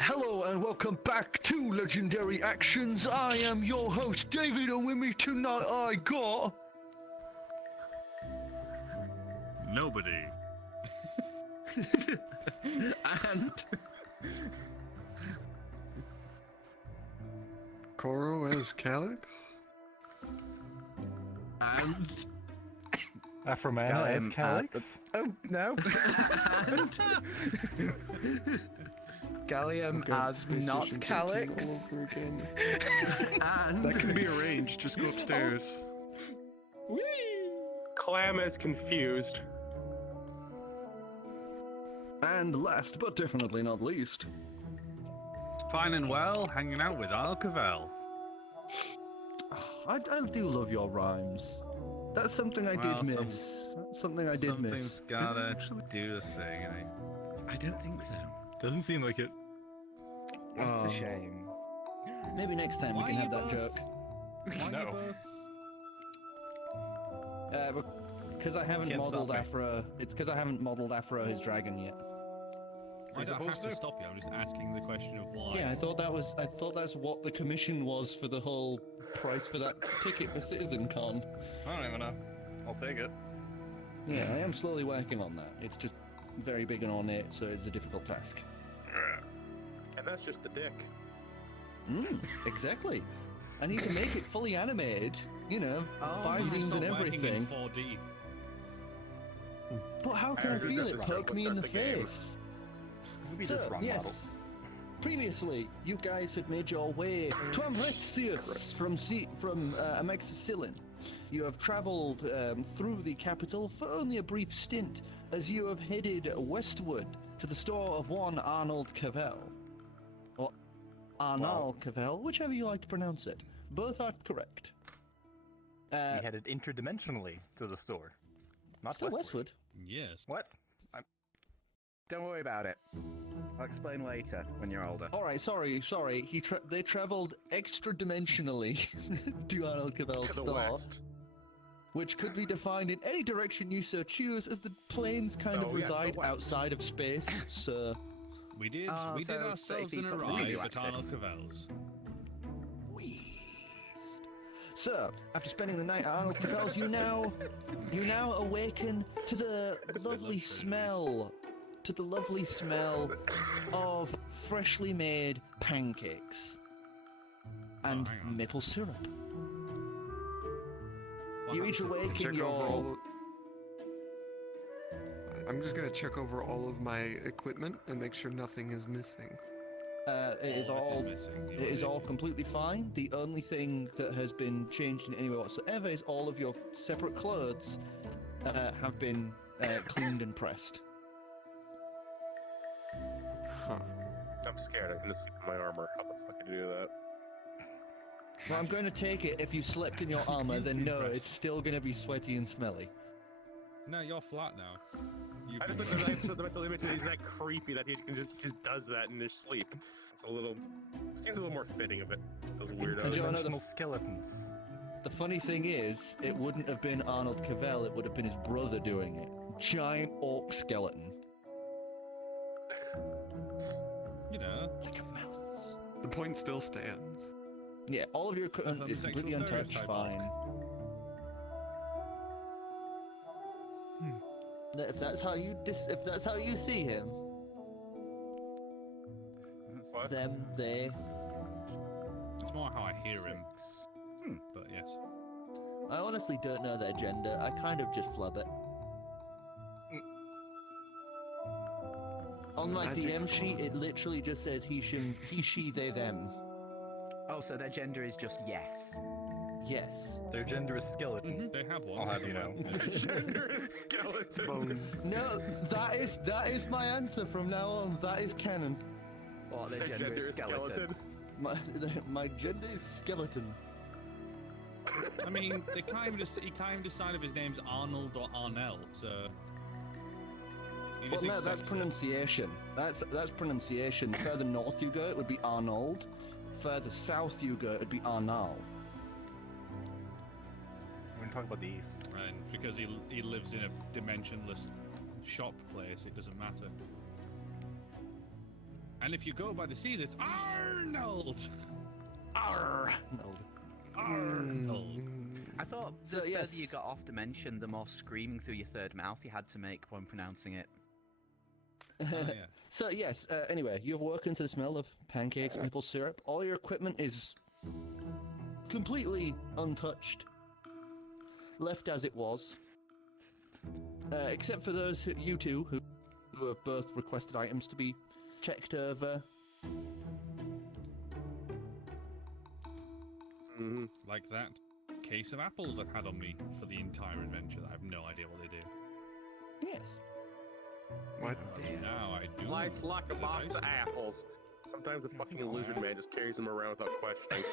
Hello and welcome back to Legendary Actions. I am your host, David, and with me tonight I got... Nobody. And... Korro as Calix. And... Afromana as Calix. Oh, no. And... Gallium as not Calix. And... That can be arranged, just go upstairs. Clam is confused. And last but definitely not least... Fine and well, hanging out with Alcavel. I do love your rhymes. That's something I Well, did miss. Something I did miss. Something's gotta do the thing, eh? I don't think so. Doesn't seem like it. That's Oh. a shame. Maybe next time we can have that joke. No. Because I haven't Can't modelled stop me. Afro. It's because I haven't modelled Afro his dragon yet. I don't have to stop you, I'm just asking the question of why. Yeah, I thought that's what the commission was for the whole price for that ticket for CitizenCon. I don't even know. I'll take it. Yeah, I am slowly working on that. It's just very big and ornate, so it's a difficult task. And that's just the dick. Exactly. I need to make it fully animated, you know, Oh, visines and everything. 4D. But how can I heard feel this it is poke how me we in the start the game. face? Maybe So, just wrong yes. Previously, you guys had made your way to Amretsius from Amexicillin. You have travelled through the capital for only a brief stint, as you have headed westward to the store of one Arnold Cavell. Or Arnal Cavell, whichever you like to pronounce it. Both are correct. We headed interdimensionally to the store. Not Still westward. westward. Yes. What? Don't worry about it. I'll explain later when you're older. Alright, sorry. They travelled extra-dimensionally to Arnold Cavell's To the store. west. Which could be defined in any direction you so choose, as the planes kind of Oh, yeah, to the reside west. outside of space, so... We did Ah, we did so ourselves 30 an feet up the arrive radio at Arnold axis. Cavell's. So, after spending the night at Arnold Cavell's, you now awaken to the lovely smell of freshly made pancakes and hang on. maple syrup. What You each happened to- awaken Check over your... all. I'm just gonna check over all of my equipment and make sure nothing is missing. It is all... missing. It is all completely fine. The only thing that has been changed in any way whatsoever is all of your separate clothes have been cleaned and pressed. Huh. I'm scared. I'm gonna sleep in my armor. How the fuck do you do that? Well, I'm going to take it if you slept in your armor, then no, Pressed. it's still going to be sweaty and smelly. No, you're flat now. I just look at the limit. He's that creepy that he can just does that in his sleep. It's a little seems a little more fitting of it. Those weirdos. And you know, Dimensional skeletons. The funny thing is, it wouldn't have been Arnold Cavell, it would have been his brother doing it. Giant orc skeleton. You know. Like a mouse. The point still stands. Yeah, all of your equipment is completely Homosexual untouched, stereotype. fine. If that's how you see him, What? them, they. It's more how I hear him. But yes. I honestly don't know their gender. I kind of just flub it. On my Magic's DM sheet, gone. it literally just says he, she, they, them. Oh, so their gender is just yes. Yes. Their gender is skeleton. They have one. I'll have you know. Gender is skeleton. Bone. No, that is my answer from now on. That is canon. Or their Their gender is skeleton. My gender is skeleton. I mean, he can't even decide if his name's Arnold or Arnell, so... he Well, just no, that's accepts it. pronunciation. That's pronunciation. The further north you go, it would be Arnold. Further south you go, it'd be Arnal. We're gonna talk about the east. Right, because he lives in a dimensionless shop place, it doesn't matter. And if you go by the seas, it's Arnold. Arnold. Arnold. I thought So, the further yes. you got off the mention, the more screaming through your third mouth you had to make when pronouncing it. Oh, yeah. So yes, anyway, you've woken to the smell of pancakes, maple syrup. All your equipment is completely untouched, left as it was, except for those you two who have both requested items to be checked over. Mm-hmm. Like that case of apples I've had on me for the entire adventure that I have no idea what they do. Yes. What? Now I do. Life's like a Is it box nice? of apples. Sometimes a fucking lizard man just carries them around without questioning.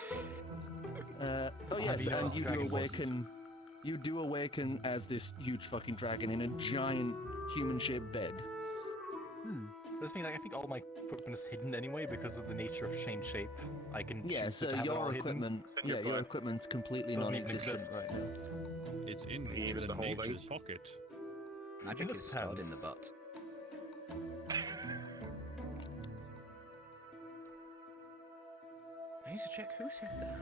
Oh yes, you and know you do Dragon Balls? awaken. You do awaken as this huge fucking dragon in a giant human-shaped bed. This means like, I think all my equipment is hidden anyway because of the nature of change shape. I can Yeah, choose so to have it all your hidden. equipment, It's in your your butt. equipment's completely Doesn't even non-existent exist. right now. It's in He is the whole thing. nature's pocket. Magic In is a stored in the sense. butt. I need to check who said that.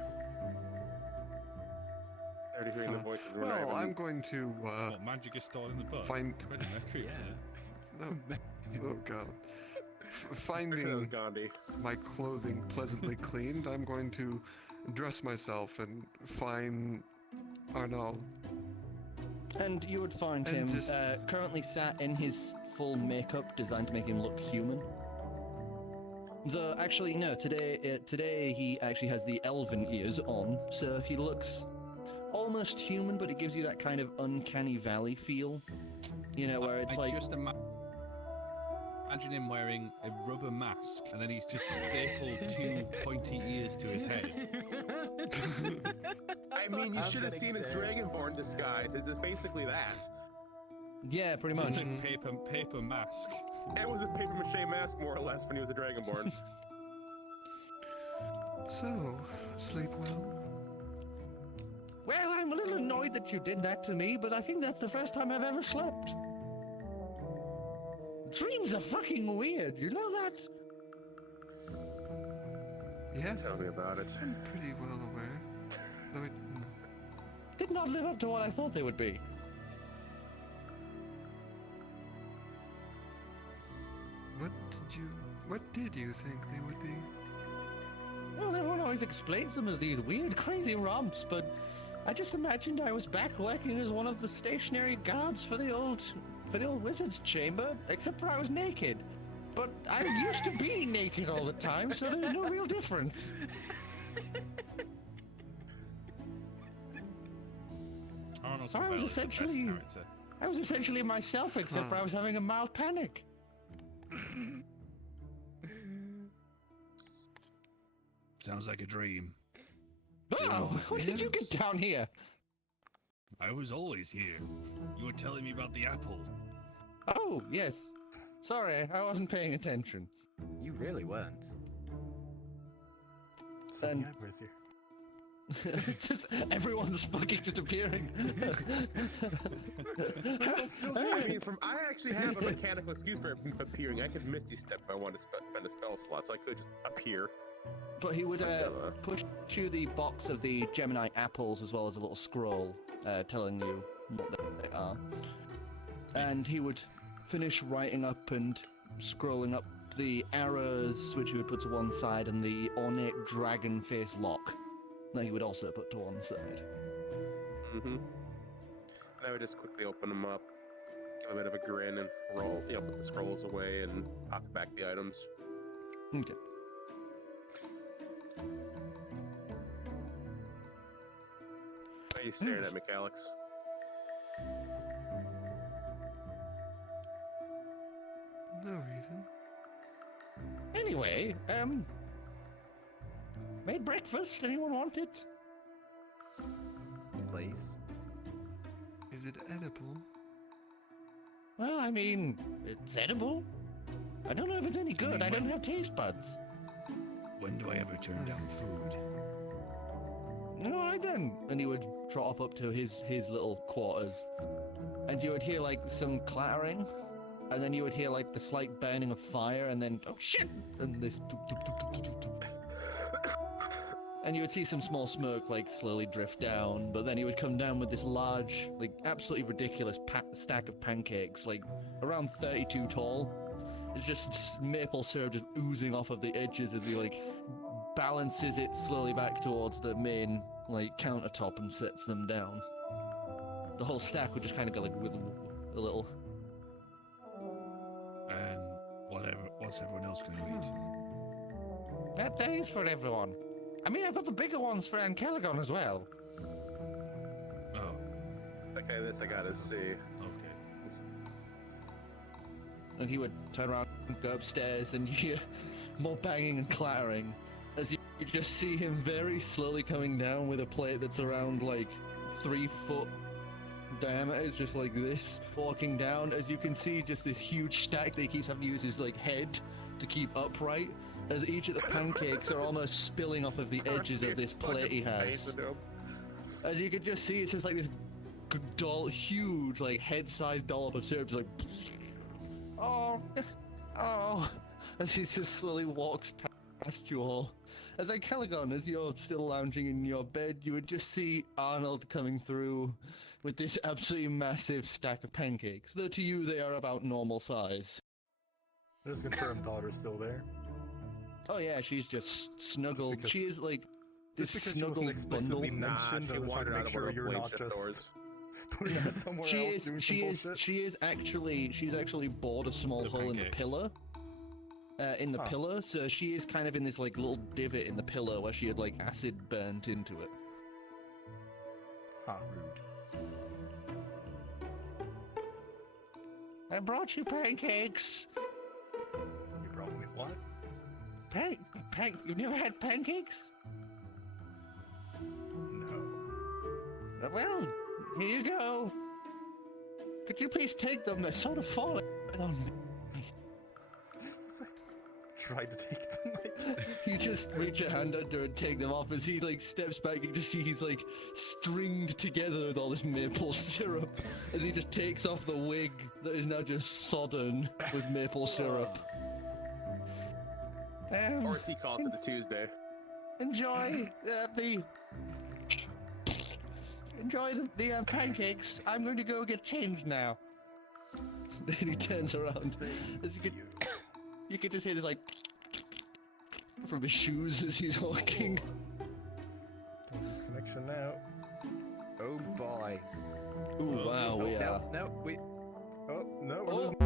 33 in the voices. We're not Well, even- I'm going to What magic is stored in the butt? find. Freddie Mercury, No. Oh god. That was Finding Gandhi. my clothing pleasantly cleaned, I'm going to dress myself and find Arnold. And you would find And him just- currently sat in his full makeup designed to make him look human. Though, actually, no, today he actually has the elven ears on, so he looks almost human, but it gives you that kind of uncanny valley feel. You know, where it's I like... just imagine him wearing a rubber mask, and then he's just stapled two pointy ears to his head. I mean, you should have seen his Dragonborn disguise. It's just basically that. Yeah, pretty Just much. a paper mask. It was a paper mache mask, more or less, when he was a Dragonborn. So, sleep well? Well, I'm a little annoyed that you did that to me, but I think that's the first time I've ever slept. Dreams are fucking weird, you know that? Yes, Tell me about it. I'm pretty well aware. Though it, Did not live up to what I thought they would be. what did you think they would be? Well, everyone always explains them as these weird, crazy romps, but I just imagined I was back working as one of the stationary guards for the old wizard's chamber, except for I was naked. But I'm used to being naked all the time, so there's no real difference. Arnold So I was Cabell is the best essentially- character. I was essentially myself, except for I was having a mild panic. Sounds like a dream. Oh, how did you get down here? I was always here. You were telling me about the apple. Oh, yes. Sorry, I wasn't paying attention. You really weren't. And- Yeah, where's here? Just everyone's fucking just appearing. I mean, I actually have a mechanical excuse for appearing. I could Misty Step if I wanted to spend a spell slot, so I could just appear. But he would push you the box of the Gemini apples as well as a little scroll telling you what they are. And he would finish writing up and scrolling up the arrows, which he would put to one side, and the ornate dragon face lock that he would also put to one side. Mm-hmm. I would just quickly open them up, give a bit of a grin, and roll, put the scrolls away and pock back the items. Okay. Why are you staring at me, Calix? No reason. Anyway, made breakfast. Anyone want it? Please. Is it edible? Well, I mean, it's edible. I don't know if it's any good. I don't have taste buds. When do I ever turn down food? All right then. And he would trot up to his little quarters, and you would hear like some clattering, and then you would hear like the slight burning of fire, and then oh shit, and this, doop, doop, doop, doop, doop, doop. And you would see some small smoke like slowly drift down, but then he would come down with this large, like absolutely ridiculous stack of pancakes, like around 32 tall. It's just maple syrup just oozing off of the edges as he like balances it slowly back towards the main like countertop and sets them down. The whole stack would just kind of go like with a little. And what's everyone else going to eat? That is for everyone. I mean, I've got the bigger ones for Ancalagon as well. Oh, Okay, this I gotta see. okay. And he would turn around and go upstairs, and you hear more banging and clattering as you just see him very slowly coming down with a plate that's around like 3 foot diameter. It's just like this, walking down. As you can see, just this huge stack that he keeps having to use his like head to keep upright, as each of the pancakes are almost spilling off of the edges of this plate he has. As you can just see, it's just like this huge, like head-sized dollop of syrup, just like, oh, as he just slowly walks past you all. As Ancalagon, as you're still lounging in your bed, you would just see Arnold coming through with this absolutely massive stack of pancakes, though to you they are about normal size. Just confirm daughter's still there. Oh yeah, she's just snuggled. because- She is like this Just because she wasn't snuggled bundle. explicitly Nah, mentioned, she I was trying wandered to out make of sure one of you're the not plate shift just doors. putting her somewhere else doing some bullshit. She is actually, she's actually bored a small The hole in the pancakes. pillar. In the Huh. pillar, so she is kind of in this like little divot in the pillar where she had like acid burnt into it. Huh. I brought you pancakes. You brought me what? You've never had pancakes? No. Well, here you go. Could you please take them? They're sort of falling on me. Tried to take them. You just reach a hand under and take them off. As he like steps back, you just see he's like stringed together with all this maple syrup. As he just takes off the wig that is now just sodden with maple syrup. Or as he calls it, a Tuesday. Enjoy the pancakes. I'm going to go get changed now. Then he turns around. As you can just hear this like from his shoes as he's walking. There's connection now. Oh boy. Ooh, wow, we are. No, we. Oh, no, we're Oh. losing.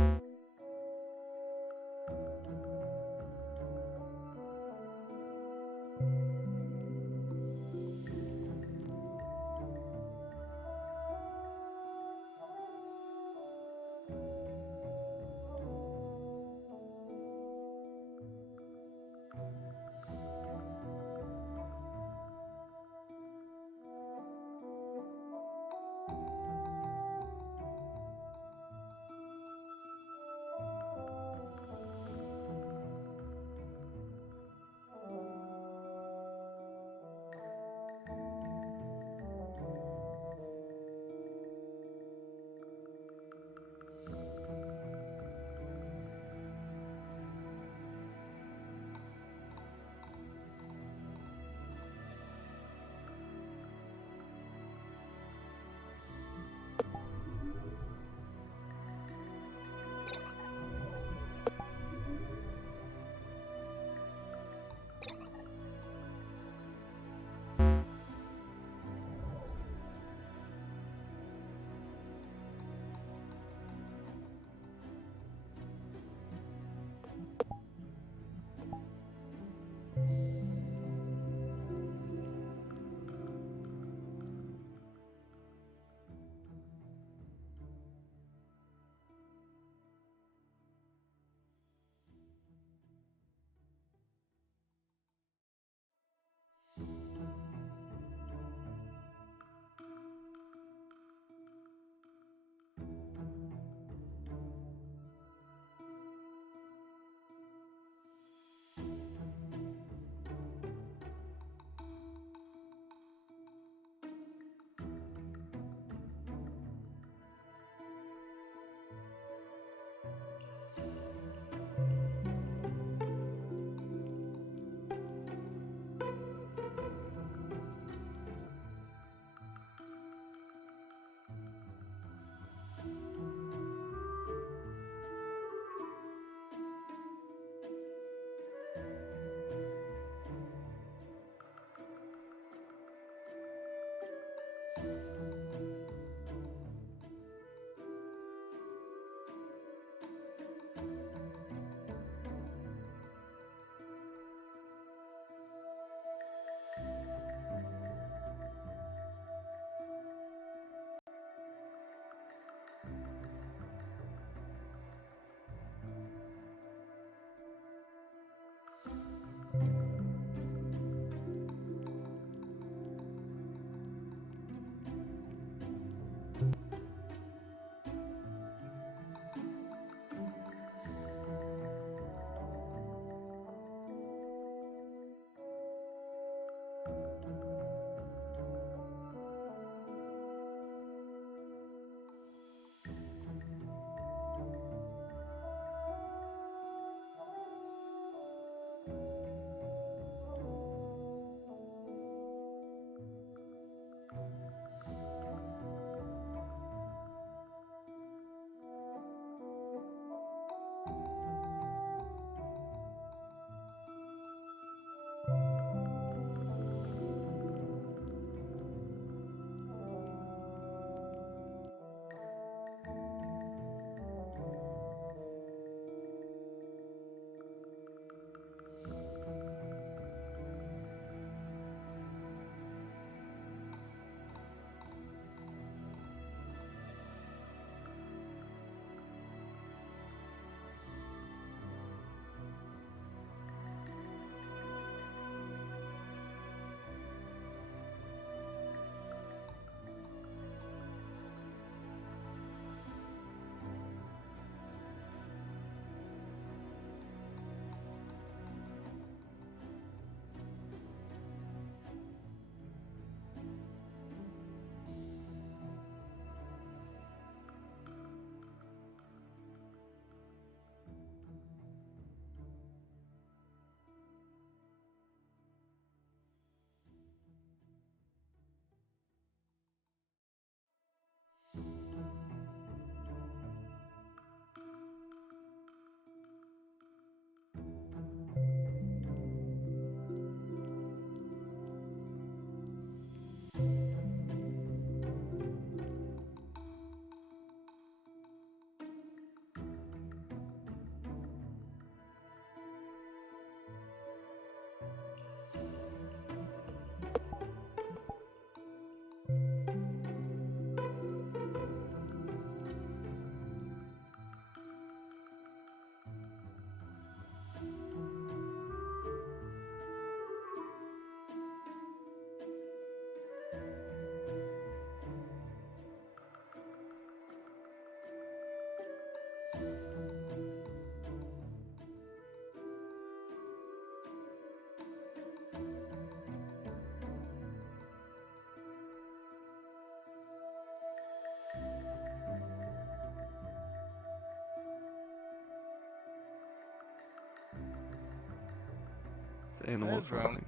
Animal That's wrong. Farming.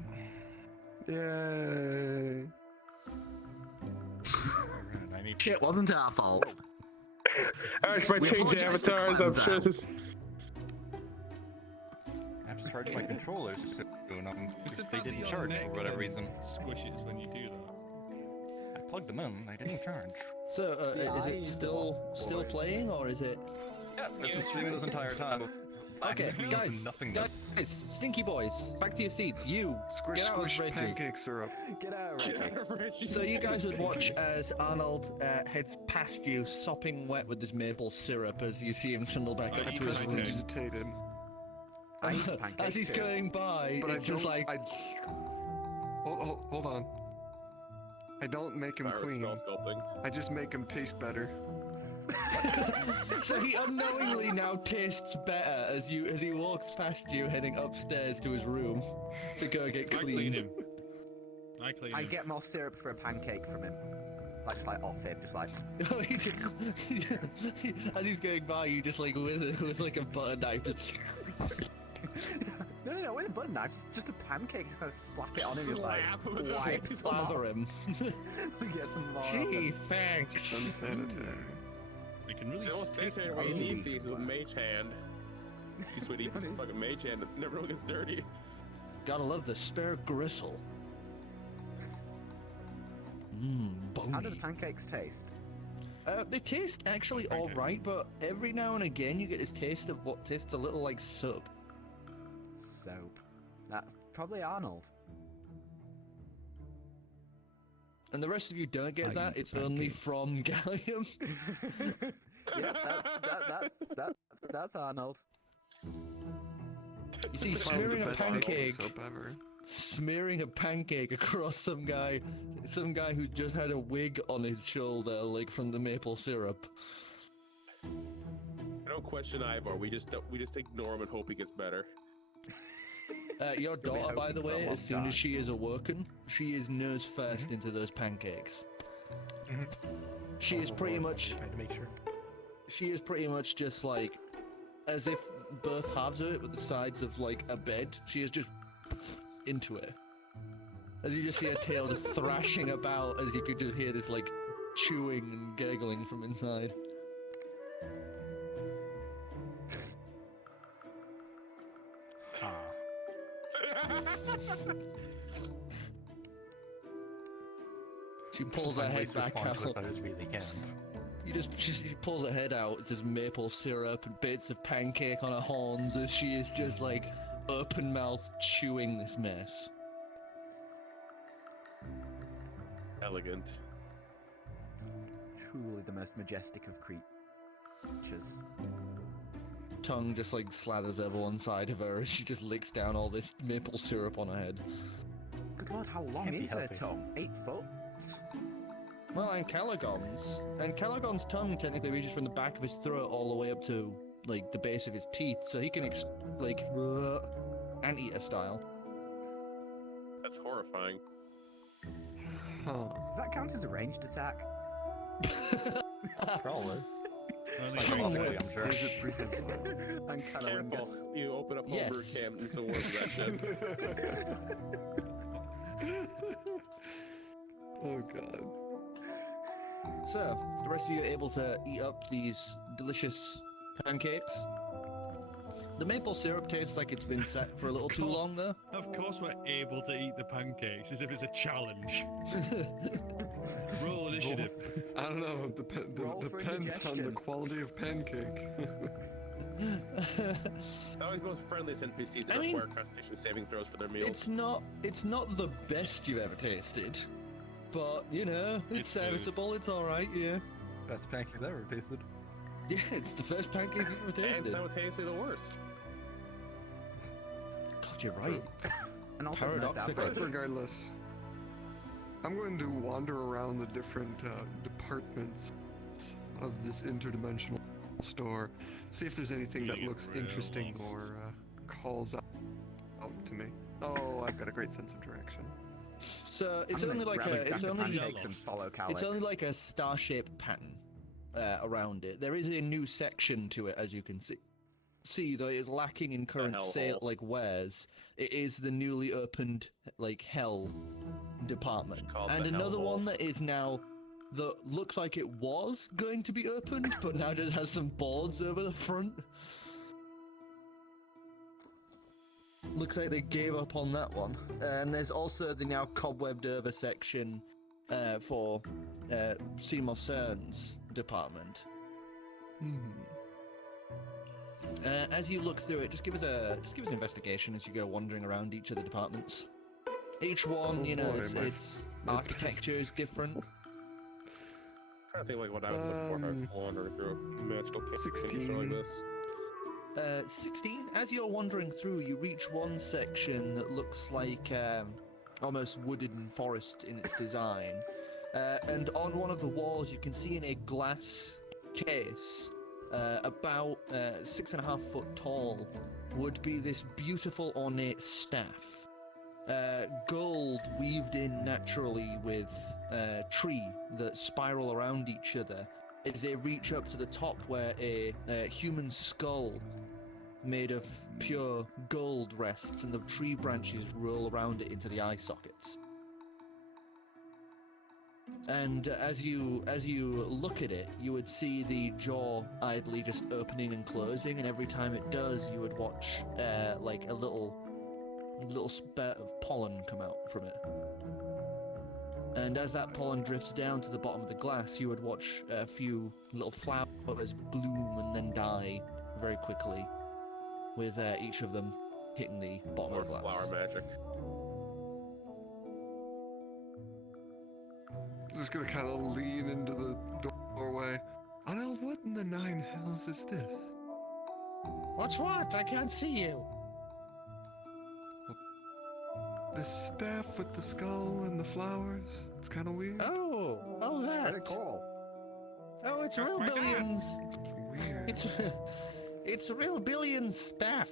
Yay! Alright, I need Shit, wasn't our fault. Alright, my We change apologise to avatars. Clem, I'm sure though. this. I have to charge my controllers to doing them Is because the they fact that didn't your charge neck for whatever then reason. Squishes when you do that. I plugged them in, they didn't charge. So, is it eyes still boys. playing, or is it? Yeah, it's been streaming this entire time. Okay, Black guys, screens and nothingness. guys, stinky boys, back to your seats. You, Squish, Get out of squish, Reggie. pancake syrup. Get out, Reggie. so you guys would watch as Arnold heads past you, sopping wet with this maple syrup as you see him trundle back Are up you to his pressing room. it? Prestidigitated. I eat pancakes As he's too. going by, But it's I just don't. like, Hold on. I don't make him Virus clean. spell sculpting. I just make him taste better. so he unknowingly now tastes better as he walks past you, heading upstairs to his room to go get I clean cleaned. him. I clean I him. get more syrup for a pancake from him. Like, just like off him, just like. As he's going by, you just like with like a butter knife. Just... No, with a butter knife, just a pancake, just kind of slap it on him, just like Slap him with a wipe some off. Slather him. Get some more. Gee, thanks. Unsanitary. I can really The most taste sanitary it. way you I'll eat eat these it with less. mage hand. You sweet eat some fucking mage hand. Never really gets dirty. Gotta love the spare gristle. Mmm, How do the bongy. pancakes taste? They taste actually Okay. alright, but every now and again you get this taste of what tastes a little like soap. Soap. That's probably Arnold. And the rest of you don't get I that, eat it's the only pancakes. from Gallium. Yeah, that's Arnold. You see, Probably smearing the a best tasting pancake, soap ever. smearing a pancake across some guy who just had a wig on his shoulder, like from the maple syrup. I don't question Ivor. We just ignore him and hope he gets better. Your You'll be daughter, by hoping the for a way, long as soon time. as she is awoken, she is nose first into those pancakes. She is pretty much, Trying to make sure. she is pretty much just like, as if both halves of it with the sides of like a bed. She is just into it. As you just see her tail just thrashing about, as you could just hear this like chewing and gurgling from inside. Ah. She pulls her Find head ways to back respond to it, out. but I just really can't. She pulls her head out. It's just maple syrup and bits of pancake on her horns as she is just like open mouthed chewing this mess. Elegant. Truly the most majestic of creatures. Tongue just like slathers over one side of her as she just licks down all this maple syrup on her head. Good lord, how long Can't be is her healthy. tongue? 8 foot? Well, Ancalagon's tongue technically reaches from the back of his throat all the way up to like the base of his teeth, so he can anteater style. That's horrifying. Huh. Does that count as a ranged attack? Probably. Only Like, Come on, probably, wait. I'm sure. Is it pretense? I'm kind of Careful. You open up homebrew Yes. camp and some words of that shit. Oh god. So, the rest of you are able to eat up these delicious pancakes. The maple syrup tastes like it's been set for a little too course. long, though. Of course we're able to eat the pancakes as if it's a challenge. Roll initiative. I don't know. Roll for Depends on the indigestion. quality of pancake. Always most friendliest NPCs that I mean, require Constitution saving throws for their meals. It's not the best you've ever tasted, but you know, it's It's food. serviceable. It's all right. Yeah, Best pancakes I ever tasted. yeah. It's the first pancakes you've ever and tasted. simultaneously the worst. God, you're right. And also the most Paradoxical. average. Regardless, I'm going to wander around the different departments of this interdimensional store, see if there's anything that looks interesting or calls out to me. Oh, I've got a great sense of direction. So it's I'm gonna only like grab a, stack it's of only, pancakes and follow Calix. it's only like a star-shaped pattern around it. There is a new section to it, as you can see. see, though it is lacking in current sale like wares, it is the newly opened like hell department, Called and the another Hell one Hole. that is now that looks like it was going to be opened, but now just has some boards over the front. Looks like they gave up on that one. And there's also the now cobwebbed over section for Seymour Cern's department. As you look through it, just give us an investigation as you go wandering around each of the departments. Each one, Oh you know, boy, its architecture is different. I'm trying to think like what I would look for if I was wandering through a magical cave 16. like this. 16. As you're wandering through, you reach one section that looks like almost wooden forest in its design. And on one of the walls, you can see in a glass case, about 6.5 foot tall, would be this beautiful ornate staff. Gold weaved in naturally with tree that spiral around each other as they reach up to the top where a human skull made of pure gold rests and the tree branches roll around it into the eye sockets. And as you look at it, you would see the jaw idly just opening and closing, and every time it does, you would watch like a little spurt of pollen come out from it. And as that pollen drifts down to the bottom of the glass, you would watch a few little flowers bloom and then die very quickly, with each of them hitting the bottom of the glass. Flower magic. Just gonna kind of lean into the doorway. Arnold, what in the nine hells is this? What's what? I can't see you. The staff with the skull and the flowers. It's kind of weird. Oh, that. Very cool. Oh, it's That's real my dad. billions. Weird. It's real billions staff.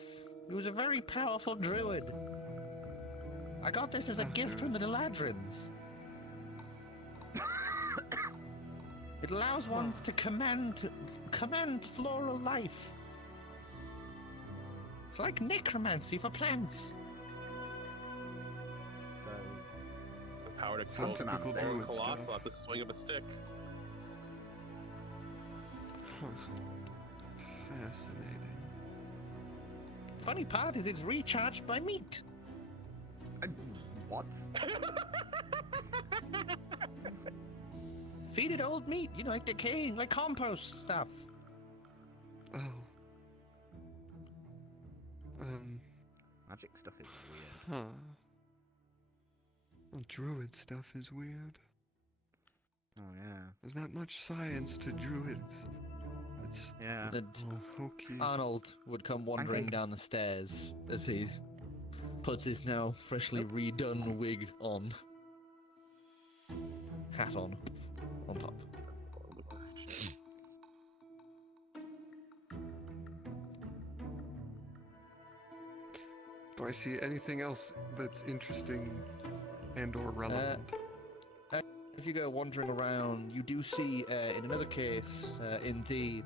He was a very powerful druid. I got this as a gift from the Deladrins. It allows one to command floral life. It's like necromancy for plants. So, The power to Some kill typical druid colossal stuff. at the swing of a stick. Huh. Fascinating. Funny part is it's recharged by meat. what? Feed it old meat, you know, like decaying, like compost stuff. Oh. Magic stuff is weird. Huh. Well, druid stuff is weird. Oh yeah. There's not much science to druids. It's Yeah. And hokey. Arnold would come wandering Pancake. down the stairs as he puts his now freshly redone wig on. Hat on top. Do I see anything else that's interesting and or relevant? As you go wandering around, you do see in another case, in the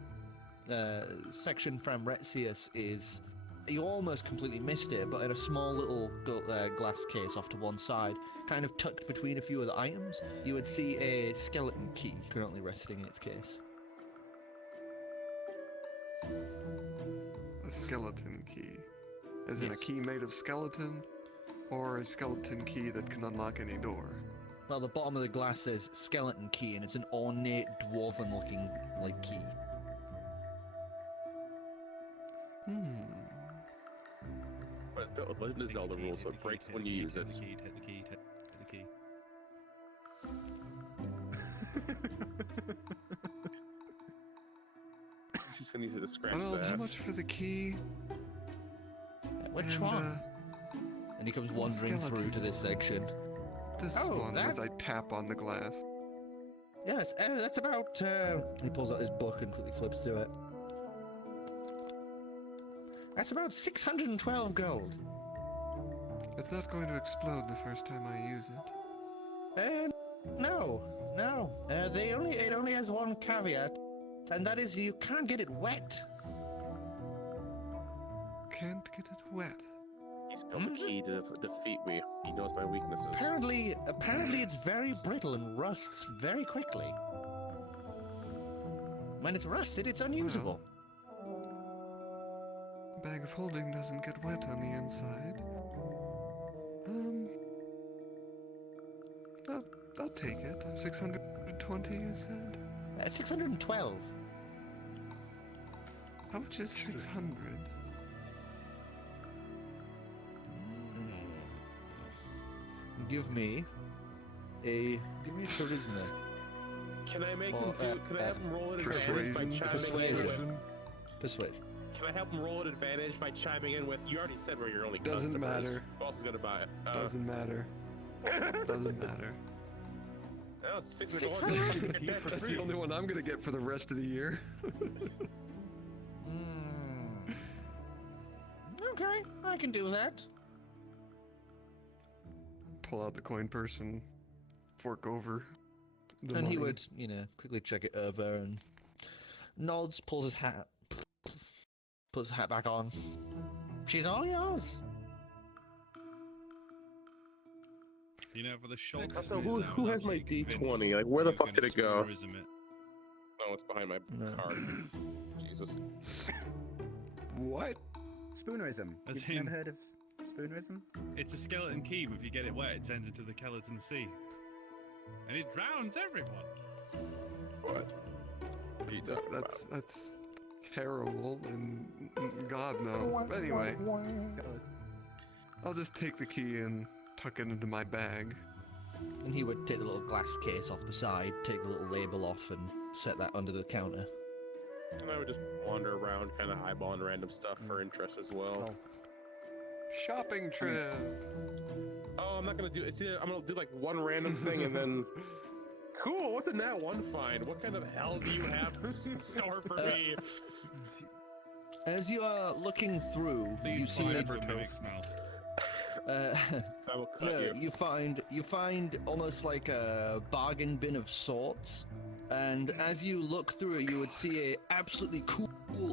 section from Retzius is, you almost completely missed it, but in a small little glass case off to one side, kind of tucked between a few of the items, you would see a skeleton key currently resting in its case. A skeleton key. As in a Yes. key made of skeleton, or a skeleton key that can unlock any door? Well, the bottom of the glass says skeleton key, and it's an ornate dwarven-looking like key. But it's built with Legend of Zelda rules, so it breaks when you use it. Take the key. She's gonna use it to scratch Well, the how ass. much for the key? Which And, one? And he comes wandering through skeleton to this section. This Oh, one, that- as I tap on the glass. Yes, that's about. He pulls out his book and quickly flips through it. That's about 612 gold. It's not going to explode the first time I use it. No. It only has one caveat, and that is you can't get it wet. can't get it wet. He's got the key to defeat me. He knows my weaknesses. Apparently it's very brittle and rusts very quickly. When it's rusted, it's unusable. Bag of holding doesn't get wet on the inside. I'll take it. 620, you said? 612. How much is 600? Give me charisma. Can I make Or, him do? Can I have him roll an advantage by persuasion. chiming in with? Persuasion. Can I help him roll an advantage by chiming in with? You already said we're your only Doesn't customers. matter. Who else is gonna buy it? Doesn't matter. Doesn't matter. Oh, 600? That's the only one I'm gonna get for the rest of the year. Okay, I can do that. Pull out the coin purse and fork over the And he money. would, quickly check it over and nods, pulls his hat back on. She's all yours. For the short. So who has my D20? Like, where the fuck did it go? Oh, it's behind my card. Jesus. What? Spoonerism. As You've in- never heard of spoonerism? It's a skeleton key, but if you get it wet, it turns into the Skeleton Sea. And it drowns everyone. What? What are you talking about? That's terrible, and God no. But anyway, I'll just take the key and tuck it into my bag. And he would take the little glass case off the side, take the little label off, and set that under the counter. And I would just wander around, kind of eyeballing random stuff for interest as well. Shopping trip. Oh, I'm not gonna do it. I'm gonna do like one random thing and then. Cool. What's in that one find? What kind of hell do you have in store for me? As you are looking through, you see. I will cut No, you. you find almost like a bargain bin of sorts, and as you look through it, you would see a absolutely cool,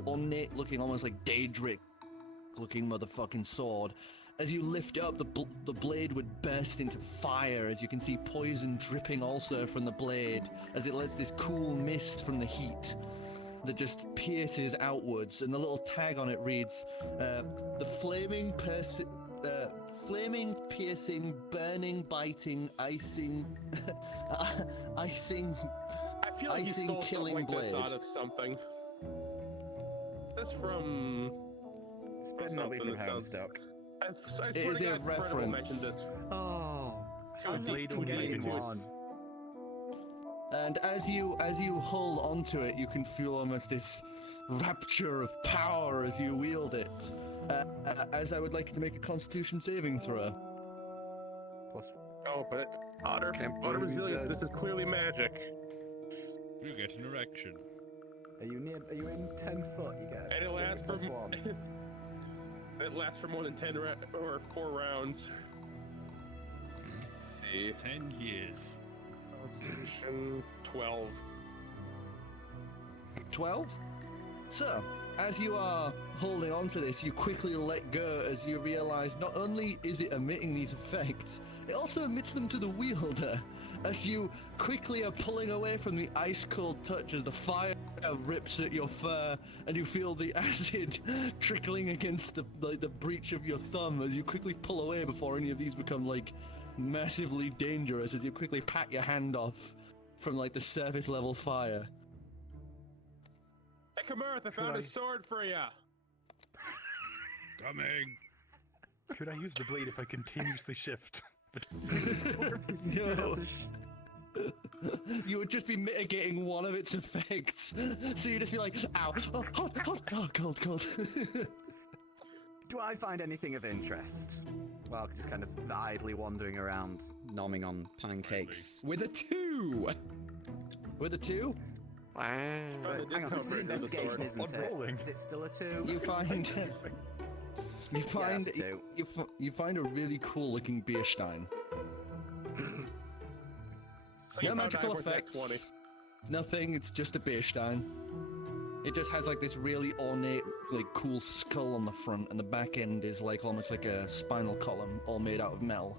ornate-looking, almost like Daedric-looking motherfucking sword. As you lift it up, the blade would burst into fire, as you can see poison dripping also from the blade, as it lets this cool mist from the heat that just pierces outwards, and the little tag on it reads, the flaming piercing, burning, biting, icing, icing, I feel like you icing, stole killing something like this blade. out of something. That's from. It's better not be from Homestuck. I swear It to is a God, Fred will mention reference. this. Oh, To a Blade to a will game make in it one. And as you hold onto it, you can feel almost this rapture of power as you wield it. As I would like you to make a Constitution saving throw. Oh, but it's otter. Can't Otter believe he's resilience. dead. This is clearly magic. You get an erection. Are you in 10 foot? You get. And it lasts for. +1. It lasts for more than 10 or 4 rounds. Let's see. 10 years. Constitution 12. 12? So, as you are holding on to this, you quickly let go as you realize not only is it emitting these effects, it also emits them to the wielder. As you quickly are pulling away from the ice-cold touch as the fire rips at your fur, and you feel the acid trickling against the breech of your thumb as you quickly pull away before any of these become, like, massively dangerous as you quickly pat your hand off from, like, the surface level fire. Hey, Kamerth, I found a sword for ya! Coming. Could I use the blade if I continuously shift? No. You would just be mitigating one of its effects. So you'd just be like, ow, oh, cold. Do I find anything of interest? Well, just kind of idly wandering around, nomming on pancakes. With a 2! With a 2, Wow. Found the Hang on, discount this is rate of the investigation, sword. isn't it? rolling. Is it still a 2? you find that's a 2. you find a really cool looking beer stein. So you No found magical Ivor's at 20. effects. Nothing. It's just a beer stein. It just has like this really ornate like cool skull on the front, and the back end is like almost like a spinal column, all made out of metal.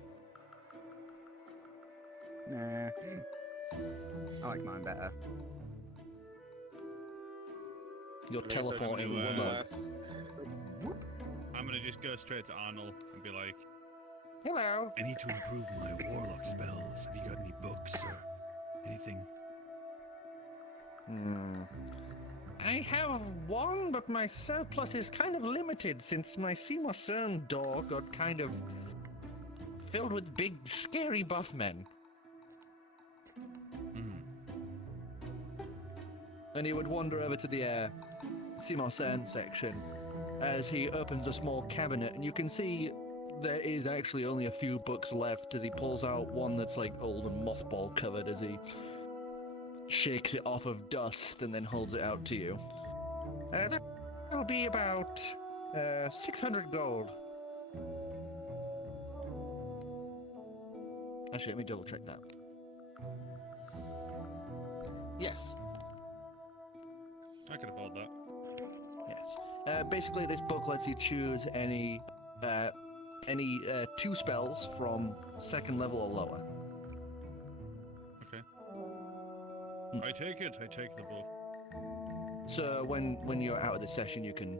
Nah. I like mine better. You're teleporting Warlock. I'm gonna just go straight to Arnold and be like, Hello. I need to improve my warlock spells. Have you got any books or anything? I have one, but my surplus is kind of limited since my Aasimar CERN door got kind of filled with big, scary buff men. And he would wander over to the Aasimar CERN section as he opens a small cabinet, and you can see there is actually only a few books left as he pulls out one that's like old and mothball covered as he shakes it off of dust and then holds it out to you. That'll be about 600 gold. Actually, let me double check that. Yes. I could afford that. Yes. Basically, this book lets you choose any 2 spells from 2nd level or lower. Okay. I take it. I take the book. So when you're out of the session, you can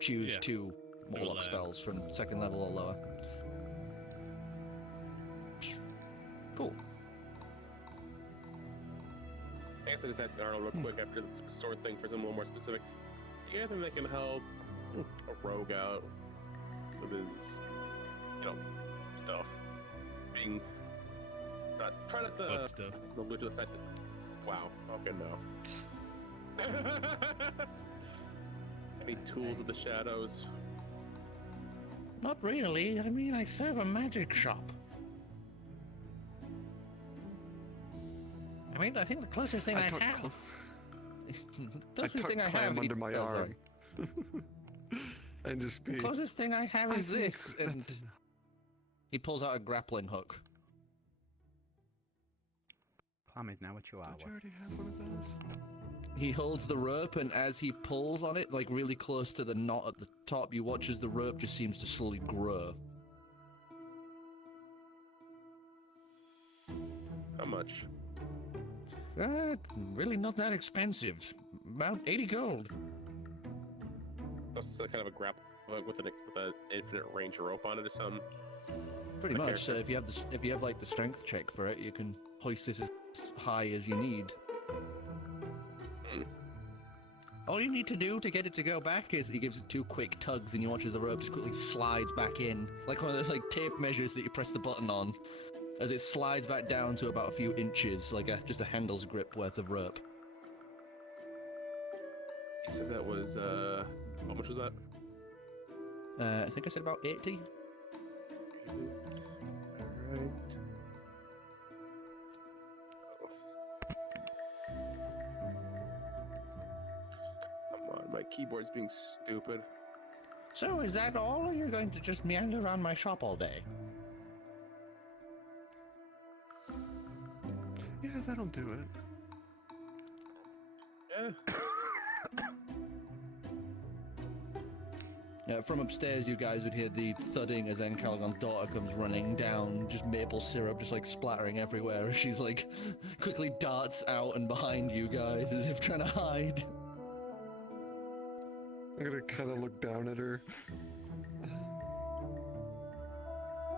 choose 2 Warlock spells from 2nd level or lower. Cool. I guess I just asked Arnold real quick after the sword thing for something a little more specific. Do you have anything that can help a rogue out with his, stuff? Being not try not to stuff. allude to the fact that. Wow. Okay, no. Any tools of the shadows? Not really. I mean, I serve a magic shop. I mean, I think the closest thing I have. The closest thing I Clam have under my oh, arm. And just be. The closest thing I have is think this, and that's enough. he pulls out a grappling hook. Clam is now a Don't chihuahua. you already have one of those? He holds the rope, and as he pulls on it, like really close to the knot at the top, you watch as the rope just seems to slowly grow. How much? Really not that expensive. About 80 gold. That's kind of a grapple with an infinite range of rope on it or something. Pretty My much. So if you have like the strength check for it, you can hoist this as high as you need. All you need to do to get it to go back is he gives it 2 quick tugs, and you watch as the rope just quickly slides back in, like one of those like tape measures that you press the button on, as it slides back down to about a few inches, like just a handle's grip worth of rope. You said that was how much was that? I think I said about 80. Alright. Come on, my keyboard's being stupid. So is that all, or you're going to just meander around my shop all day? Yeah, that'll do it. Yeah. From upstairs, you guys would hear the thudding as Ancalagon's daughter comes running down, just maple syrup just like splattering everywhere as she's like quickly darts out and behind you guys as if trying to hide. I'm gonna kind of look down at her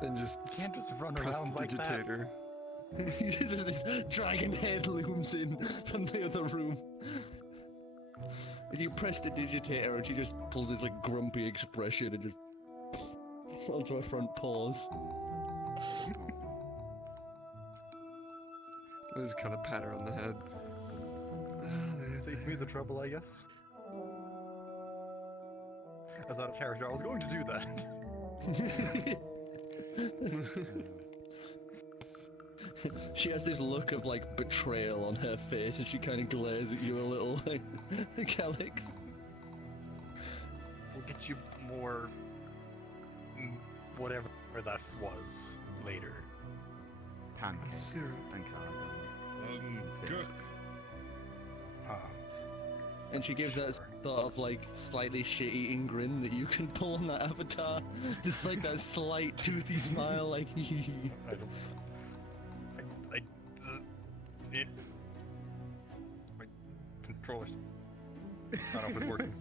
and just You can't just run press around the like that. digitator. Just as this dragon head looms in from the other room. And you press the digitator and she just pulls this like grumpy expression and just onto her front paws. I just kind of pat her on the head. Say smooth the trouble, I guess. As out of character, I was going to do that. She has this look of like betrayal on her face and she kind of glares at you a little like, Calix. We'll get you more... whatever that was later. Pancakes Syrup. and Calagon. Good. Ah. And she gives that sort of like slightly shit-eating grin that you can pull on that avatar. Just like that slight toothy smile, like hee hee hee. I don't. It. My controller's. I don't know if it's working.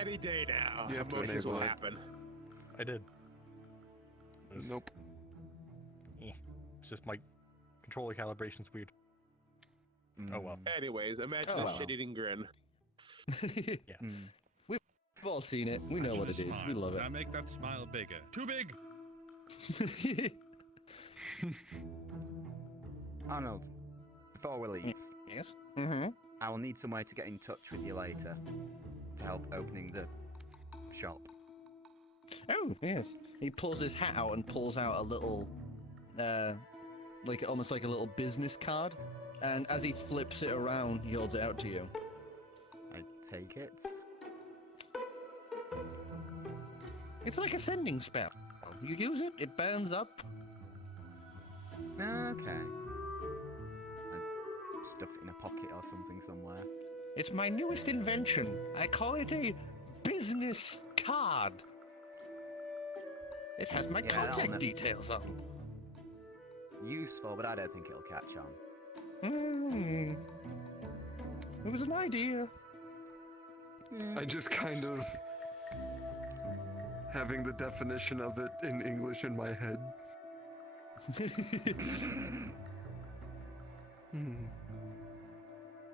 Any day now. You have to emotions enable will it. happen. I did. Nope. It's just my controller calibration's weird. Oh well. Anyways, imagine Oh, a wow. shit-eating grin. Yeah. We've all seen it. We know what it is. We love it. Now make that smile bigger. Too big. Arnold, before we leave, Yes. Mm-hmm. I will need some way to get in touch with you later to help opening the shop. Oh, yes. He pulls his hat out and pulls out a little, like almost like a little business card. And as he flips it around, he holds it out to you. I take it. It's like a sending spell. You use it, it burns up. Okay. I stuff it in a pocket or something somewhere. It's my newest invention. I call it a business card. It has my Yeah, contact I'll- details on. Useful, but I don't think it'll catch on. It was an idea. I just kind of having the definition of it in English in my head.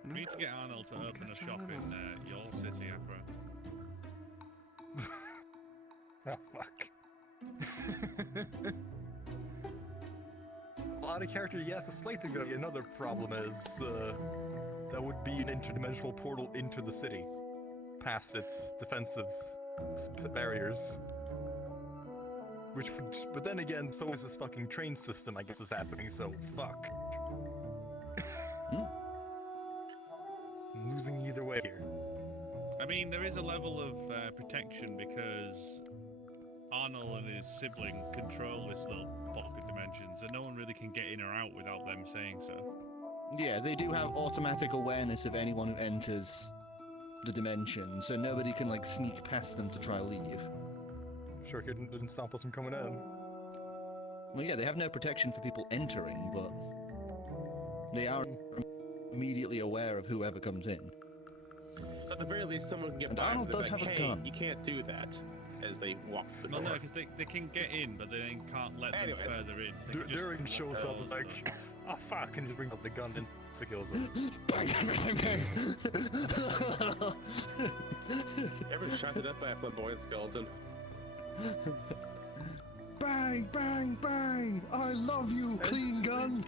We need to get Arnold to open a shop in your city, Afro. Oh fuck. A lot of character, yes, a slight thing. Another problem is that would be an interdimensional portal into the city, past its defensive barriers. Which would, but then again, so is this fucking train system. I guess is happening. So fuck. I'm losing either way here. I mean, there is a level of protection because Arnold and his sibling control this little pocket dimensions, and no one really can get in or out without them saying so. Yeah, they do have automatic awareness of anyone who enters the dimension, so nobody can like sneak past them to try leave. Sure, didn't stop us from coming in. Well, yeah, they have no protection for people entering, but they are immediately aware of whoever comes in. So at the very least, someone can get And by Arnold and be does like, have a hey, gun. you can't do that, as they walk the No, door. no, because they can get in, but they can't let them Anyways. further in. They can just During shows up, close it's like, them. oh fuck, and just bring up the gun and kills us. Bang, bang, bang. Ever shot to death by a flamboyant skeleton? Bang, bang, bang! I love you, clean gun!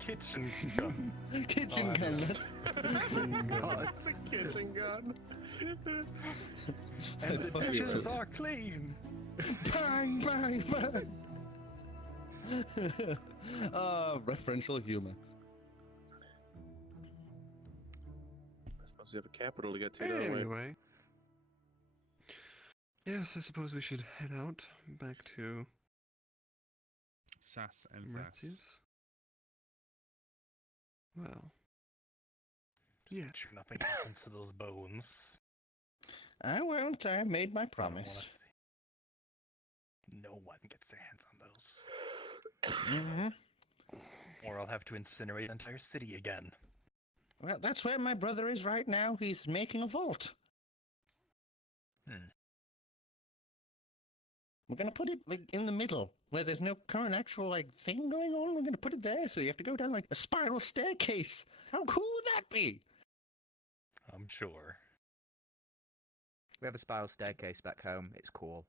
Kitchen gun. Kitchen Oh, gun, yeah. that's... It's a kitchen gun. And the Fuck dishes yeah. are clean. Bang, bang, bang! Referential humor. I suppose we have a capital to get to, don't we? Anyway. Yes, I suppose we should head out back to Sass and Sass. Mauritius. Well. Yeah. Sure nothing happens to those bones. I won't, I made my I don't wanna promise. see. No one gets their hands on those. Mm-hmm. Or I'll have to incinerate the entire city again. Well, that's where my brother is right now. He's making a vault. We're gonna put it like in the middle, where there's no current actual like thing going on. We're gonna put it there, so you have to go down like a spiral staircase. How cool would that be? I'm sure. We have a spiral staircase back home. It's cool.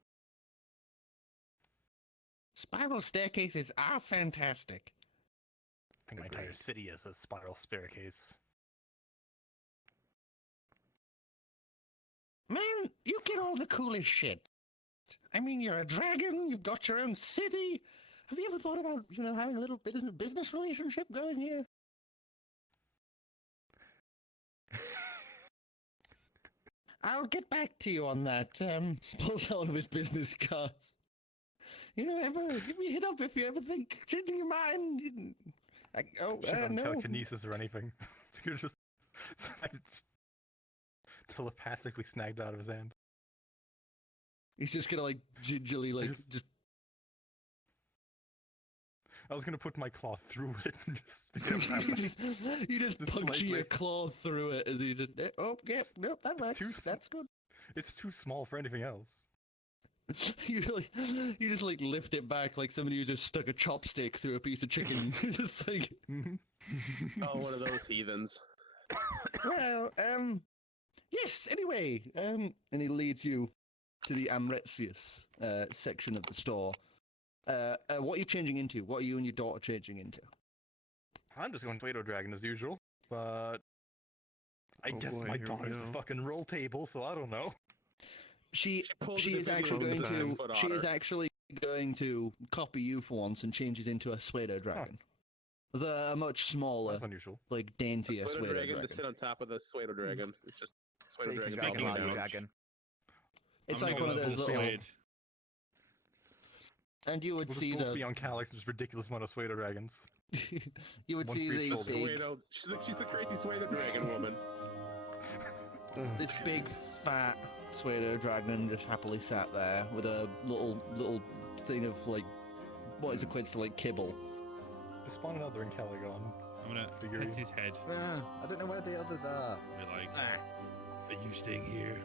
Spiral staircases are fantastic. I think my entire city is a spiral staircase. Man, you get all the coolest shit. I mean, you're a dragon. You've got your own city. Have you ever thought about, having a little business relationship going here? I'll get back to you on that. Pulls out one of his business cards. Ever give me a hit up if you ever think changing your mind. Shit on No. telekinesis or anything. You're just telepathically snagged out of his hand. He's just gonna like gingerly like just. I was gonna put my claw through it and just you just puncture slightly. your claw through it as he just. Oh, yeah, nope, that It's works. That's good. It's too small for anything else. you just like lift it back like somebody who just stuck a chopstick through a piece of chicken. Just like. Oh, one of those heathens. Well, yes. Anyway, and he leads you to the Amretsius section of the store. What are you changing into? What are you and your daughter changing into? I'm just going Play-Doh Dragon as usual, but I guess boy, my here we daughter's go. a fucking roll table, so I don't know. She pulled is the actually going Dividium to foot she is otter. actually going to copy you for once and changes into a Pseudo Dragon. The much smaller, That's unusual. like daintier Pseudo Pseudo dragon Dragon. to sit on top of the Pseudo dragon. It's just So Pseudo you can dragon dragon talking like down. dragon. It's I'm like gonna one of go those full little, Swede. and you would We'll see just both the be on Calix, just ridiculous amount of Pseudo Dragons. you would one see for each the shoulder. big, Pseudo. She's the crazy Pseudo dragon woman. this big fat Pseudo Dragon just happily sat there with a little thing of like what is equates to like kibble. Just spawn another Ancalagon. I'm gonna Figurine. pet his head. I don't know where the others are. Be like, are you staying here?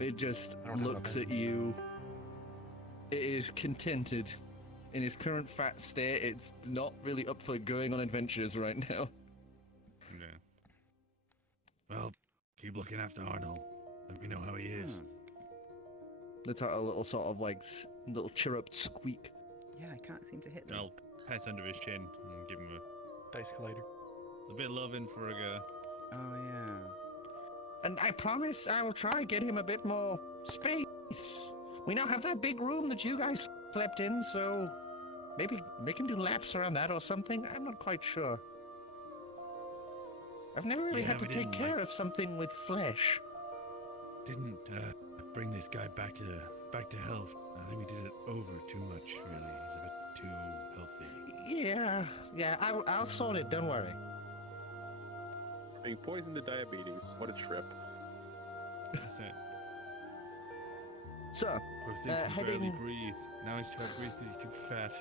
It just I don't have looks nothing. at you. It is contented. In its current fat state, it's not really up for going on adventures right now. Yeah. Well, keep looking after Arnold. Let me know how he is. It's like a little sort of like little chirruped squeak. Yeah, I can't seem to hit them. I'll pet under his chin and give him Dice Collider. a bit of loving for a go. Oh yeah. And I promise I will try get him a bit more space. We now have that big room that you guys slept in, so maybe make him do laps around that or something. I'm not quite sure. I've never really Yeah, had to we take didn't, care like- of something with flesh. Didn't bring this guy back to health. I think we did it over too much. Really, he's a bit too healthy. Yeah, I'll sort it, don't worry. Being poisoned to diabetes. What a trip. That's it. So, Poor thing can barely heading- breathe. Now he's trying to breathe because he's too fat.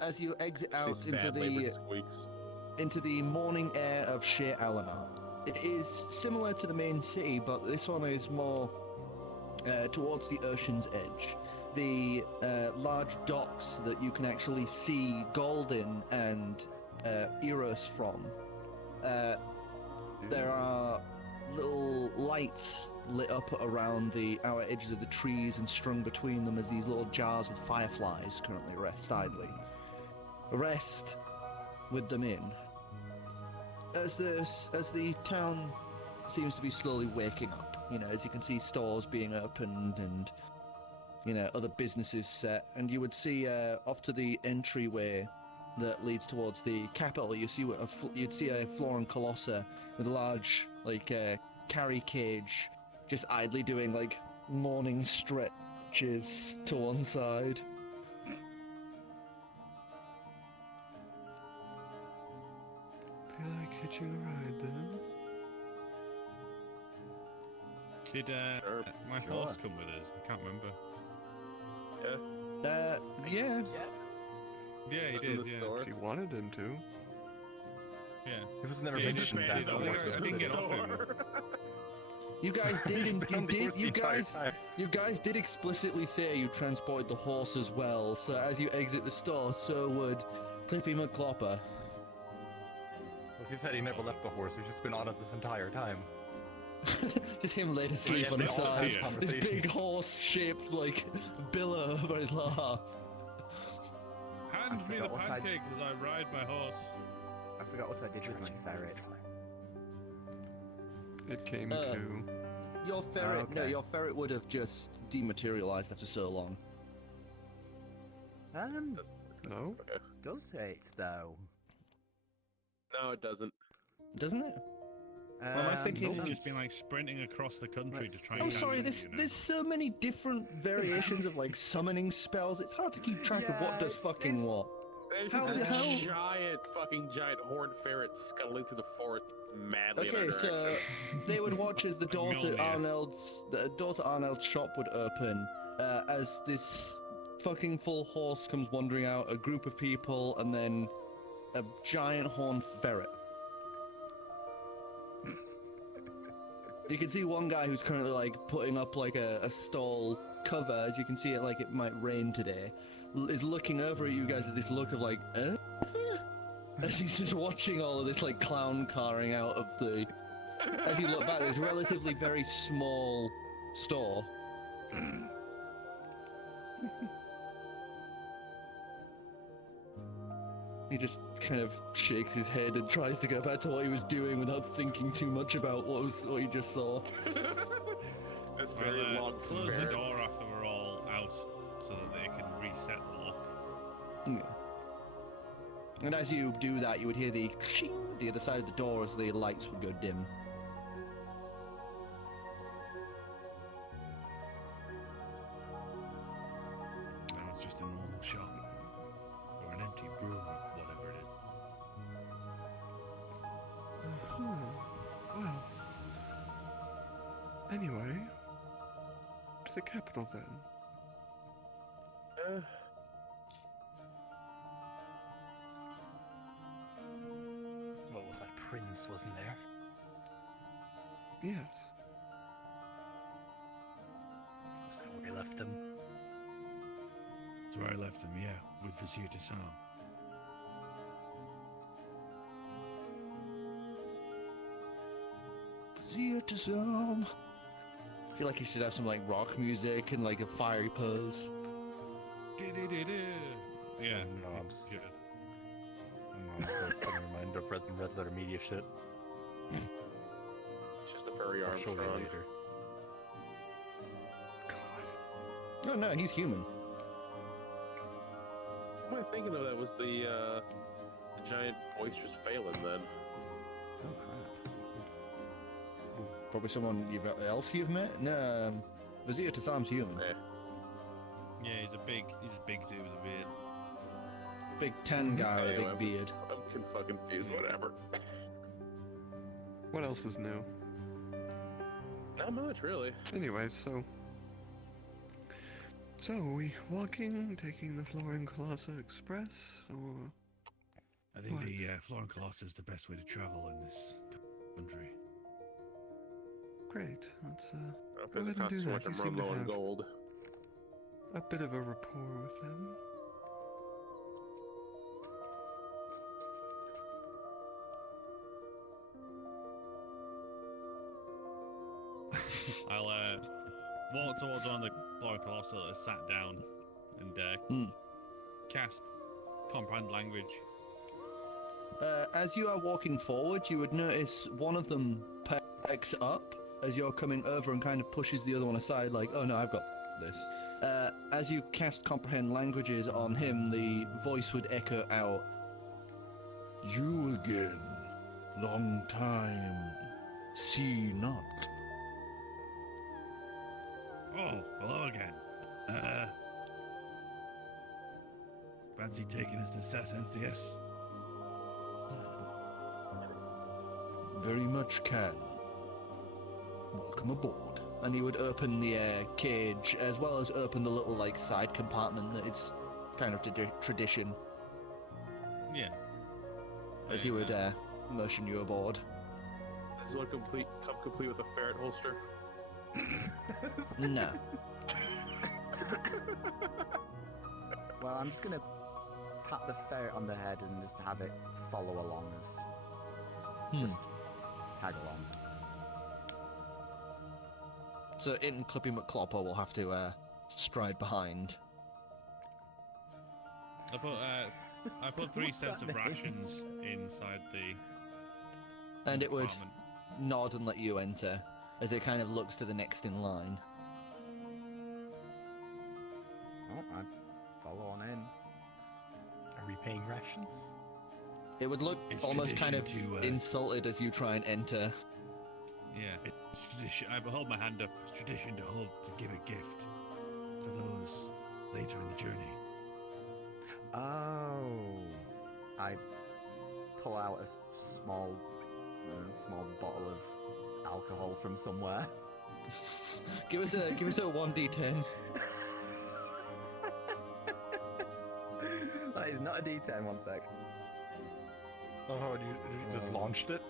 as you exit out These into sad labor the squeaks. morning air of Sheer Eleanor. It is similar to the main city, but this one is more towards the ocean's edge. The large docks that you can actually see Golden and Eros from. There are little lights lit up around the outer edges of the trees and strung between them as these little jars with fireflies currently rest idly. Rest with them in. As the town seems to be slowly waking up, as you can see stores being opened and other businesses set, and you would see off to the entryway that leads towards the capital, you'd see a Floran Colosser with a large carry cage, just idly doing morning stretches to one side. Feel like hitching a ride then? Did Sure, my sure. horse come with us? I can't remember. Yeah. Yeah, he Was in did. the Yeah. store. She wanted him to. Yeah. It was never Yeah, he mentioned just that. made it much. up. I didn't get off him. You guys He's did. been on the horse the entire time. You guys did explicitly say you transported the horse as well. So as you exit the store, so would Clippy McClopper. Well, he said he never left the horse. He's just been on it this entire time. Just him laid asleep yeah, on they his all side. appear. This big horse-shaped billow over his laugh. Hand me the forgot what I- pancakes as I ride my horse. I forgot what I did with my ferret. It came Uh, to. Your ferret, no, okay. your ferret would have just dematerialized after so long. No? Does it though? No, it doesn't. Doesn't it? am I thinking- He's just been sprinting across the country to Let's try see. and I'm catch sorry, you, there's you know? there's so many different variations of summoning spells. It's hard to keep track of what does fucking what. There's How- just a how- giant horned ferret scuttling through the forest madly in our Okay, direction. so they would watch as the door to Magnolia. Arnold's shop would open, as this fucking full horse comes wandering out, a group of people, and then a giant horned ferret. You can see one guy who's currently like putting up like a stall cover, as you can see it like it might rain today, is looking over at you guys with this look of like, as he's just watching all of this like clown carring out of the. As you look back, there's a relatively very small store. He just kind of shakes his head and tries to go back to what he was doing without thinking too much about what he just saw. That's very long. Close the door after we're all out so that they can reset the lock. Yeah. And as you do that, you would hear the ching at the other side of the door as the lights would go dim. Now it's just a normal shop. Or an empty room, or whatever it is. Well. Anyway, to the capital then. Well, that prince wasn't there. Yes. Is that where we left him? That's where I left him, yeah, with Vizier to Sam. See to some. I feel like you should have some like rock music and like a fiery pose. Yeah, No, I'm good. in mind of Resident Red Letter Media shit. It's just a furry I'll show you Armstrong. later. Oh no, he's human. What am I thinking of? That was the giant boisterous Phelan then. Oh crap. Probably someone else you've met? No, Vizier to Sam's human. Eh. Yeah, he's a big dude with a beard. Big tan guy with a Anyway, big beard. I'm fucking confused. Whatever. What else is new? Not much, really. Anyway, so are we walking, taking the Florin Colossa Express, or I think What? the Florin Colossus is the best way to travel in this country. great? Let's If Go it ahead and costs do too that. much, You I'm seem to low on have- gold. a bit of a rapport with them. I'll walk towards one of the Flora Colossal that has sat down and Hmm. cast Comprehend Language. As you are walking forward, you would notice one of them perks up as you're coming over and kind of pushes the other one aside, like, oh no, I've got this. As you cast Comprehend Languages on him, the voice would echo out, "You again, long time, see not." Oh, hello again. Fancy taking us to Sass-NCS? Very much can. Welcome aboard. And he would open the cage, as well as open the little like side compartment that is kind of tradition, Yeah. as he would motion you aboard. Does this one come complete with a ferret holster? No. Well, I'm just gonna pat the ferret on the head and just have it follow along as just tag along. So it and Clippy McClopper will have to stride behind. I put 3 sets of rations inside the And it would compartment. nod and let you enter, as it kind of looks to the next in line. Oh, I follow on in. Are we paying rations? It would look It's almost kind of tradition to, insulted as you try and enter. Yeah. It's tradition. I hold my hand up. It's tradition to give a gift for those later in the journey. Oh. I pull out a small bottle of alcohol from somewhere. Give us a 1d10. That is not a D10. 1 sec. Oh, you just launched it?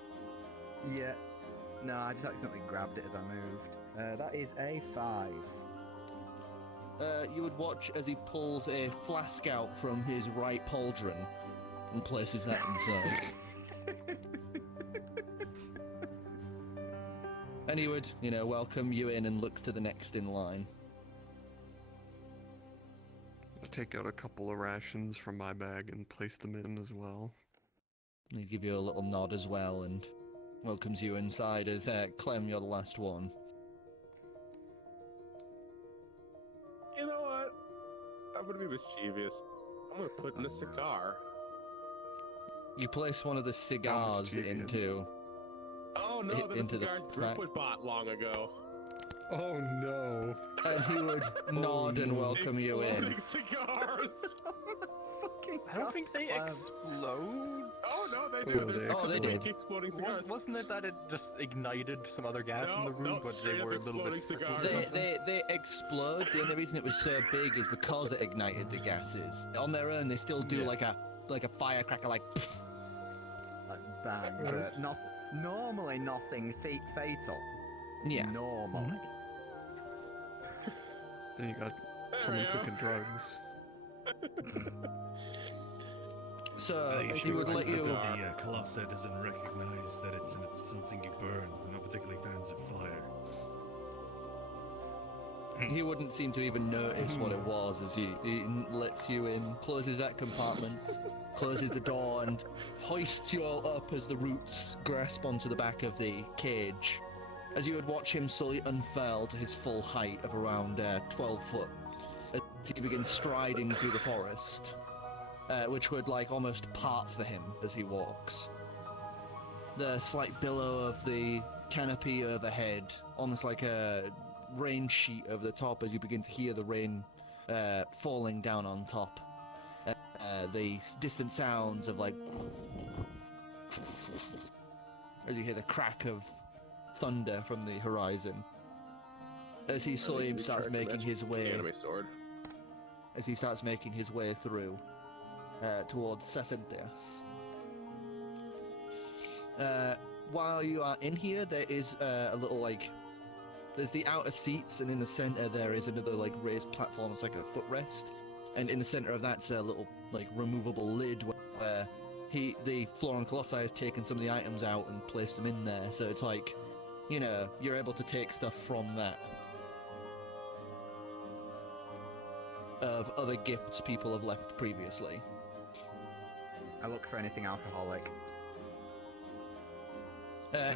Yeah. No, I just accidentally grabbed it as I moved. That is a 5. You would watch as he pulls a flask out from his right pauldron and places that inside. And he would, welcome you in and looks to the next in line. I'll take out a couple of rations from my bag and place them in as well. He give you a little nod as well and welcomes you inside as Clem, you're the last one. You know what? I'm gonna be mischievous. I'm gonna put in a cigar. You place one of the cigars into... Oh no, that's into the cigars crack. Driftwood bought long ago. Oh no. And he would nod and welcome you in. Exploding cigars! Fucking I don't think they explode. Oh no, they Oh, do. they There's Oh, they some did. fake exploding cigars. Wasn't it that it just ignited some other gas in the room, No, but they straight up were a little bit exploding sprinkled? cigars. They explode. The only reason it was so big is because it ignited the gases. On their own, they still do like a firecracker, like. Pfft. Like bang. But normally nothing fatal. Yeah. Normally. Then you got There someone we go. cooking drugs. So Are he would let you. The Colossus doesn't recognize that it's something you burn, not particularly fans of fire. He wouldn't seem to even notice what it was as he lets you in, closes that compartment, closes the door, and hoists you all up as the roots grasp onto the back of the cage. As you would watch him slowly unfurl to his full height of around 12 foot, as he begins striding through the forest, which would almost part for him as he walks. The slight billow of the canopy overhead, almost like a rain sheet over the top as you begin to hear the rain falling down on top. The distant sounds of as you hear the crack of thunder from the horizon. As he slowly starts making his way, Anime sword. as he starts making his way through towards Sesentias. While you are in here, there is a little there's the outer seats, and in the center there is another raised platform. It's like a footrest, and in the center of that's a little removable lid where the Floron Colossi has taken some of the items out and placed them in there. So it's you're able to take stuff from that of other gifts people have left previously. I look for anything alcoholic.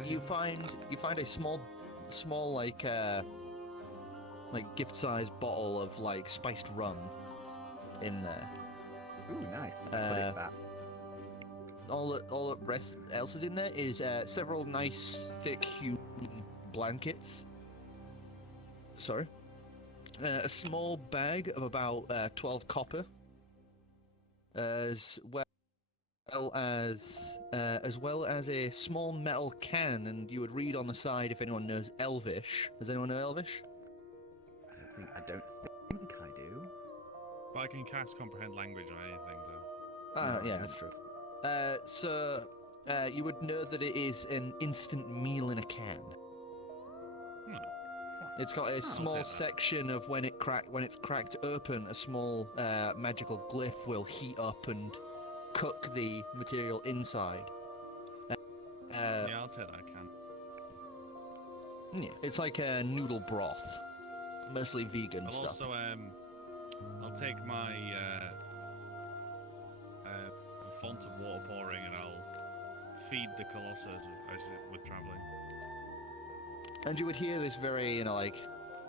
You find a small gift-sized bottle of spiced rum in there. Ooh, nice. Put it back. All the rest else is in there is several nice thick hewn blankets. Sorry. A small bag of about 12 copper, as well as a small metal can, and you would read on the side if anyone knows Elvish. Does anyone know Elvish? I don't think I do. But I can cast comprehend language on anything, so. Yeah, that's true. So you would know that it is an instant meal in a can. It's got a small take that. section of when it's cracked open, a small magical glyph will heat up and cook the material inside. Yeah, I'll take that can. Yeah, it's like a noodle broth, mostly vegan I'll stuff. also I'll take my font of water pouring and I'll feed the Colossus as we're traveling. And you would hear this very,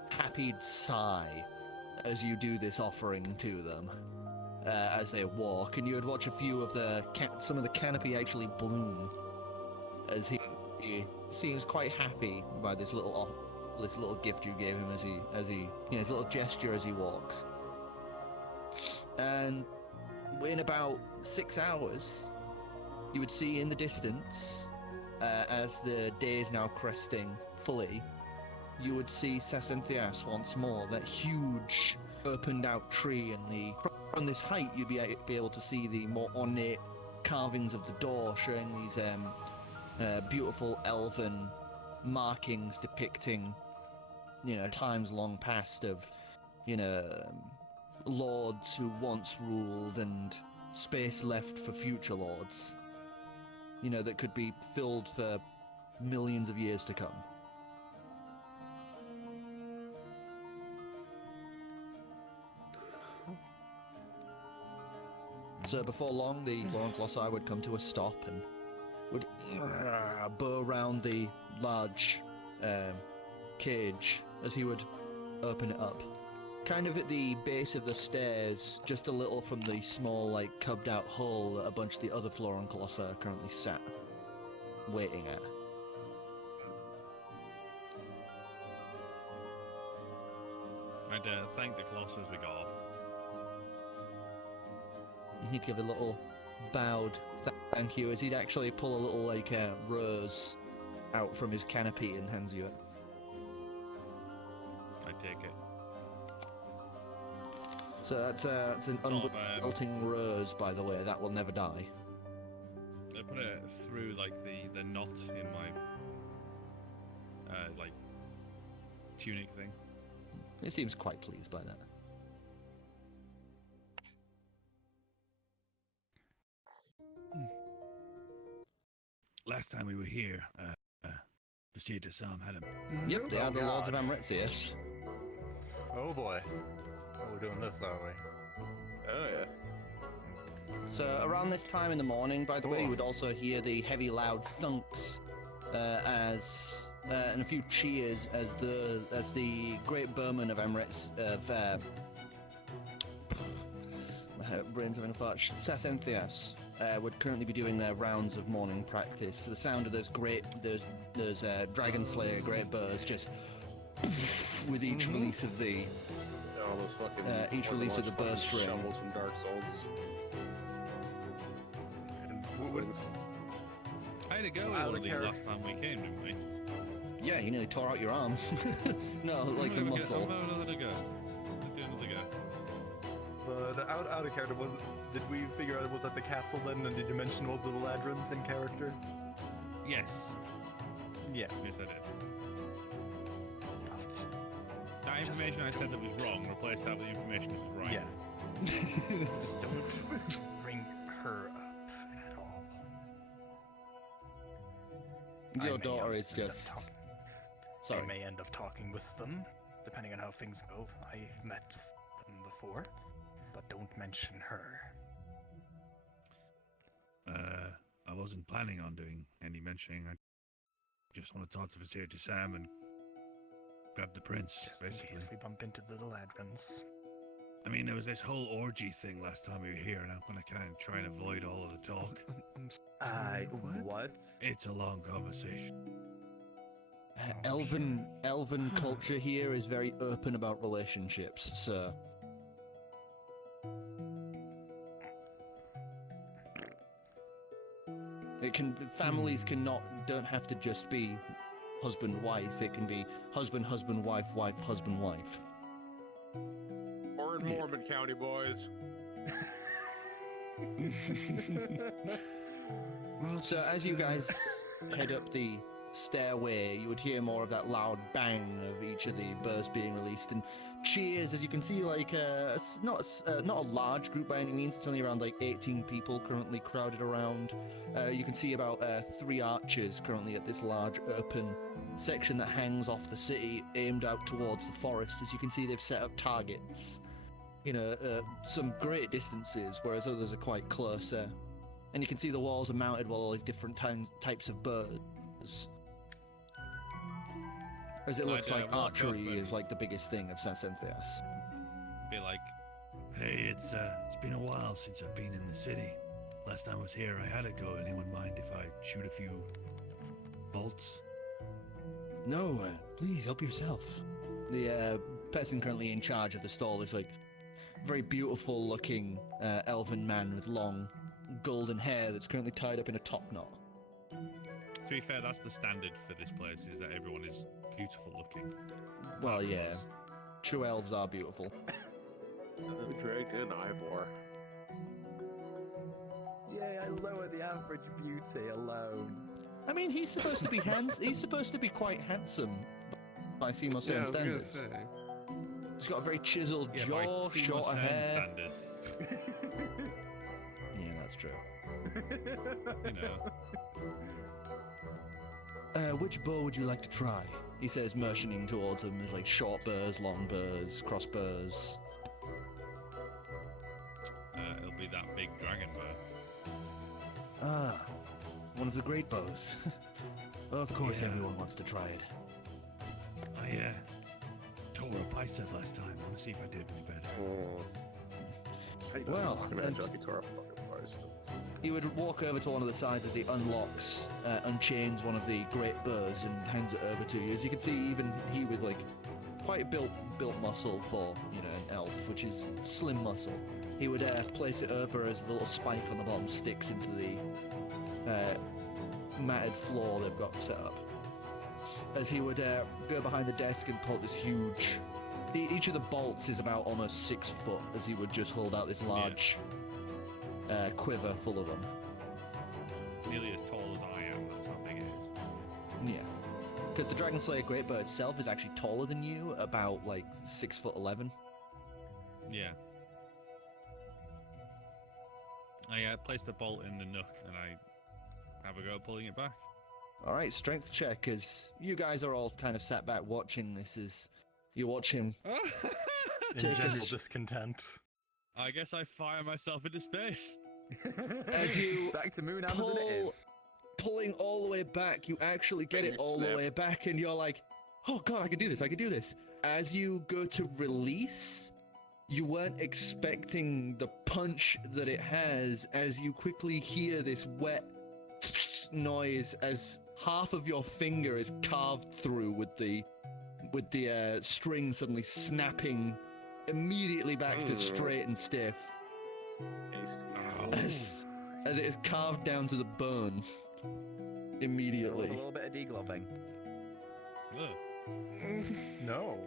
happy sigh as you do this offering to them as they walk, and you would watch a few of some of the canopy actually bloom as he seems quite happy by this little gift you gave him as he his little gesture as he walks. And in about 6 hours, you would see in the distance, as the day is now cresting fully, you would see Sasenthias once more, that huge opened out tree, and from this height you'd be able to see the more ornate carvings of the door, showing these beautiful elven markings depicting, times long past of, lords who once ruled and space left for future lords, that could be filled for millions of years to come. So before long, the Florent Colossi would come to a stop and would burrow around the large cage as he would open it up. Kind of at the base of the stairs, just a little from the small, cubbed out hole that a bunch of the other Florent Colossi are currently sat, waiting at. I'd thank the Colossus as we got off. He'd give a little bowed thank you as he'd actually pull a little rose out from his canopy and hands you it. I take it. So that's an unwilting rose, by the way. That will never die. I put it through the knot in my tunic thing. He seems quite pleased by that. Last time we were here, Vizier Sam had him. Yep, they are the Lords of Amretzius. Oh boy. Oh, we're doing this, are we? Oh yeah. So around this time in the morning, by the way, you would also hear the heavy, loud thunks and a few cheers as the great Burman of Emirates brains having a fart. Sasenthias would currently be doing their rounds of morning practice. The sound of those Dragon Slayer great bows just with each release of the each release of the bow string. Shovels from Dark Souls. I had to go with one of these last time we came, didn't we? Yeah, you nearly tore out your arm. No, the muscle. I'll have another go. I'll do another go. But out of character, did we figure out was at the castle then, and did you mention all the Ladrons in character? Yes. Yeah. Yes, I did. That information I said that was wrong, replace that with the information that was right. Yeah. Just don't bring her up at all. Your daughter is just... Sorry. I may end up talking with them, depending on how things go. I've met them before, but don't mention her. I wasn't planning on doing any mentioning. I just want to talk to Vizier Sam and grab the prince, Just in basically. case we bump into the Ladrons. I mean, there was this whole orgy thing last time we were here, and I'm gonna kind of try and avoid all of the talk. What? It's a long conversation. Elven culture here is very open about relationships, so... Families don't have to just be husband-wife, it can be husband-wife, wife-husband-wife. Or in Mormon County, boys. So as you guys head up the stairway, you would hear more of that loud bang of each of the bursts being released, and cheers as you can see, not a large group by any means. It's only around 18 people currently crowded around. You can see about 3 archers currently at this large open section that hangs off the city, aimed out towards the forest. As you can see, they've set up targets, some great distances, whereas others are quite closer. And you can see the walls are mounted with all these different types of birds. As it looks like archery is the biggest thing of Sasenthias. Be like, Hey, it's been a while since I've been in the city. Last time I was here, I had a go. Anyone mind if I shoot a few bolts? No, please help yourself. The person currently in charge of the stall is very beautiful looking elven man with long golden hair that's currently tied up in a top knot. To be fair, that's the standard for this place, is that everyone is beautiful looking. Well, yeah. True elves are beautiful. Dragged in Ivor. Yay, I lower the average beauty alone. I mean, he's supposed to be he's supposed to be quite handsome by Seymour Yeah, I was gonna standards. say. He's got a very chiseled Yeah, jaw, by Seymour shorter Stern hair. standards. Yeah, that's true. You know. Which bow would you like to try? He says, motioning towards him. There's like short bows, long bows, crossbows. It'll be that big dragon bow. Ah, one of the great bows. Of course, Yeah. everyone wants to try it. I tore a bicep last time. I want to see if I did any better. Well, and- He would walk over to one of the sides as he unlocks, unchains one of the great bows and hands it over to you. As you can see, even he with like quite a built muscle for an elf, which is slim muscle. He would place it over as the little spike on the bottom sticks into the matted floor they've got set up. As he would go behind the desk and pull this huge. Each of the bolts is about almost 6 foot. As he would just hold out this large. Quiver full of them. Nearly as tall as I am, that's how big it is. Yeah. Because the Dragon Slayer Great Bow itself is actually taller than you, about like 6'11". Yeah. I placed the bolt in the nook and I have a go at pulling it back. Alright, strength check, as you guys are all kind of sat back watching this as you watch him. In Take a general s- discontent. I guess I fire myself into space. As you Back to Moon Amazon it is. pulling all the way back, you actually get it Finger all the snap. way back and you're like, oh god, I can do this. As you go to release, you weren't expecting the punch that it has as you quickly hear this wet noise as half of your finger is carved through with the string suddenly snapping immediately back to straight and stiff as it is carved down to the bone immediately. A little bit of degloving. Ugh. No.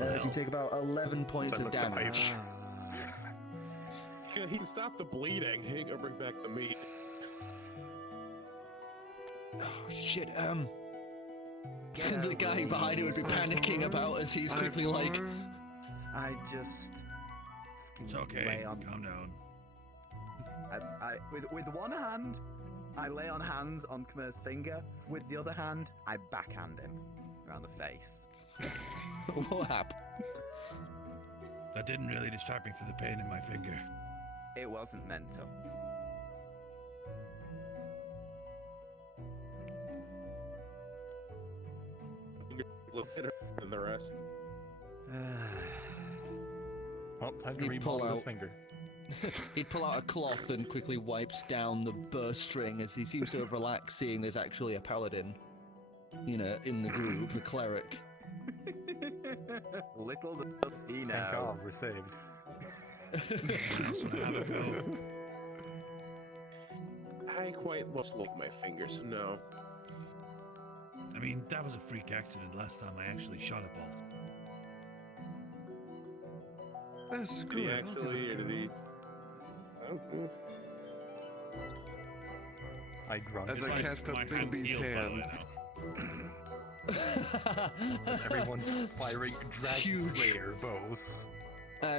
As you take about 11 points of That looked damage. He can stop the bleeding. He can bring back the meat. Oh shit, Get the over guy it, behind it would be Jesus. panicking about as he's quickly like, I just. It's okay. Lay on. Calm down. With one hand, I lay on hands on Kamerth's finger. With the other hand, I backhand him around the face. what happened? That didn't really distract me from the pain in my finger. It wasn't meant to. Look better than the rest. Well, time to He'd pull remodel out- his finger. He'd pull out a cloth and quickly wipes down the bowstring as he seems to have relaxed, seeing there's actually a paladin, in the group, the cleric. Little does he Thank know. God, we're saved. So have a go. I quite much like my fingers, so no. I mean, that was a freak accident last time I actually shot a bolt. That's Did good. he I'll actually, give or it a did he? go. Oh, I grunt. As I cast up My Big B's healed, by the way, hand. now. Everyone's firing Dragon Huge. Slayer bows.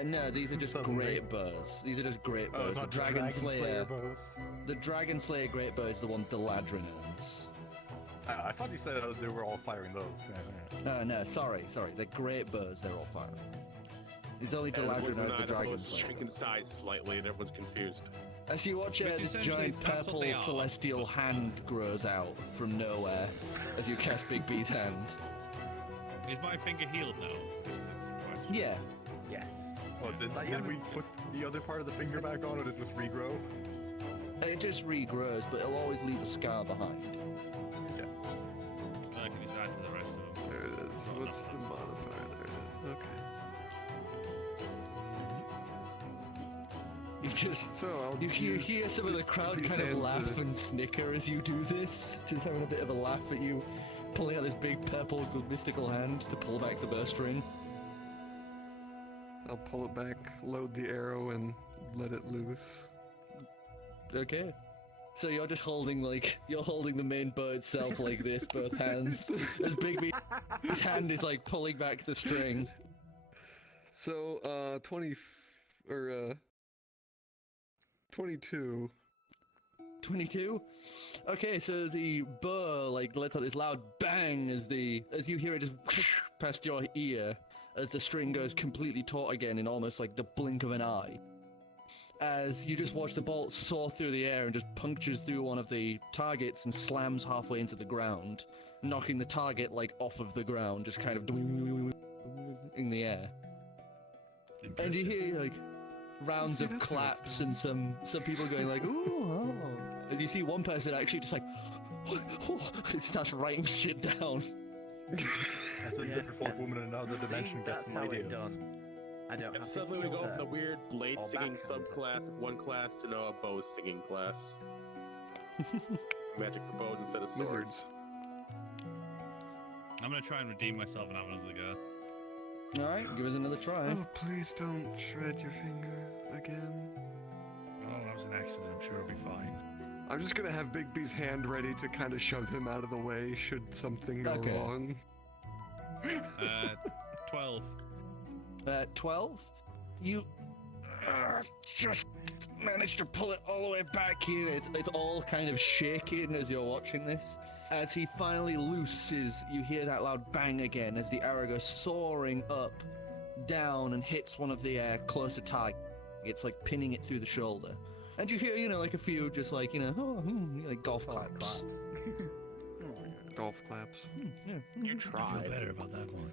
No, these are just Suddenly. great bows. These are just great Oh, bows. it's The not Dragon Slayer. bows. The Dragon Slayer Great Bow is the one Deladrin owns. I thought you said they were all firing those. No, sorry. They're great bows, they're all firing. It's only Deladrin owns the Dragon Slayer. shrink in size slightly, and everyone's confused. As you watch Which this essentially, giant that's what purple they are. celestial hand grows out from nowhere as you cast Big B's hand. Is my finger healed now? Just a question. Yeah. Yes. Oh, did we put the other part of the finger back on, or did it just regrow? It just regrows, but it'll always leave a scar behind. I can just add to the rest of them. There it is. What's the modifier? There it is. Okay. You've just So I'll you hear some of the crowd kind of hand laugh to- and snicker as you do this, just having a bit of a laugh at you, pulling out this big purple mystical hand to pull back the burst ring. I'll pull it back, load the arrow, and let it loose. Okay. So you're just holding you're holding the main bow itself like this, both hands. As Bigby's hand is like pulling back the string. So 22. 22. Okay, so the bow lets out this loud bang as you hear it just past your ear as the string goes completely taut again in almost like the blink of an eye. As you just watch the bolt soar through the air and just punctures through one of the targets and slams halfway into the ground, knocking the target off of the ground, just kind of in the air. And you hear rounds of claps and some people going ooh, oh. As you see one person actually just starts writing shit down. As a different woman in another dimension gets some ideas. I don't And have suddenly we to go from the weird blade or singing backhand. subclass of one class to now a bow singing class. Magic for bows instead of swords. Wizards. I'm gonna try and redeem myself and have another go. Alright, give us another try. Oh, please don't shred your finger again. Oh, that was an accident. I'm sure it'll be fine. I'm just gonna have Big B's hand ready to kind of shove him out of the way should something go Okay. wrong. 12. 12. You just managed to pull it all the way back in. It's all kind of shaking as you're watching this. As he finally looses, you hear that loud bang again as the arrow goes soaring up, down, and hits one of the closer targets. It's pinning it through the shoulder. And you hear, a few just golf claps. Golf claps. Yeah. You I feel tried. better about that one.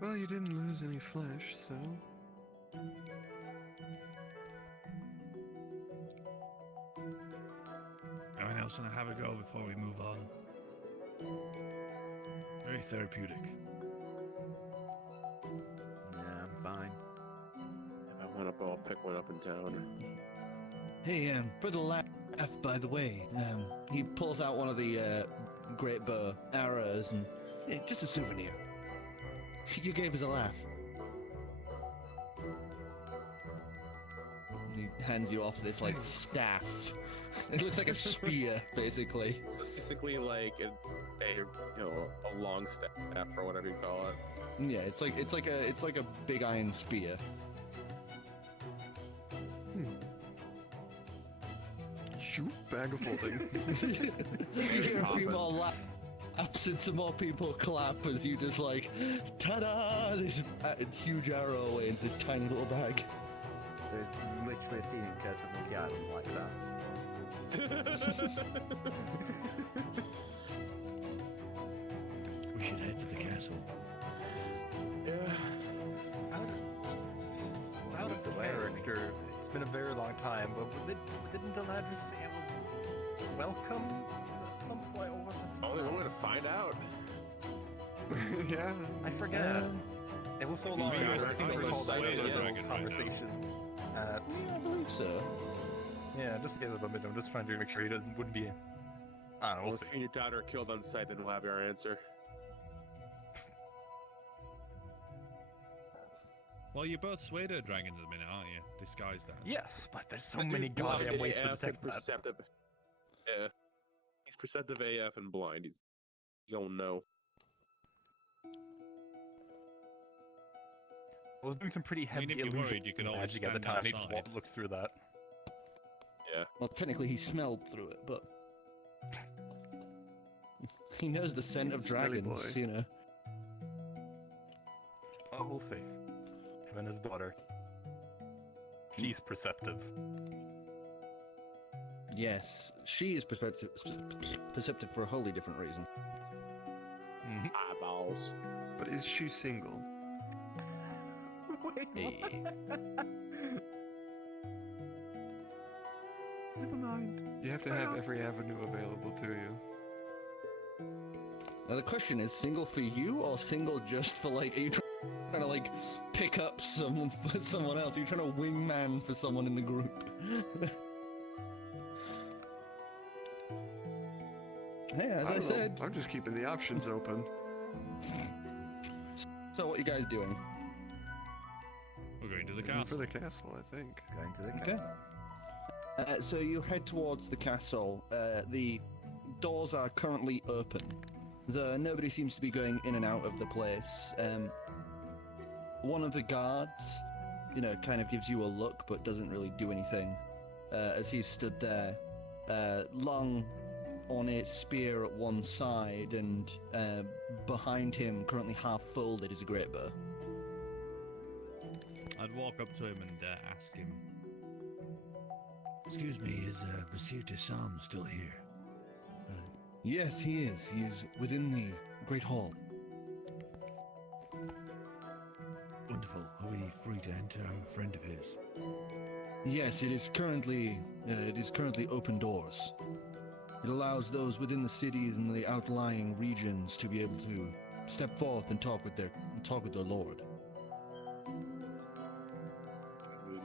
Well, you didn't lose any flesh, so... Anyone else want to have a go before we move on? Very therapeutic. Yeah, I'm fine. If I want a bow, I'll pick one up in town. Hey, for the laugh, by the way, he pulls out one of the great bow arrows and just a souvenir. You gave us a laugh. He hands you off this staff. It looks like a spear, basically. So it's basically like a long staff or whatever you call it. Yeah, it's like a big iron spear. Shoot, bag of holding. You hear a few more laughs and some more people clap as you just ta-da! This huge arrow away into this tiny little bag. There's literally a scene in Curse of Monkey Island like that. We should head to the castle. Yeah. Out of character, it's been a very long time, but didn't the lad just say it was welcome at some point? Or was it Only one way to find out. Yeah. I forget. It was so long Yeah, ago. I I think I think recall it's that Sway the little Dragon right now. conversation. At, I believe so. yeah, just give it a bit. I'm just trying to make sure he wouldn't be. I don't know. We'll Well, see. if your daughter killed on sight, then we'll have our answer. Well, you're both Swayder dragons at the minute, aren't you? Disguised as. Yes, but there's so But many dude's blind goddamn ways to AF and detect that. perceptive. Yeah. He's perceptive AF and blind. He's. You don't know. I was doing some pretty I mean, heavy if you're illusion worried, you could always magic at the stand time. I just outside. looked through that. Well, technically he smelled through it, but he knows the scent He's of a smelly dragons, boy. Oh, we'll see. Him and his daughter. She's perceptive. Yes, she is perceptive for a wholly different reason. Mm-hmm. Eyeballs. But is she single? Wait, Hey. Never mind. You have to have every avenue available to you. Now the question is, single for you or single just for are you trying trying to like pick up someone else. You're trying to wingman for someone in the group. Hey, as I said. I'm just keeping the options open. So what are you guys doing? We're going to the Heading for castle. the castle, I think. Going to the Okay. castle. So you head towards the castle. The doors are currently open. Nobody seems to be going in and out of the place. One of the guards, kind of gives you a look, but doesn't really do anything. As he stood there, long ornate spear at one side, and behind him, currently half folded, is a great bow. I'd walk up to him and ask him. Excuse me, is Monsieur Tissam still here? Yes, he is. He is within the Great Hall. Wonderful. Are we free to enter? I'm a friend of his. Yes, it is currently open doors. It allows those within the cities and the outlying regions to be able to step forth and talk with their lord.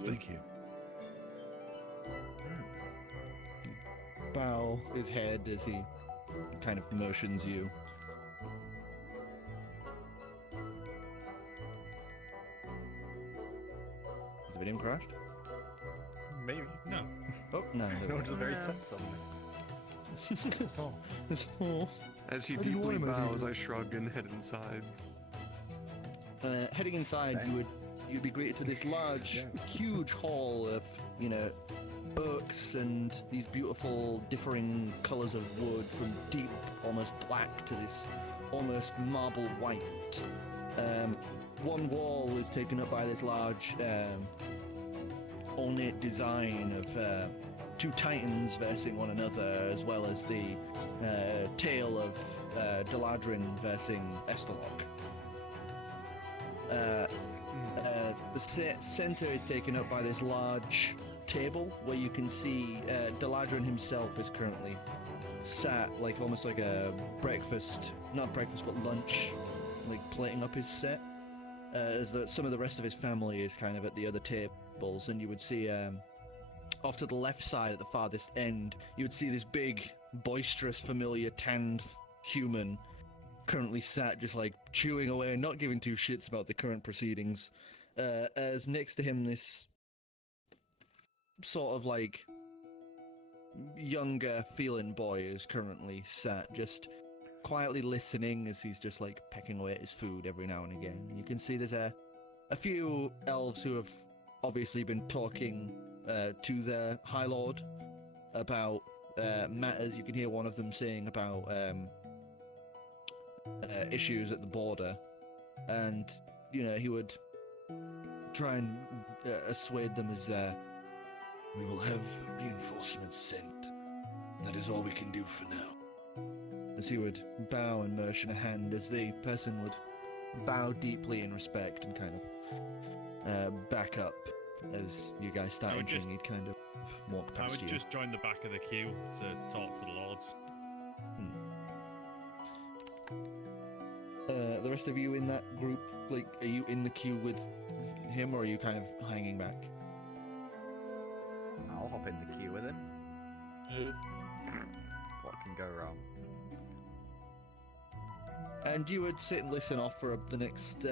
Thank you. Bow his head as he kind of motions you. Has the video crashed? Maybe. No. Oh, no. No, just very sense of it. As he How do you deeply want him, bows, Ivor? I shrug and head inside. Heading inside, you'd be greeted to this large, huge hall of, oaks and these beautiful differing colours of wood, from deep, almost black to this almost marble white. One wall is taken up by this large, ornate design of two titans versing one another, as well as the tale of Deladrin versing Estalok. The center is taken up by this large table where you can see Deladrin himself is currently sat almost like a not breakfast but lunch, plating up his set, as some of the rest of his family is kind of at the other tables. And you would see off to the left side at the farthest end, you would see this big, boisterous, familiar, tanned human currently sat just chewing away, not giving two shits about the current proceedings, as next to him this sort of younger feeling boy is currently sat just quietly listening as he's just pecking away at his food every now and again. You can see there's a few elves who have obviously been talking to their High Lord about matters. You can hear one of them saying about issues at the border, and he would try and assuade them as we will have reinforcements sent. That is all we can do for now. As he would bow and motion a hand, as the person would bow deeply in respect and kind of back up. As you guys start entering, he'd kind of walk I past would you. just join the back of the queue to talk to the lords. The rest of you in that group, are you in the queue with him, or are you kind of hanging back? I'll hop in the queue with him. What can go wrong? And you would sit and listen off for the next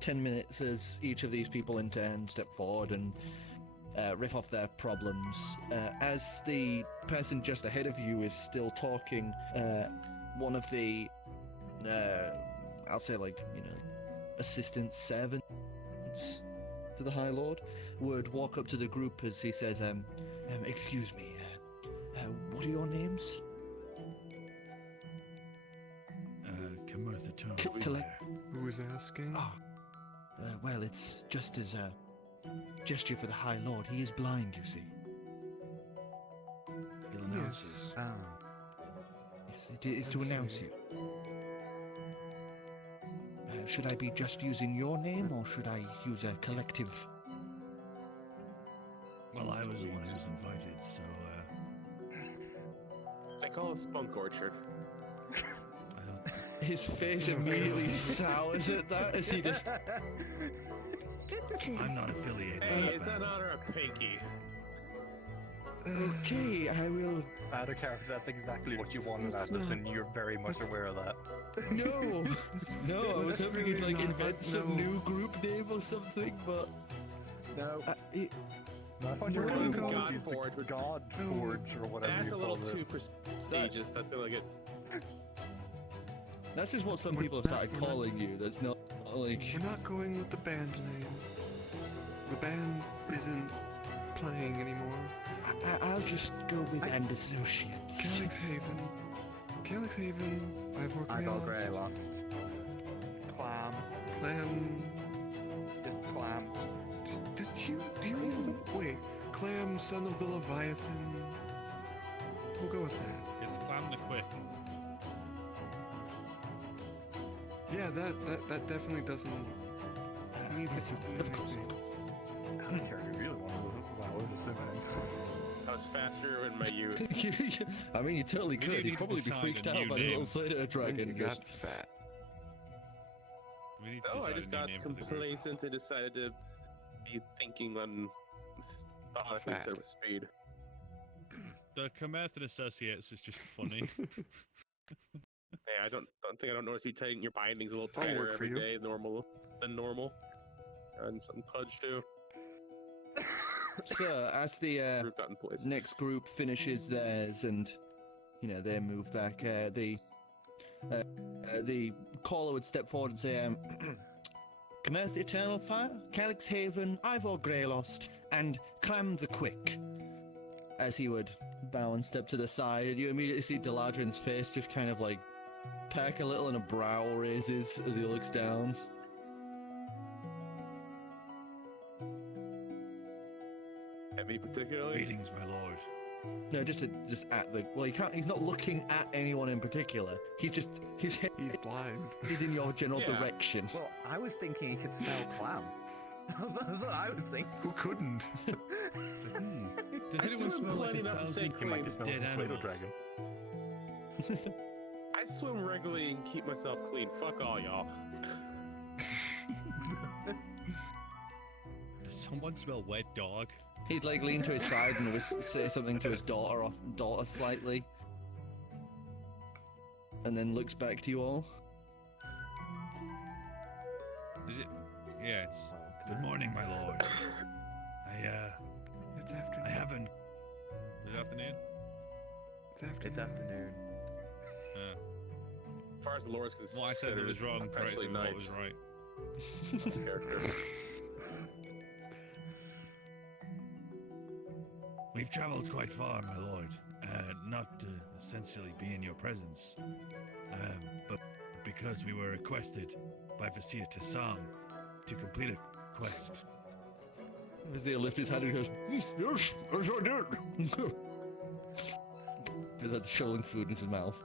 10 minutes as each of these people in turn step forward and riff off their problems. As the person just ahead of you is still talking, one of the, I'll say assistant servants to the High Lord would walk up to the group as he says, excuse me, what are your names? Kamerth. Who was asking? Well, it's just as a gesture for the High Lord. He is blind, you see. He'll announce Yes. Yes, it is to I announce see. you. Should I be just using your name, or should I use a collective? Well, I was the one who was invited, so They call it Spunk Orchard. I don't. His face immediately sours at that as he just. I'm not affiliated. Hey, with it's that in band. honor of Pinky. Okay, I will. Out of character, that's exactly what you wanted That's out of this, not- and you're very much that's- aware of that. No, no, I was That's hoping he'd really like not- invent some no. new group name or something, but No. No, I thought you were We're going gonna to go- use the Godforge. God Forge or whatever That's you a little called too it. prestigious. That's like it. that's just what some We're people have not- started we're not- calling you. That's not like. We're not going with the band name. The band isn't playing anymore. I'll just go with And Associates. Calix Haven. Ivor Ivor Grayllost. Grayllost. Clam. Clam. Just Clam. Do you even wait? Clam, son of the Leviathan. We'll go with that. It's Clam the Quick. Yeah, that definitely doesn't. He needs it. Of course. I don't care if you really want to allow it, assuming. I was faster in my youth. I mean, you totally We do could. need You'd to probably be decide freaked a out new by the name. little Slater dragon. You Just, got fat. We need to Oh, I decide just a new got name for the group. complacent and decided to be thinking on thought Fat. instead of speed. The Kamerth and Associates is just funny. Hey, I don't notice you tighten your bindings a little That'll tighter work for every you. day than normal. And some pudge too. so, as the Root that in place. next group finishes theirs and, they move back, the caller would step forward and say, Kamerth Eternal Fire, Calix Haven, Ivor Grayllost, and Clam the Quick. As he would bow and step to the side, and you immediately see Deladrin's face just kind of like perk a little and a brow raises as he looks down. At me particularly. Greetings, my lord. No, just at the. Well, he's not looking at anyone in particular. He's He's blind. he's in your general Yeah. direction. Well, I was thinking he could smell Clam. That's what I was thinking. Who couldn't? Does I anyone swim smell like plenty a enough to thousand take You might be clean. smelling dead some Slater animals? Dragon. I swim regularly and keep myself clean. Fuck all y'all. Does someone smell wet dog? He'd like lean to his side and say something to his daughter slightly, and then looks back to you all. Is it? Yeah, it's. Good morning, my lord. It's I afternoon. haven't. Good afternoon. It's afternoon. It's afternoon. As far as the lore is concerned, What I said that was wrong, correct actually me what night. was right. Character. We've traveled quite far, my lord. Not to essentially be in your presence, but because we were requested by Vasir Tassam to complete a quest. Vizier lifts his hand and goes, "Yes, yes, I did." Without shoveling food in his mouth.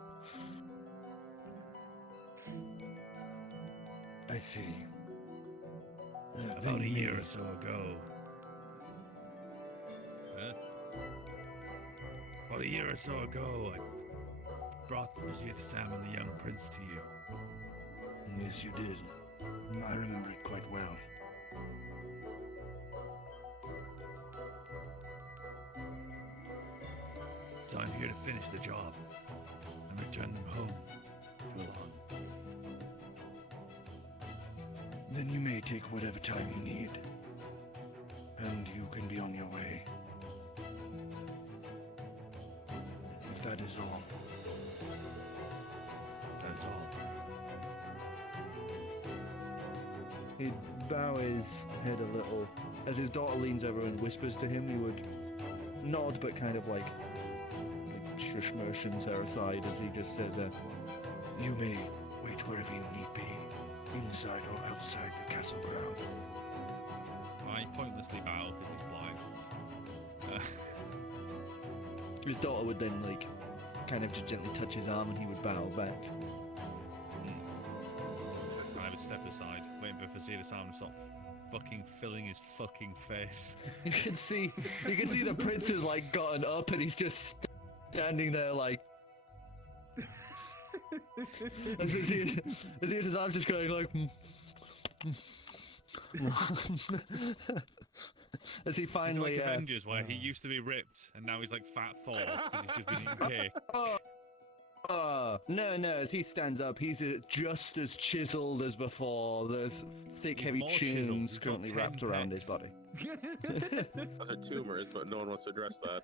I see. About a year or so ago. Huh? About a year or so ago, I brought Vasir Tassam and the young prince to you. Yes, you did. I remember it quite well. So I'm here to finish the job and return them home to Alon. Then you may take whatever time you need. And you can be on your way. If that is all. That is all. He'd bow his head a little. As his daughter leans over and whispers to him, he would nod but kind of like shush motions her aside as he just says, You may wait wherever you need be, inside or outside the castle ground. I pointlessly bow because he's blind. his daughter would then like kind of just gently touch his arm and he would bow back. I would step aside, waiting for Vasir Tassam to stop fucking filling his fucking face. You can see the prince has like gotten up and he's just standing there like As his eyes just going like. As he finally. He's like Avengers, where he used to be ripped and now he's like Fat Thor because he's just been eating cake. No. As he stands up, he's just as chiseled as before. There's thick, He's heavy more chiseled. chins He's got currently 10 wrapped around his pecs. body. Those are tumors, but no one wants to address that.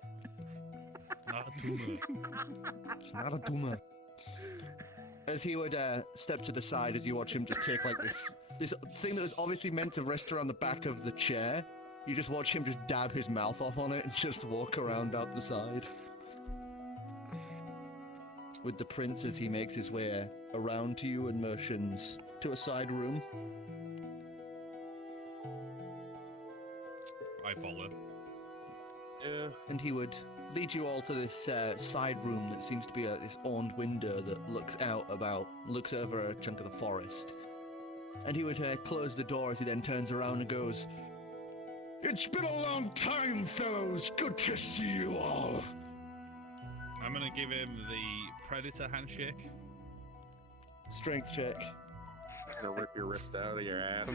Not a tumor. It's not a tumor. As he would step to the side, as you watch him just take like this thing that was obviously meant to rest around the back of the chair, you just watch him just dab his mouth off on it and just walk around out the side. With the prince as he makes his way around to you and motions to a side room. I follow. Yeah. And he would lead you all to this side room that seems to be this owned window that looks over a chunk of the forest. And he would close the door as he then turns around and goes, "It's been a long time, fellows. Good to see you all." I'm gonna give him the Predator handshake. Strength check. I'm gonna rip your wrist out of your ass.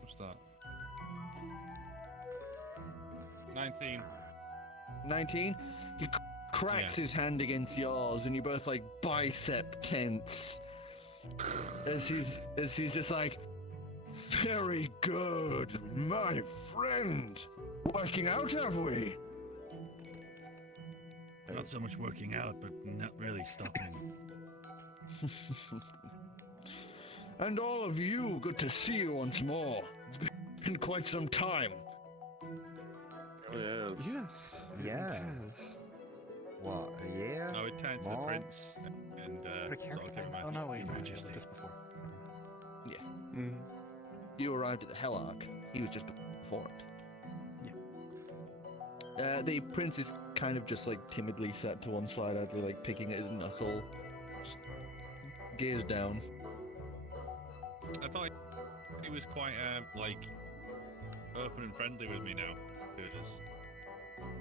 What's that? 19. 19. He cracks his hand against yours, and you both like bicep tense. As he's just like, "Very good, my friend. Working out, have we?" Not so much working out, but not really stopping. And all of you, good to see you once more. It's been quite some time. Oh, yeah. Yes. Yeah. It has. What, a year? I would turn to the More? prince and sort of give him Oh a no, wait, no, Majesty. just before. Mm. You arrived at the Hell Arc. He was just before it. The prince is kind of just like timidly sat to one side, idly like picking at his knuckle. Just gaze down. I thought he was quite like open and friendly with me now, because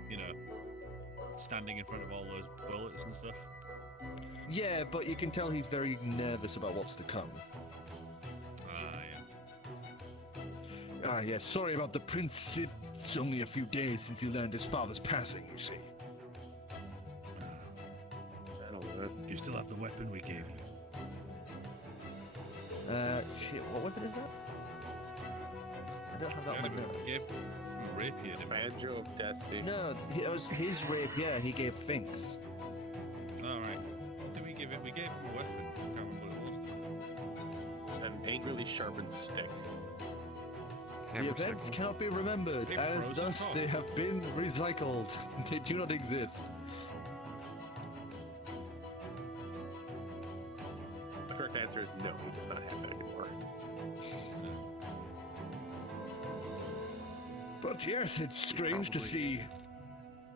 you know, standing in front of all those bullets and stuff. Yeah, but you can tell he's very nervous about what's to come. Yeah. Yes, sorry about the prince. It's only a few days since he learned his father's passing, you see. That'll do it. You still have the weapon we gave you. Shit, what weapon is that? I don't have that Yeah, on my notes. give him a rapier. didn't we? Banjo of Destiny. No, it was his rapier he gave Finks. All right. What did we give him? We gave him a weapon. I can't remember what it was. An angrily sharpened stick. The Hammer events sickle. cannot be remembered, It as frozen thus hot. they have been recycled. They do not exist. The correct answer is no, he does not have that anymore. But yes, it's strange to Probably. see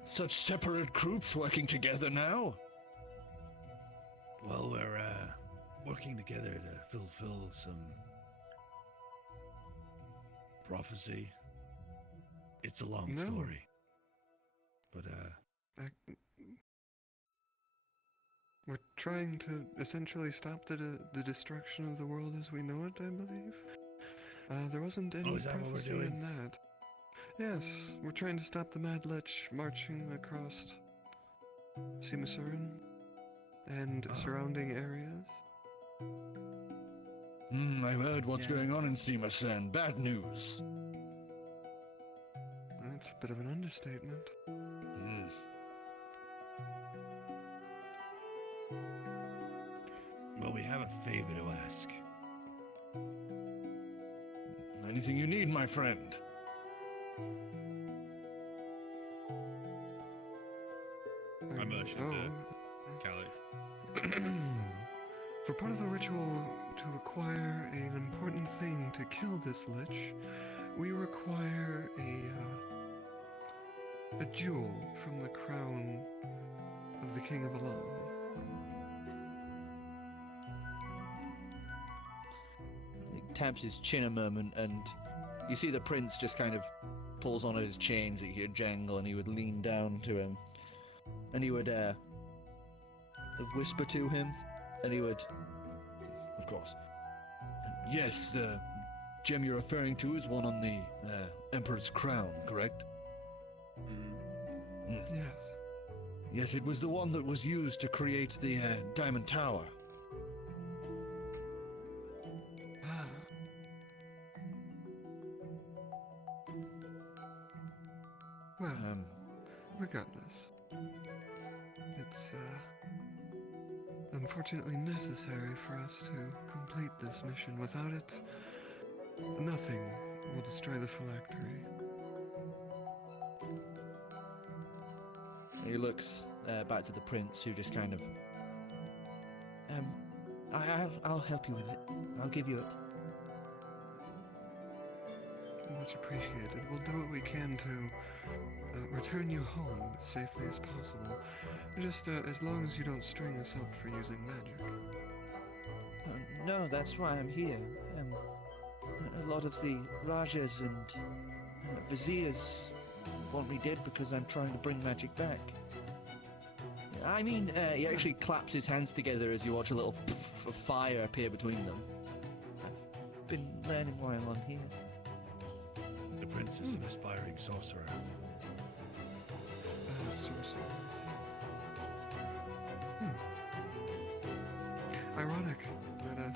such separate groups working together now. Well, we're working together to fulfill some prophecy. It's a long No. story. But We're trying to essentially stop the destruction of the world as we know it, I believe. There wasn't any is that what we're prophecy doing? in that. Yes, we're trying to stop the Mad Lich marching across Simasurin and surrounding areas. I've heard what's Yeah. going on in Simasen. Bad news. That's a bit of an understatement. well, we have a favor to ask. Anything you need, my friend. I motioned Oh. Calix. For part of a ritual to acquire an important thing to kill this lich, we require a jewel from the crown of the King of Alam. He taps his chin a moment, and you see the prince just kind of pulls on his chains that you hear jangle, and he would lean down to him. and he would whisper to him, and he would, Of course. Yes, the gem you're referring to is one on the Emperor's crown, correct? Yes. Yes, it was the one that was used to create the Diamond Tower. Ah. Well, regardless, it's unfortunately necessary for us to complete this mission. Without it, nothing will destroy the phylactery. he looks back to the prince, who just kind of, I'll help you with it. I'll give you it. Much appreciated. We'll do what we can to return you home as safely as possible. Just as long as you don't string us up for using magic. No, that's why I'm here. A lot of the Rajas and Viziers want me dead because I'm trying to bring magic back. I mean, he actually claps his hands together as you watch a little poof of fire appear between them. I've been learning while I'm here. The prince is an aspiring sorcerer. Sorcerer, I see. Ironic that a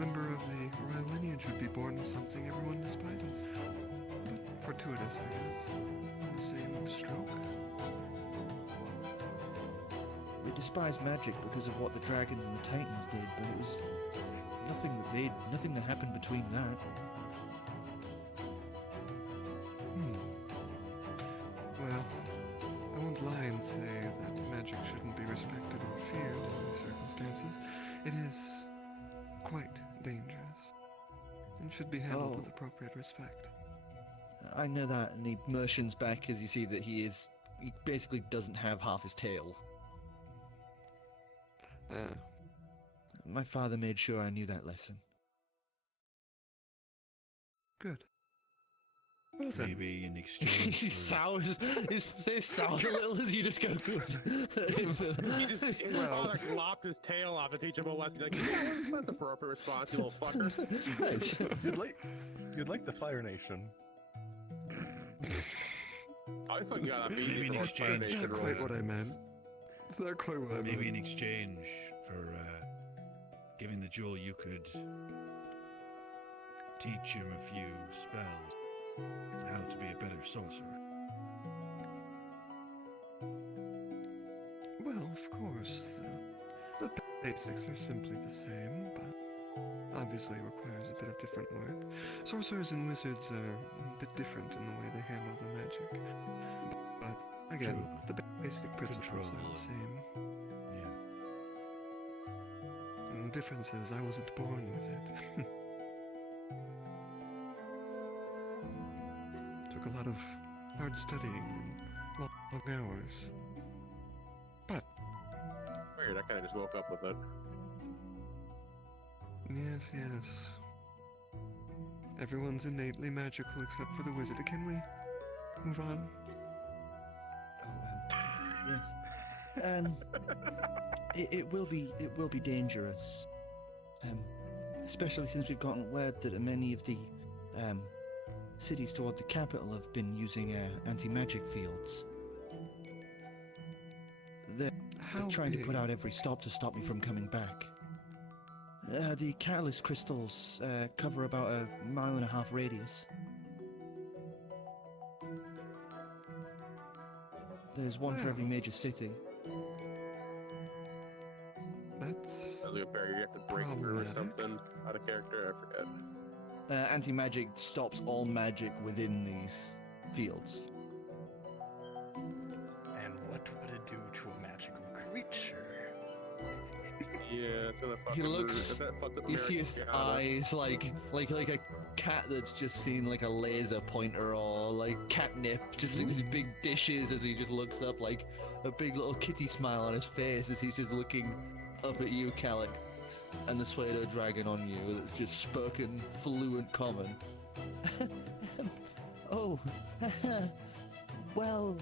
member of the royal lineage would be born with something everyone despises. But fortuitous, I guess. The same stroke. We despise magic because of what the dragons and the titans did, but it was nothing that happened between that. Well, I won't lie and say that magic shouldn't be respected or feared in these circumstances. It is quite dangerous and should be handled with appropriate respect. I know that, and he motions back as you see that he basically doesn't have half his tail. My father made sure I knew that lesson. Good. Well, then. Maybe in exchange He for... sours, his face sours a little as you just go, His father lopped his tail off to teach him a lesson. Like, yeah, that's appropriate response, you little fucker. You'd like the Fire Nation. I fucking got a Maybe beat in for Fire exchange Nation for- Not quite what I meant. It's not quite what I meant. Maybe in exchange for giving the jewel, you could teach him a few spells, how to be a better sorcerer. Well, of course. The basics are simply the same, but obviously requires a bit of different work. Sorcerers and wizards are a bit different in the way they handle the magic. But again, True, the basic principles control are the same. Yeah. And the difference is I wasn't born with it. Took a lot of hard studying and long hours. But Weird, I kind of just woke up with it. yes, yes. Everyone's innately magical except for the wizard. Can we move on? Yes. It will be dangerous. Especially since we've gotten word that many of the cities toward the capital have been using anti-magic fields. They're trying to put out every stop to stop me from coming back. The catalyst crystals cover about a 1.5 mile radius. There's one for every major city. That's As we compare, you have to break through or something out of character, I forget. Anti-magic stops all magic within these fields. And what would it do to a magical creature? Yeah, it's gonna fucking He looks. that fucked up You see his American Piano. eyes like a cat that's just seen like a laser pointer or like catnip, just like these big dishes as he just looks up, like a big little kitty smile on his face as he's just looking up at you, Calix, and the pseudo dragon on you that's just spoken fluent common. Oh, Well,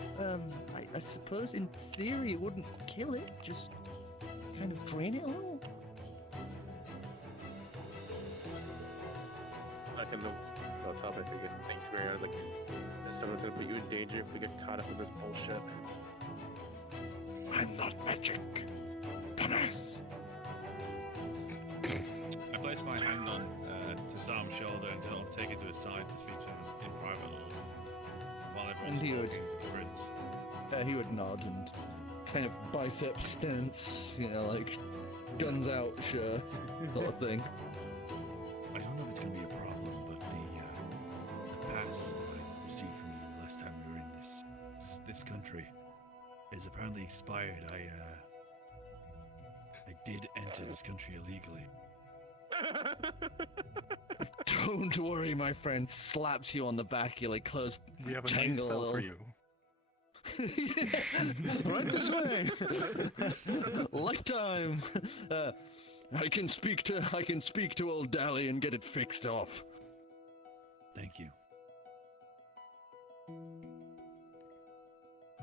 I suppose in theory it wouldn't kill it, just kind of drain it a little. Like in the topic, we get things around, like, if someone's gonna put you in danger if we get caught up in this bullshit. I'm not magic. Dumbass. I place my hand on to Sam's shoulder and sort of take it to his side to speak to him in private while everyone's And he talking would- to the prince. He would nod and kind of bicep stance, like guns out, sure, sort of thing. I don't know if it's going to be a problem, but the pass that I received from you last time we were in this country is apparently expired. I did enter this country illegally. Don't worry, my friend. Slaps you on the back. You like close. We have a nice Jangle a cell for little. you. Right this way. Lifetime. I can speak to old Dally and get it fixed off. Thank you.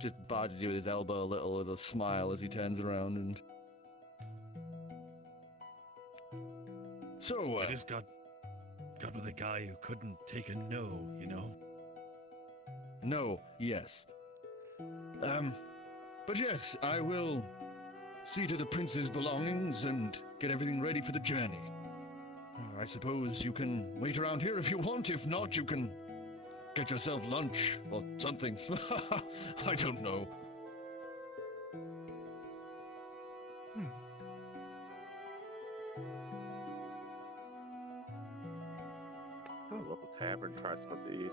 Just barges you with his elbow a little with a smile as he turns around and. So, I just got with a guy who couldn't take a no, you know? no, yes. But yes, I will see to the prince's belongings and get everything ready for the journey. I suppose you can wait around here if you want. If not, you can get yourself lunch or something. I don't know. Go to a local tavern, try some of the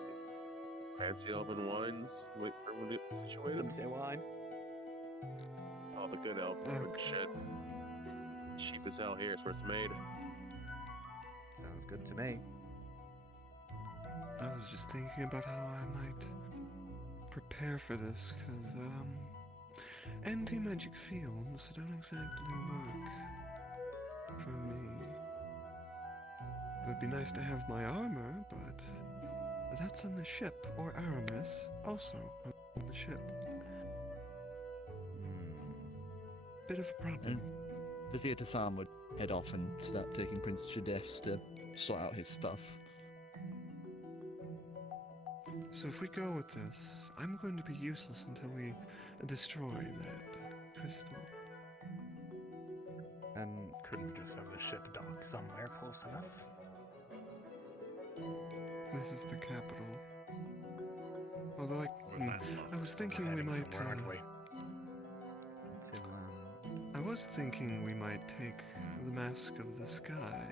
fancy elven wines, wait for everyone to get situated. Some say wine. All the good elven shit. Cheap as hell here, is where it's made. Sounds good to me. I was just thinking about how I might prepare for this, because, anti-magic fields don't exactly work for me. It would be nice to have my armor, but that's on the ship, or Aramis, also on the ship. Bit of a problem. Vizier Tassam would head off and start taking Prince Chades to sort out his stuff. So if we go with this, I'm going to be useless until we destroy that crystal. And Couldn't we just have the ship dock somewhere close enough? This is the capital. Although We're landlocked. I was thinking we Heading might. somewhere, aren't we? to I was thinking we might take the Mask of the Sky.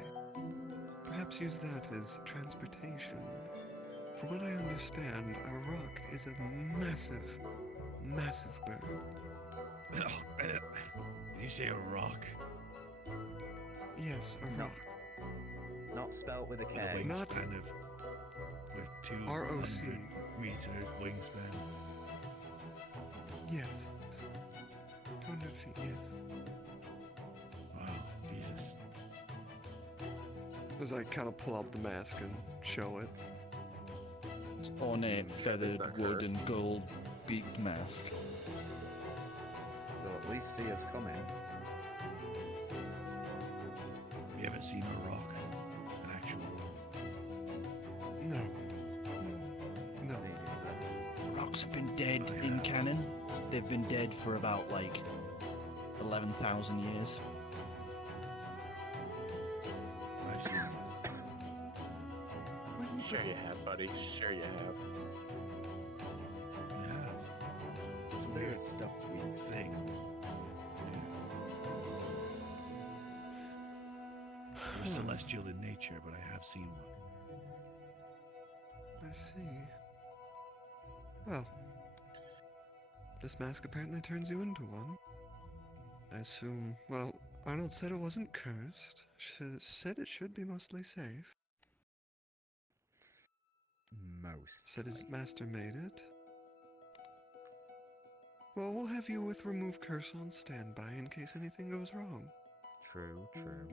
Perhaps use that as transportation. From what I understand, a rock is a massive, massive bird. Did you say a rock? Yes, a rock. not spelt with a With a K. Not- wingspan of with 200 ROC. meters wingspan. Yes. 200 feet, yes. Wow, Jesus. As I kind of pull out the mask and show it. It's ornate, feathered not wood cursed. and gold beaked mask. They'll at least see us coming. Have you ever seen a rock? An actual rock? No. No. Me neither. Rocks have been dead in canon. They've been dead for about, 11,000 years. I've seen it. Sure you have, buddy. Sure you have. Yeah. It's a There weird is stuff we thing. They're celestial in nature, but I have seen one. I see. Well, this mask apparently turns you into one. I assume. Well, Arnold said it wasn't cursed. Said it should be mostly safe. most. Said his master made it. Well, we'll have you with Remove Curse on standby in case anything goes wrong. True, true.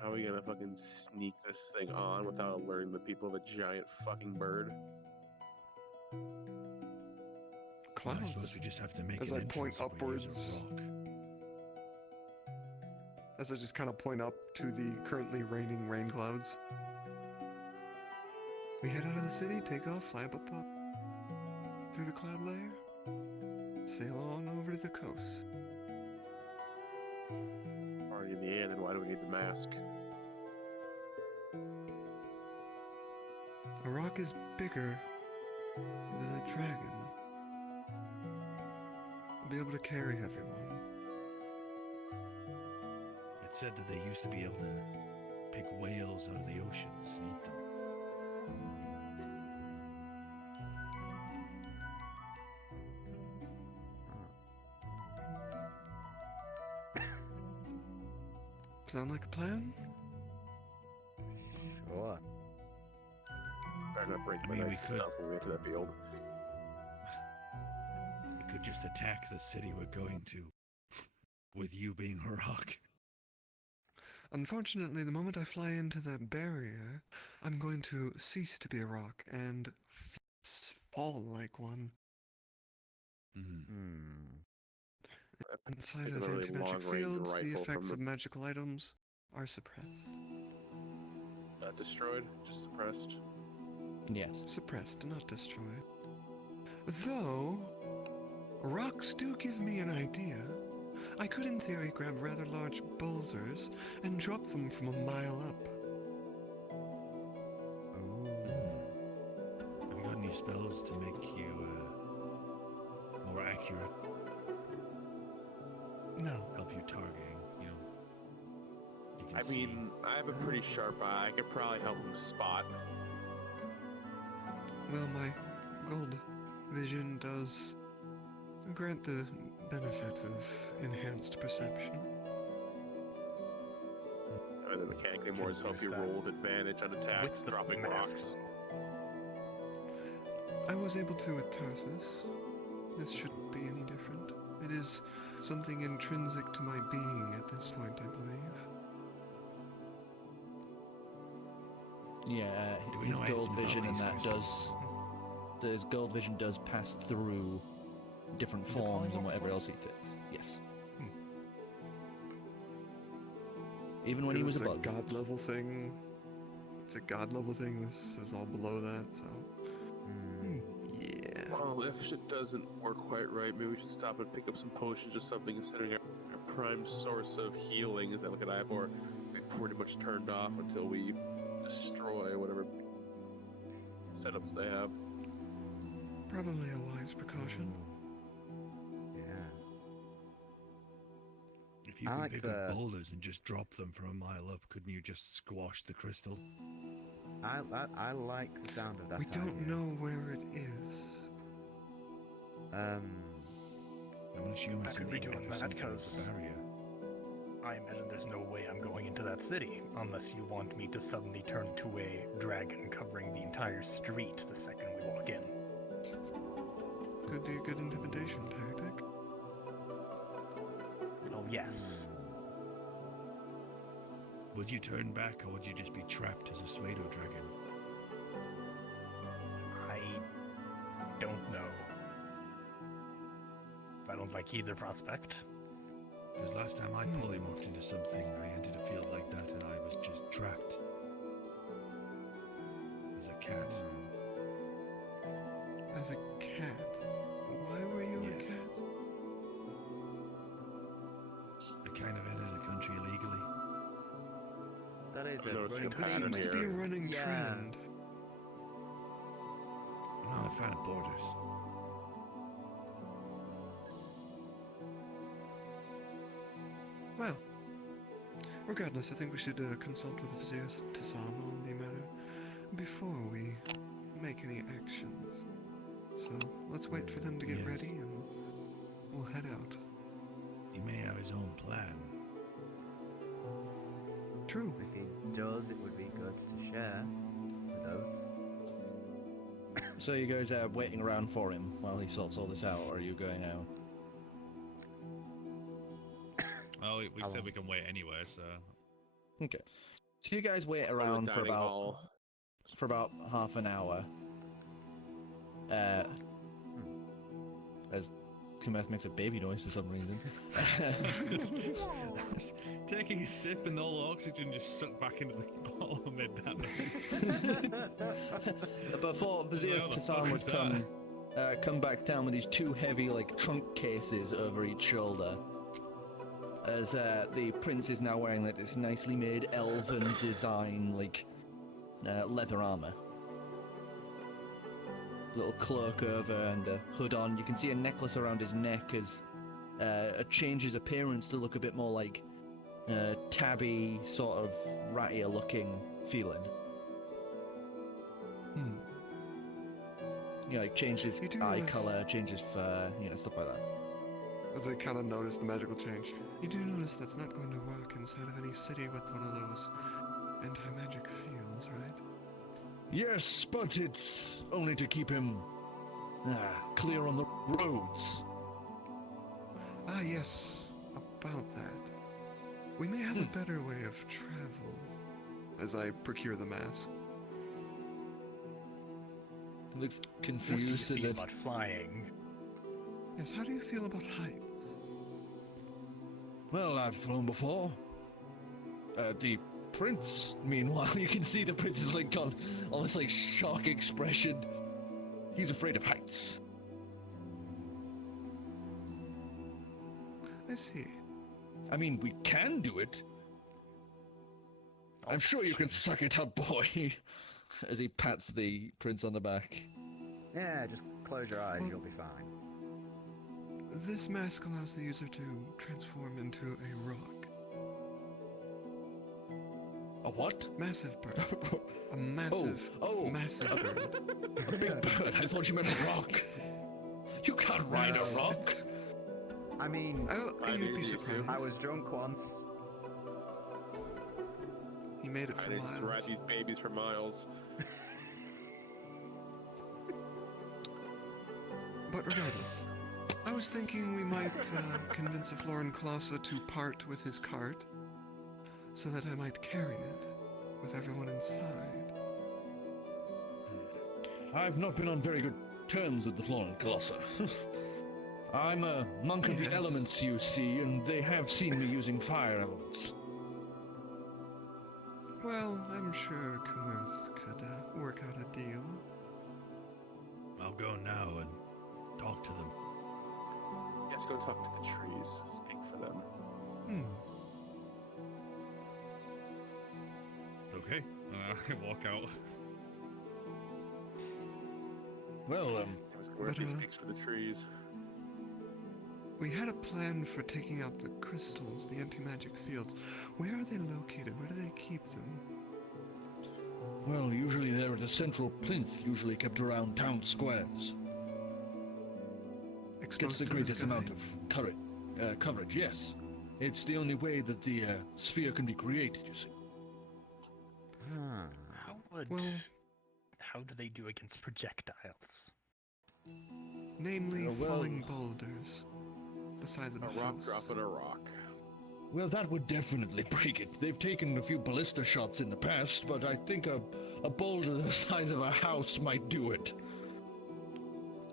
How are we gonna fucking sneak this thing on without alerting the people of a giant fucking bird? Well, I Clouds. suppose we just have to make As an I point entrance if we use a upwards. rock. As I just kind of point up to the currently raining rain clouds. We head out of the city, take off, fly up through the cloud layer, sail on over to the coast. Already in the inn, and why do we need the mask? A rock is bigger than a dragon. I'll be able to carry everyone. It said that they used to be able to pick whales out of the oceans and eat them. Sound like a plan? Sure. Better not break I my mean, we nice could- stuff when we get to that field. We could just attack the city we're going to, with you being a rock. Unfortunately, the moment I fly into that barrier, I'm going to cease to be a rock and fall like one. Inside Take of a really anti-magic long-range fields, the rifle effects from of magical items are suppressed. Not destroyed, just suppressed. Yes. Suppressed, not destroyed. Though, rocks do give me an idea. I could, in theory, grab rather large boulders and drop them from a mile up. Have you got any spells to make you more accurate? No. Help you targeting, you know? You can I see. mean, I have a pretty sharp eye. I could probably help him spot. Well, my gold vision does grant the benefit of enhanced perception. I mean, the mechanic anymore is help you Use that roll with advantage on attacks, with the dropping mask. rocks. I was able to with Tarsus. This shouldn't be any different. It is something intrinsic to my being at this point, I believe. Yeah, Do we his know gold anything about vision and these that crystals? his gold vision does pass through different forms and whatever else he takes. Yes. Even when It he was a a bug. god level thing. It's a god level thing. This is all below that, so. Yeah. Well, if shit doesn't work quite right, maybe we should stop and pick up some potions or something, considering our prime source of healing is that look at Ivor. We pretty much turned off until we destroy whatever setups they have. Probably a wise precaution. Yeah. If you I can like pick the- up boulders and just drop them from a mile up, couldn't you just squash the crystal? I like the sound of that. We don't idea. know where it is. I'm assuming I could something be doing like that, some kind of 'cause- barrier. I imagine there's no way I'm going into that city unless you want me to suddenly turn to a dragon covering the entire street the second we walk in. Could be a good intimidation tactic. Oh, yes. Would you turn back, or would you just be trapped as a pseudo dragon? I don't know. I don't like either prospect. Because last time I polymorphed into something, I entered a field like that, and I was just trapped as a cat. As a cat. Why were you a Yes. cat? I kind of entered the country illegally. That is a Noticing running a This pattern seems to be a here. running Yeah. trend. I'm not a fan of borders. Well, regardless, I think we should consult with the Vizier Tassam on the matter before we make any actions. So let's wait for them to get Yes. ready and we'll head out. He may have his own plan. True. If he does, it would be good to share with us. So you guys are waiting around for him while he sorts all this out, or are you going out? Oh, we said we can wait anyway, so Okay. So you guys wait From the around for dining about hall. half an hour. As Kamerth makes a baby noise for some reason. Taking a sip and all the oxygen just sucked back into the bottle made that noise. Before Vizier Where the Kassam fuck would is come back down with these two heavy like trunk cases over each shoulder. As the prince is now wearing like this nicely made elven design like leather armor. Little cloak over and a hood on. You can see a necklace around his neck as it changes appearance to look a bit more like tabby, sort of rattier looking feeling. You know, like changes You do eye realize- color, changes fur, you know, stuff like that. As I kind of notice the magical change. You do notice that's not going to work inside of any city with one of those anti-magic fields, right? Yes, but it's only to keep him clear on the roads. Ah, yes, about that. We may have a better way of travel. As I procure the mask. He looks What do you confused at feel it. about flying? Yes, how do you feel about heights? Well, I've flown before. The prince, meanwhile, you can see the prince is like gone almost like shock expression. He's afraid of heights. I see. I mean, we can do it. I'm sure you can suck it up, boy. As he pats the prince on the back. Yeah, just close your eyes, you'll be fine. This mask allows the user to transform into a rock. A what? Massive bird. A massive, oh. massive bird. A big bird. I thought you meant a rock. You can't ride a rock. I mean, You'd be surprised. I was drunk once. He made it I for didn't just ride miles. these babies for miles. But regardless, I was thinking we might convince a Florin Klossa to part with his cart, so that I might carry it with everyone inside. I've not been on very good terms with the Florin Colosser. I'm a monk of the Yes. elements, you see, and they have seen me using fire elements. Well, I'm sure Kamerth could work out a deal. I'll go now and talk to them. Yes, go talk to the trees. Speak for them. Okay, I walk out. Well, I was going to speaks for the trees. We had a plan for taking out the crystals, the anti-magic fields. Where are they located? Where do they keep them? well, usually they're at a central plinth, usually kept around town squares. Gets Exposed the to greatest sky. amount of coverage, yes. It's the only way that the sphere can be created, you see. Well, How do they do against projectiles? namely well- falling boulders, the size of a A rock house. dropping a rock. Well, that would definitely break it. They've taken a few ballista shots in the past, but I think a boulder the size of a house might do it.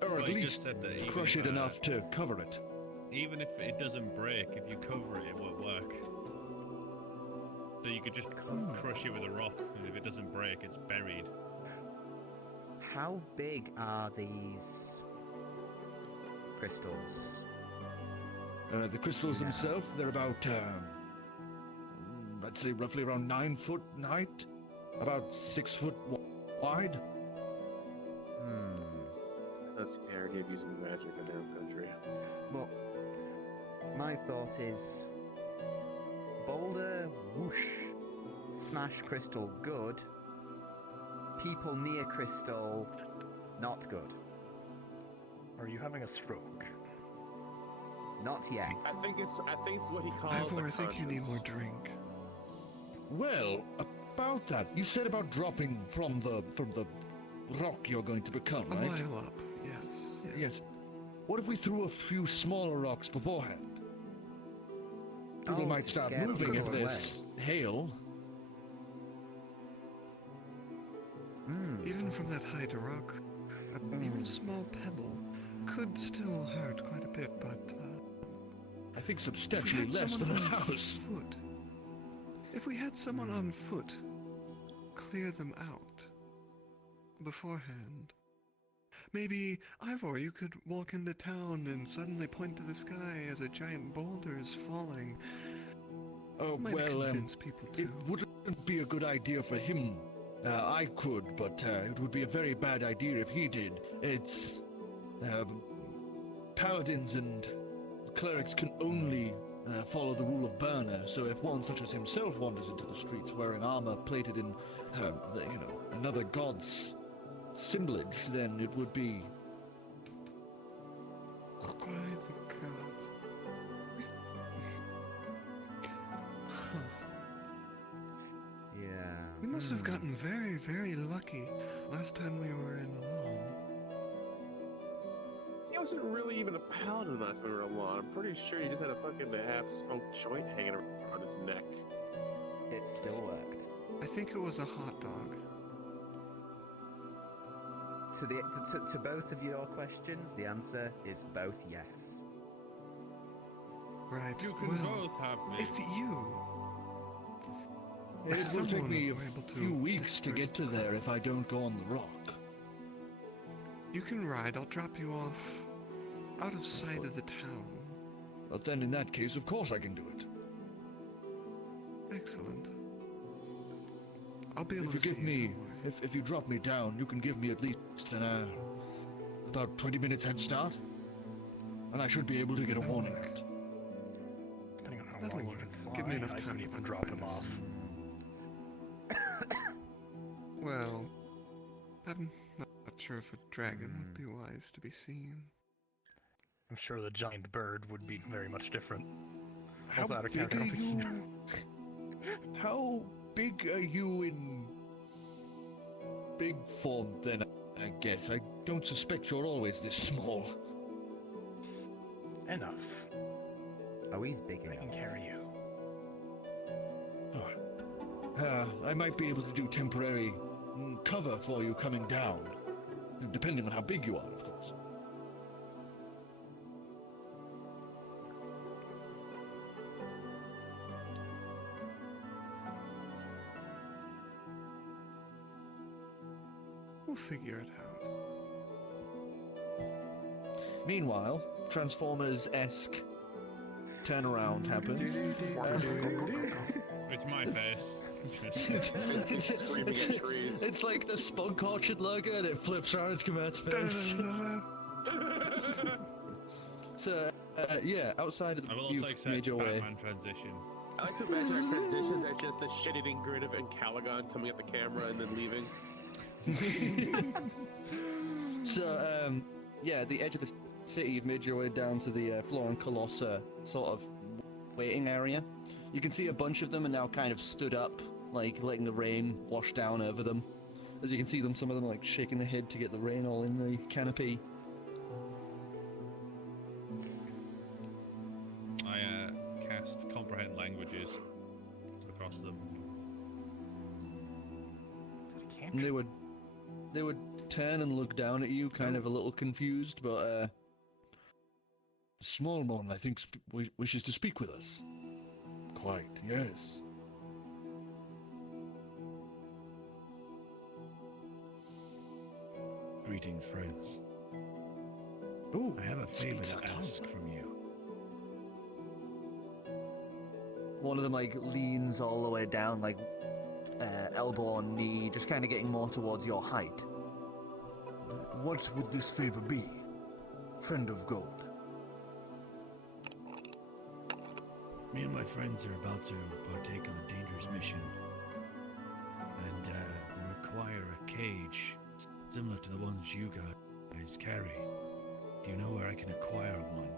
Or Well, at he least just said that even crush if, it enough to cover it. Even if it doesn't break, if you cover it, it won't work. So you could just crush it with a rock, and if it doesn't break, it's buried. How big are these crystals? The crystals Yeah. themselves, they're about, I'd say roughly around 9 foot in height, about 6 foot wide. That's the parody of using magic in their own country. Well, my thought is boulder, whoosh, smash crystal, good. People near crystal, not good. Are you having a stroke? Not yet. I think it's what he calls. Ivor, a I think you need more conscience. drink. Well, about that, you said about dropping from the rock you're going to become, A right? mile up, yes. Yes. What if we threw a few smaller rocks beforehand? People Oh, might to start scare them moving if away. there's hail. Even from that height, a rock even a small pebble could still hurt quite a bit, but I think if we substantially had less than someone a on house. foot, if we had someone on foot clear them out beforehand, maybe, Ivor, you could walk into town and suddenly point to the sky as a giant boulder is falling. Oh, Might well, convince people it to. wouldn't be a good idea for him. I could, but it would be a very bad idea if he did. It's... paladins and clerics can only follow the rule of Burner, so if one such as himself wanders into the streets wearing armor plated in, another god's symbolage, then it would be... By the gods. Yeah. We must have gotten very, very lucky last time we were in alone. He wasn't really even a paladin last time we were alone. I'm pretty sure he just had a fucking half-smoked joint hanging around his neck. It still worked. I think it was a hot dog. To both of your questions, the answer is both yes. Right. You can well, both have me. if you... It will take someone me were able a to few weeks to get disperse to the there crowd, if I don't go on the rock. You can ride. I'll drop you off out of sight of the town. But then in that case, of course I can do it. Excellent. I'll be able If you to give see me, don't worry. if you drop me down, you can give me at least about 20 minutes head start, and I should be able to get a That'll warning work. out. Depending on how That'll long you work. can fly, Give me enough I time could to even find drop him Apprentice. off. Well, I'm not sure if a dragon would be wise to be seen. I'm sure the giant bird would be very much different. How Also out of big character. are you? How big are you in big form then, I guess? I don't suspect you're always this small. Enough. Oh, he's big I enough. can carry you. I might be able to do temporary cover for you coming down, depending on how big you are, of course. We'll figure it out. Meanwhile, Transformers-esque turnaround happens. It's my face. Screaming at trees. It's like the Spunk Orchard logo and it flips around its Kamerth's face. So, yeah, outside of the I will also you've accept made your way. Batman transition. I like to imagine our transitions as just the shit-eating grin of Ancalagon coming at the camera and then leaving. So, yeah, at the edge of the city, you've made your way down to the Florin Colossa sort of waiting area. You can see a bunch of them are now kind of stood up, like letting the rain wash down over them. As you can see them, some of them are like shaking their head to get the rain all in the canopy. I cast comprehend languages across them. And they would turn and look down at you, kind of a little confused, but Small one, I think, wishes to speak with us. Quite, yes. Greetings, friends. Oh, I have a favor speaks to our tongue. ask from you. one of them like leans all the way down, like elbow on knee, just kind of getting more towards your height. What would this favor be, friend of gold? Me and my friends are about to partake in a dangerous mission. And we require a cage similar to the ones you guys carry. Do you know where I can acquire one?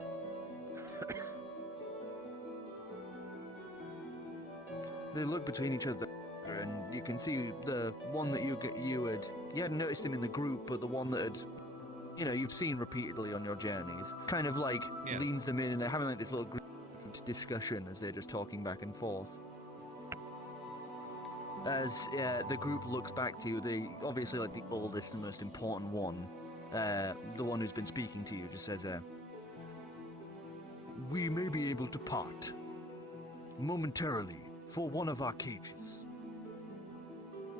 They look between each other, and you can see the one that you hadn't noticed him in the group, but the one that had, you've seen repeatedly on your journeys, kind of like Yeah. leans them in, and they're having like this little group discussion as they're just talking back and forth. As the group looks back to you, they obviously like the oldest and most important one the one who's been speaking to you, just says, we may be able to part momentarily for one of our cages,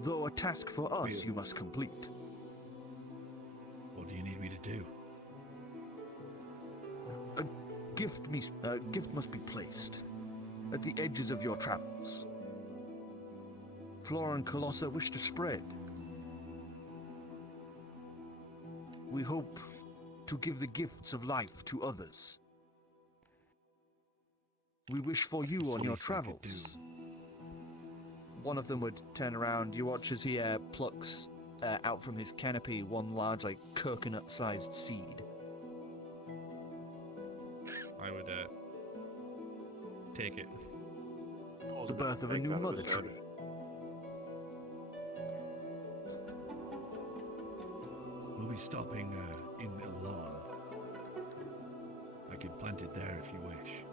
though a task for us you must complete. What do you need me to do? A gift must be placed at the edges of your travels. Flora and Colossa wish to spread. We hope to give the gifts of life to others. We wish for you on your travels. One of them would turn around. You watch as he plucks out from his canopy one large, like, coconut-sized seed. I would take it. The birth of a new mother tree. We'll be stopping in Milan. I can plant it there if you wish.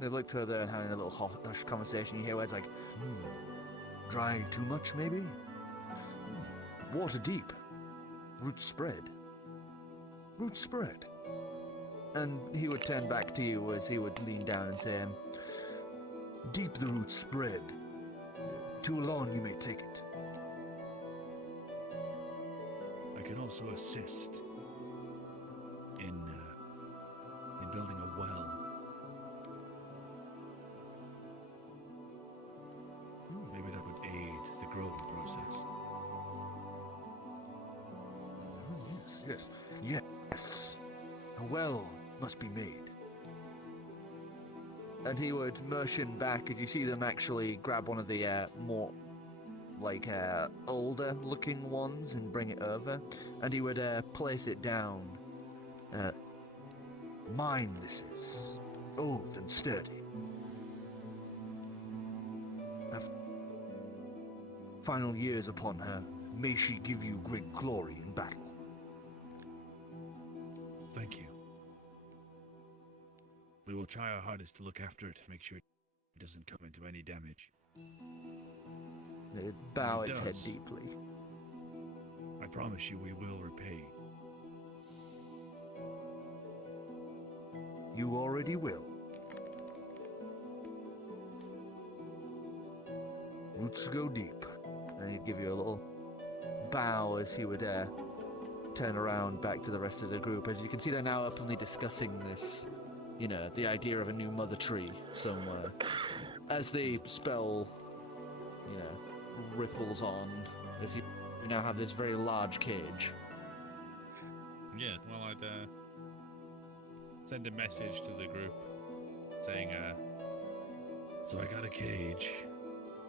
They look to her and having a little hush conversation. You hear words like, dry too much, maybe? Water deep. Roots spread. Roots spread. And he would turn back to you as he would lean down and say, deep the roots spread. To Alon you may take it. I can also assist in building a well. Maybe that would aid the growing process. Yes. A well must be made. And he would motion back as you see them actually grab one of the more older looking ones and bring it over, and he would place it down. Mine this is, old and sturdy. Final years upon her, may she give you great glory in battle. Thank you. We will try our hardest to look after it, make sure it doesn't come into any damage. It bow It its head does. deeply. I promise you we will repay. You already will. Roots go deep. And he'd give you a little bow as he would turn around back to the rest of the group. As you can see, they're now openly discussing this, the idea of a new mother tree somewhere. As the spell, riffles on, as you now have this very large cage. Yeah, well, I'd send a message to the group saying, So I got a cage,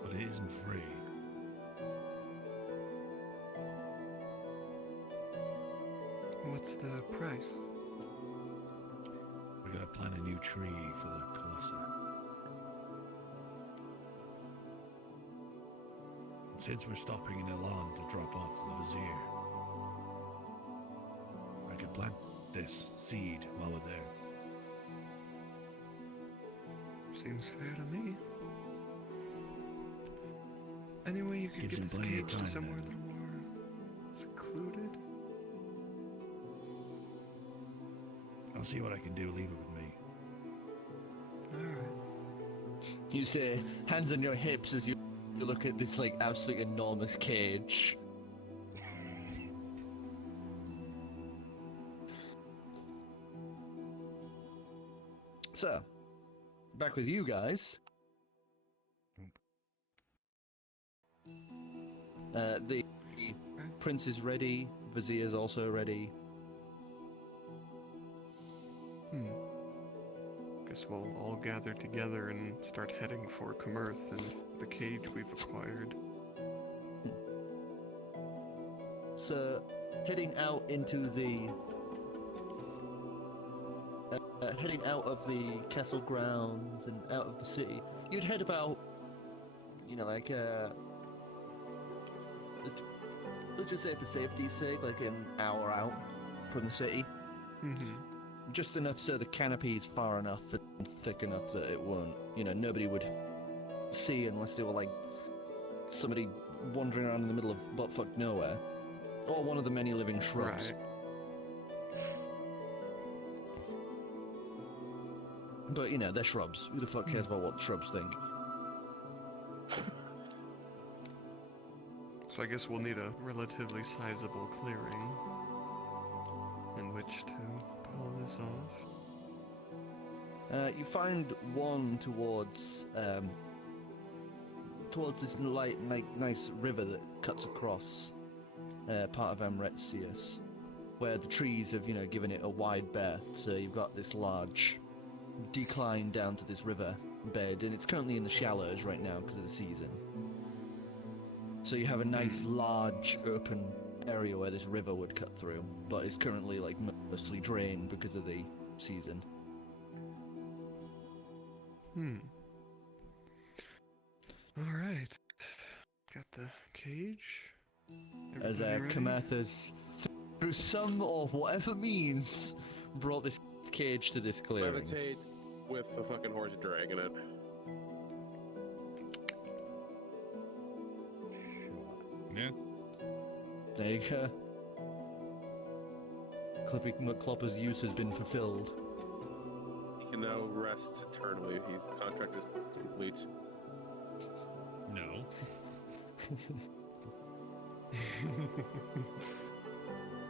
but it isn't free. What's the price? We gotta plant a new tree for the Colossa. Since we're stopping in Elan to drop off the Vizier, I could plant this seed while we're there. Seems fair to me. Anyway, you could Gives get him this plenty of cage to time, somewhere a then. little more secluded. I'll see what I can do. Leave it with me. Alright. You say, hands on your hips as you look at this, absolutely enormous cage. So, back with you guys. The prince is ready, Vizier's also ready. Guess we'll all gather together and start heading for Kamerth and the cage we've acquired. So, heading out into the... heading out of the castle grounds and out of the city, you'd head about, let's just say for safety's sake, an hour out from the city. Mm-hmm. Just enough so the canopy is far enough and thick enough that it won't, nobody would see unless they were somebody wandering around in the middle of buttfuck nowhere. Or one of the many living shrubs. Right. But, you know, they're shrubs. Who the fuck cares about what shrubs think? So I guess we'll need a relatively sizable clearing in which to pull this off. You find one towards this nice river that cuts across part of Amretzius, where the trees have, you know, given it a wide berth. So you've got this large decline down to this river bed, and it's currently in the shallows right now because of the season. So you have a nice large open area where this river would cut through, but it's currently like mostly drained because of the season. Alright. Got the cage. As Everybody ready? Kamerth has, through some or whatever means, brought this cage to this clearing. Levitate with the fucking horse dragging it. Yeah. There you go. Clippy McClopper's use has been fulfilled. He can now rest eternally. His contract is complete. No.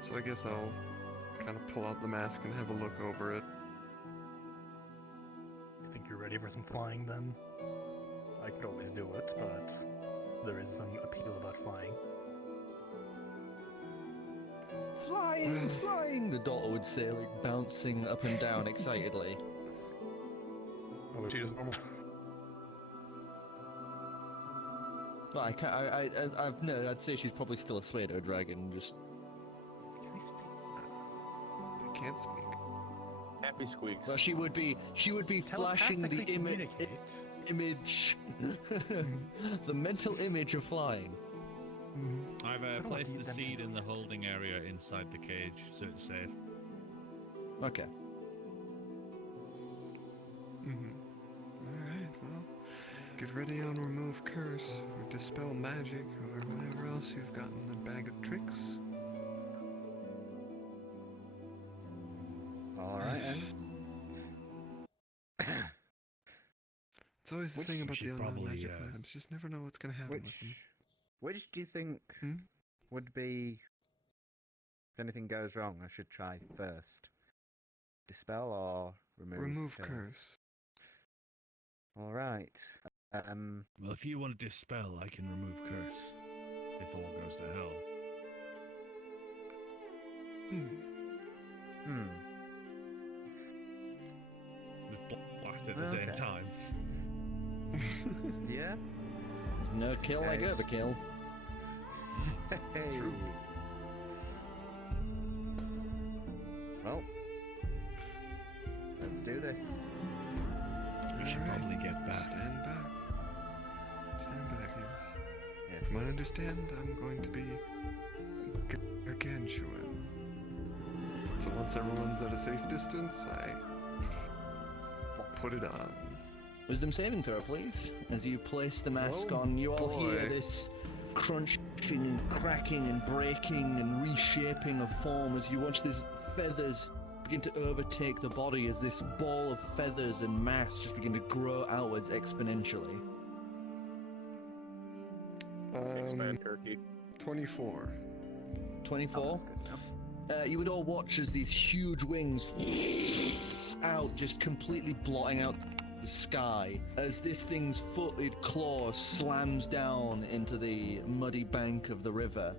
So I guess I'll kind of pull out the mask and have a look over it. I think you're ready for some flying then? I could always do it, but there is some appeal about flying. Flying, flying, the daughter would say, like bouncing up and down excitedly. Oh, she just normal. Well, I can't, no, I'd say she's probably still a pseudo dragon, just... They can't speak. Happy squeaks. Well, she would be flashing the Telepathically image, the mental image of flying. I've Sort of like placed the the seed in the holding area inside the cage, so it's safe. Okay. Alright, well, get ready on Remove Curse, or Dispel Magic, or whatever else you've got in the bag of tricks. Alright then. It's always the Which thing about should the unknown probably, magic items, just never know what's gonna happen with them. Which do you think would be, if anything goes wrong, I should try first? Dispel or remove Curse. Alright. Well, if you want to dispel, I can remove curse. If all goes to hell. Just blast at the same Okay. time. Yeah? No kill like Yes. overkill. Hey. Well, let's do this. We should Alright. probably get back. Stand back. Stand back, yes. Yes. From what I understand, I'm going to be gargantuan. So once everyone's at a safe distance, I put it on. Wisdom saving throw, please. As you place the mask Oh, on, you all hear boy. this crunching and cracking and breaking and reshaping of form as you watch these feathers begin to overtake the body as this ball of feathers and mass just begin to grow outwards exponentially. Expand turkey. 24. 24. Oh, that's good enough. You would all watch as these huge wings out, just completely blotting out the sky, as this thing's footed claw slams down into the muddy bank of the river,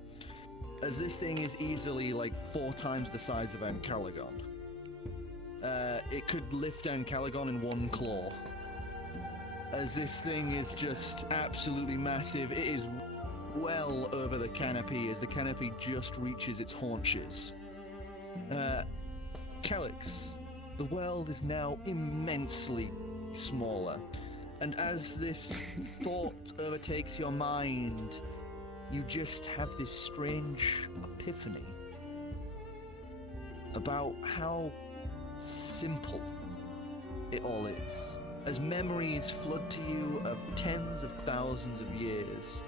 as this thing is easily like 4 times the size of Ancalagon. It could lift Ancalagon in one claw, as this thing is just absolutely massive. It is well over the canopy, as the canopy just reaches its haunches. Calix, the world is now immensely smaller, and as this thought overtakes your mind, you just have this strange epiphany about how simple it all is, as memories flood to you of tens of thousands of years,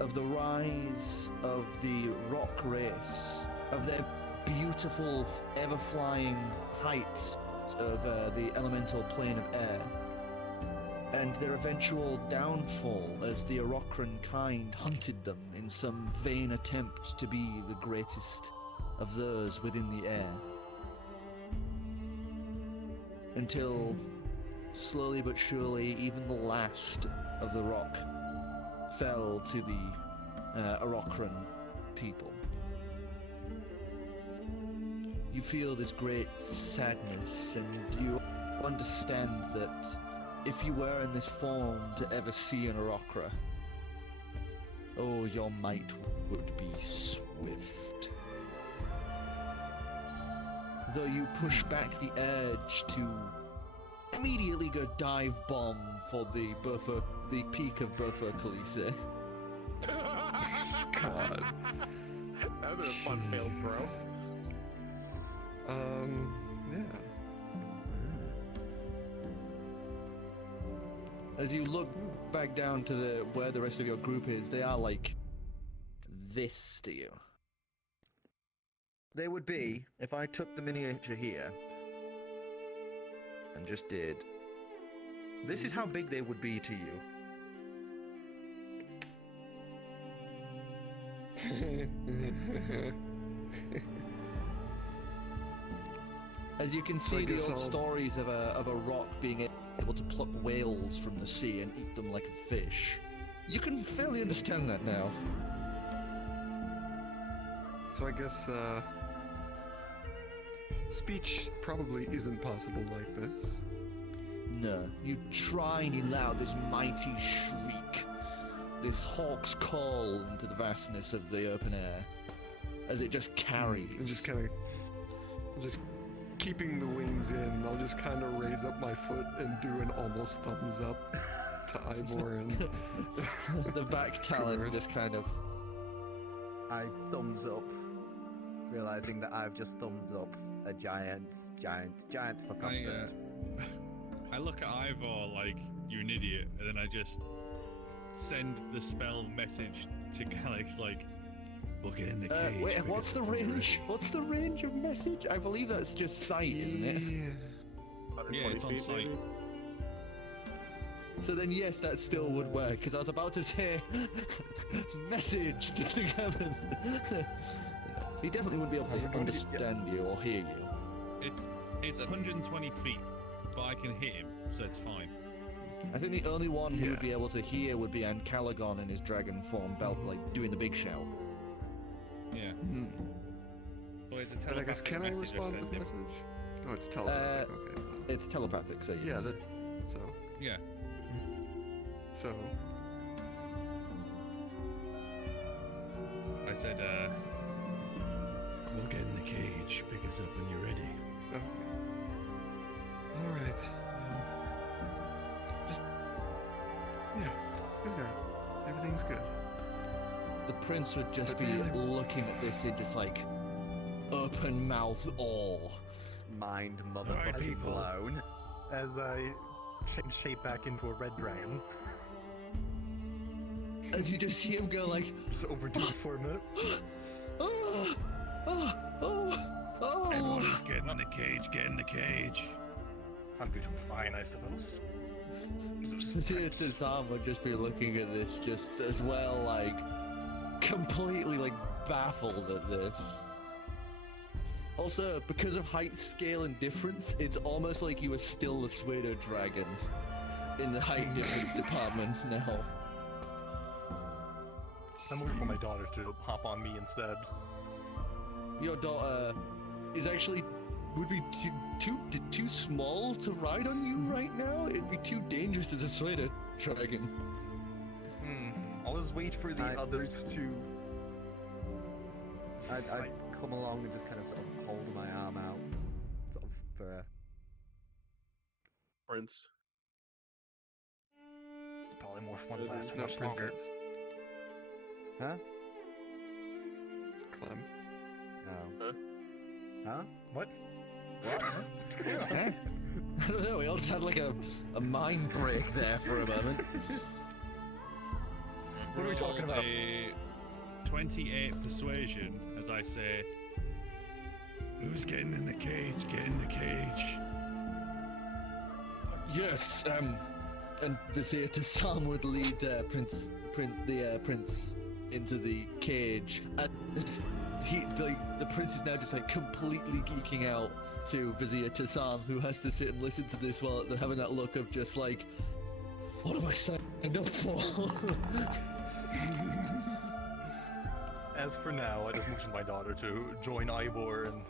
of the rise of the rock race, of their beautiful, ever-flying heights of the elemental plane of air, and their eventual downfall as the Orocran kind hunted them in some vain attempt to be the greatest of those within the air. Until, slowly but surely, even the last of the rock fell to the Orocran people. You feel this great sadness, and you understand that if you were in this form to ever see an Orocra, oh, your might would be swift. Though you push back the urge to immediately go dive bomb for the peak of Buffer Khaleesi. God. That was a fun fail, bro. Yeah. As you look back down to where the rest of your group is, they are like this to you. They would be, if I took the miniature here and just did, this is how big they would be to you. As you can see, the old stories of a rock being able to pluck whales from the sea and eat them like a fish. You can fairly understand that now. So I guess, speech probably isn't possible like this. No, you try and you let out this mighty shriek, this hawk's call into the vastness of the open air, as it just carries. I'm just kind of, just keeping the wings in. I'll just kind of raise up my foot and do an almost thumbs up to Ivor and the back talon just kind of. I thumbs up, realizing that I've just thumbs up a giant fuck off bird. I look at Ivor like you're an idiot, and then I just send the spell message to Calix like, we'll get in the cage. Wait, what's the range? What's the range of message? I believe that's just sight, isn't it? Yeah, it's on sight. So then, yes, that still would work, because I was about to say message just to Kamerth. He definitely wouldn't be able to understand you or hear you. It's 120 feet, but I can hit him, so it's fine. I think the only one who would be able to hear would be Ancalagon in his dragon form belt, like doing the big shout. Yeah. But it's a But I guess, telepathic can I message respond to sent the him. message? Oh, it's telepathic, okay. It's telepathic, so yes. Yeah, so. Yeah. So. I said, we'll get in the cage. Pick us up when you're ready. Okay. Alright. Just. Yeah, do that. Everything's good. The prince would just But be really- looking at this in just like open mouth awe. Mind Alright, motherfucking people. blown. As I change shape back into a red dragon, As you just see him go like, just overdo it for a minute. oh, oh, oh, oh. Everyone's getting in the cage. Get in the cage. I'm doing fine, I suppose. Sam would just be looking at this just as well, like, completely, like, baffled at this. Also, because of height, scale, and difference, it's almost like you were still the pseudo dragon in the height difference department now. I'm waiting for my daughter to hop on me instead. Your daughter is actually would be too small to ride on you right now. It'd be too dangerous as a pseudo dragon. I'll just wait for the others to. I'd come along and just kind of sort of hold my arm out, sort of for. Prince. Polymorph one last No, much longer. princess. Huh? Clem. No. Huh? What? What? Huh? I don't know. We all just had like a mind break there for a moment. What are we talking about? A 28 persuasion, as I say. Who's getting in the cage? Get in the cage. Yes, and Vizier to Sam would lead the prince into the cage. And the prince is now just like completely geeking out to Vizier to Sam, who has to sit and listen to this while they're having that look of just like, what am I signed up for? As for now, I just motioned my daughter to join Ivor, and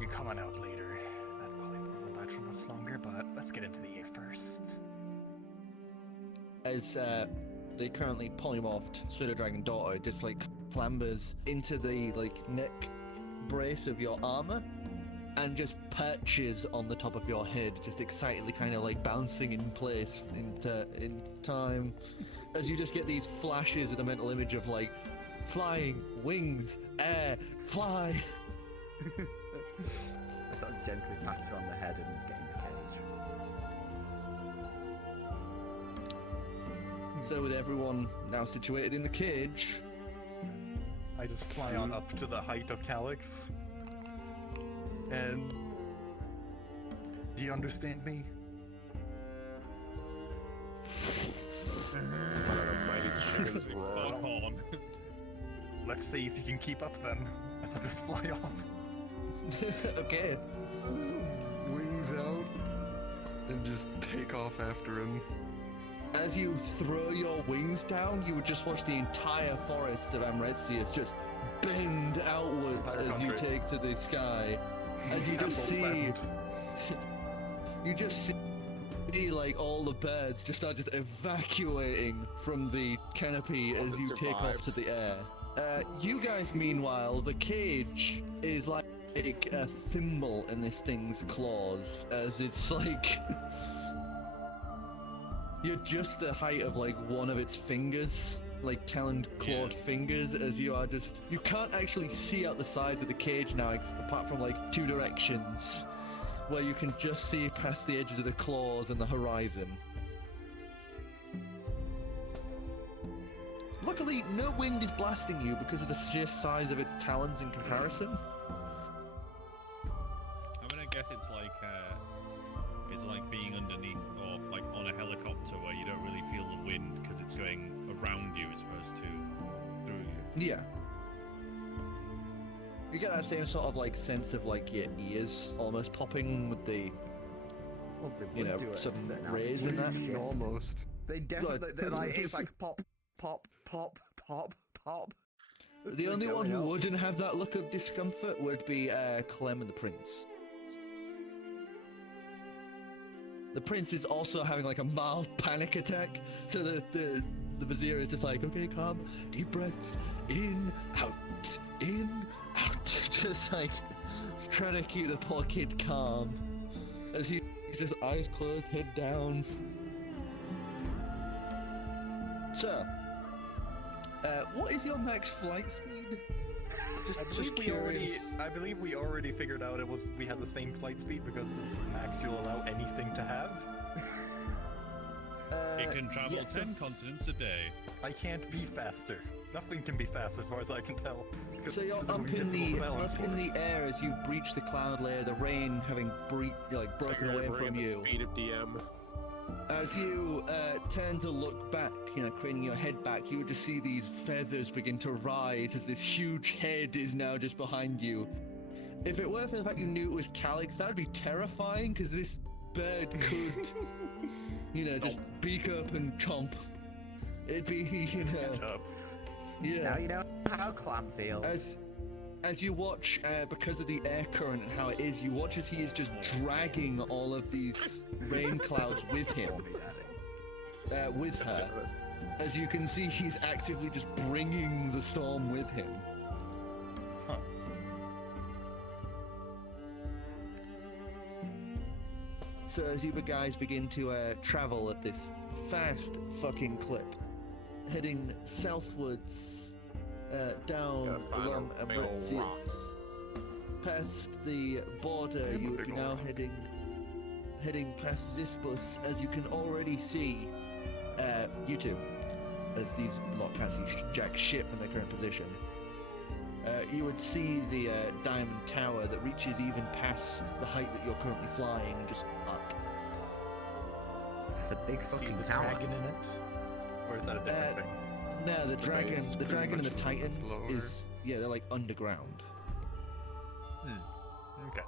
you can come on out later. That probably won't last for much longer, but let's get into the air first. As the currently polymorphed pseudo dragon daughter just like clambers into the like neck brace of your armor and just perches on the top of your head, just excitedly kind of like bouncing in place in time, as you just get these flashes of the mental image of like flying, wings, air, fly. I sort of gently pat her on the head and get in the cage. So with everyone now situated in the cage, I just fly on up to the height of Calix. And do you understand me? Let's see if you can keep up then, as I just fly off. okay. Wings out and just take off after him. As you throw your wings down, you would just watch the entire forest of Amretsius just bend outwards as you take to the sky. As you just see, you just see like all the birds just start just evacuating from the canopy as you take off to the air. You guys, meanwhile, the cage is like a thimble in this thing's claws, as it's like you're just the height of like one of its fingers, like taloned clawed fingers, as you are just, you can't actually see out the sides of the cage now, apart from like two directions where you can just see past the edges of the claws and the horizon. Luckily, no wind is blasting you because of the sheer size of its talons in comparison. I mean, I guess it's like being underneath or like on a helicopter where you don't really feel the wind because it's going around you as opposed to through you. Yeah. You get that same sort of like sense of like your ears almost popping with the, Well, they you would know, do a some certain rays in that. shift. Almost. They definitely, they're like, it's like pop, pop, pop, pop, pop. The only one who wouldn't have that look of discomfort would be Clem and the Prince. The Prince is also having like a mild panic attack, so the Vizier is just like, okay, calm, deep breaths, in, out, just like trying to keep the poor kid calm as he's just eyes closed, head down. So, what is your max flight speed? I believe we already figured out we had the same flight speed because this is the max you'll allow anything to have. It can travel 10 continents a day. I can't be faster. Nothing can be faster as far as I can tell. So you're up in the air as you breach the cloud layer, the rain having broken away from you. Speed of DM. As you turn to look back, craning your head back, you would just see these feathers begin to rise as this huge head is now just behind you. If it weren't for the fact you knew it was Calix, that would be terrifying, because this bird could, just beak up and chomp. It'd be, yeah. Now you know how Clam feels. As you watch, because of the air current and how it is, you watch as he is just dragging all of these rain clouds with him, with her. As you can see, he's actively just bringing the storm with him. Huh. So as you guys begin to travel at this fast fucking clip, heading southwards, down along Amretsius, past the border, you would be now heading past Zispus, as you can already see, you two, as these lot can't see jack shit from their current position. You would see the diamond tower that reaches even past the height that you're currently flying, and just up. That's a big See fucking the tower. dragon in it? Or is that a different thing? No, the base dragon, is the pretty dragon and the much titan lower. is they're like underground. Okay.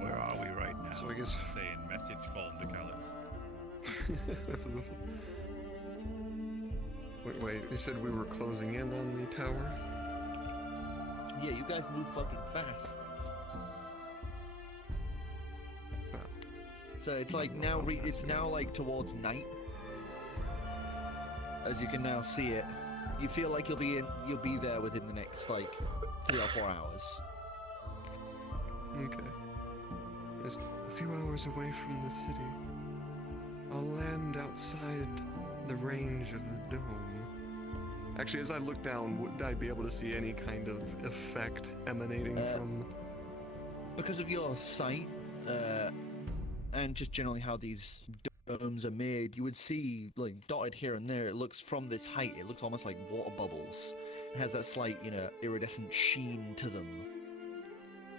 Where are we right now? So I guess. Say in message form to Calix. Wait, you said we were closing in on the tower? Yeah, you guys move fucking fast. Well, So it's like now it's now like towards night. As you can now see it, you feel like you'll be there within the next like 3 or 4 hours. okay. Just a few hours away from the city. I'll land outside the range of the dome. Actually, as I look down, would I be able to see any kind of effect emanating from... Because of your sight, and just generally how these domes are made, you would see like dotted here and there. It looks from this height, it looks almost like water bubbles. It has that slight, iridescent sheen to them.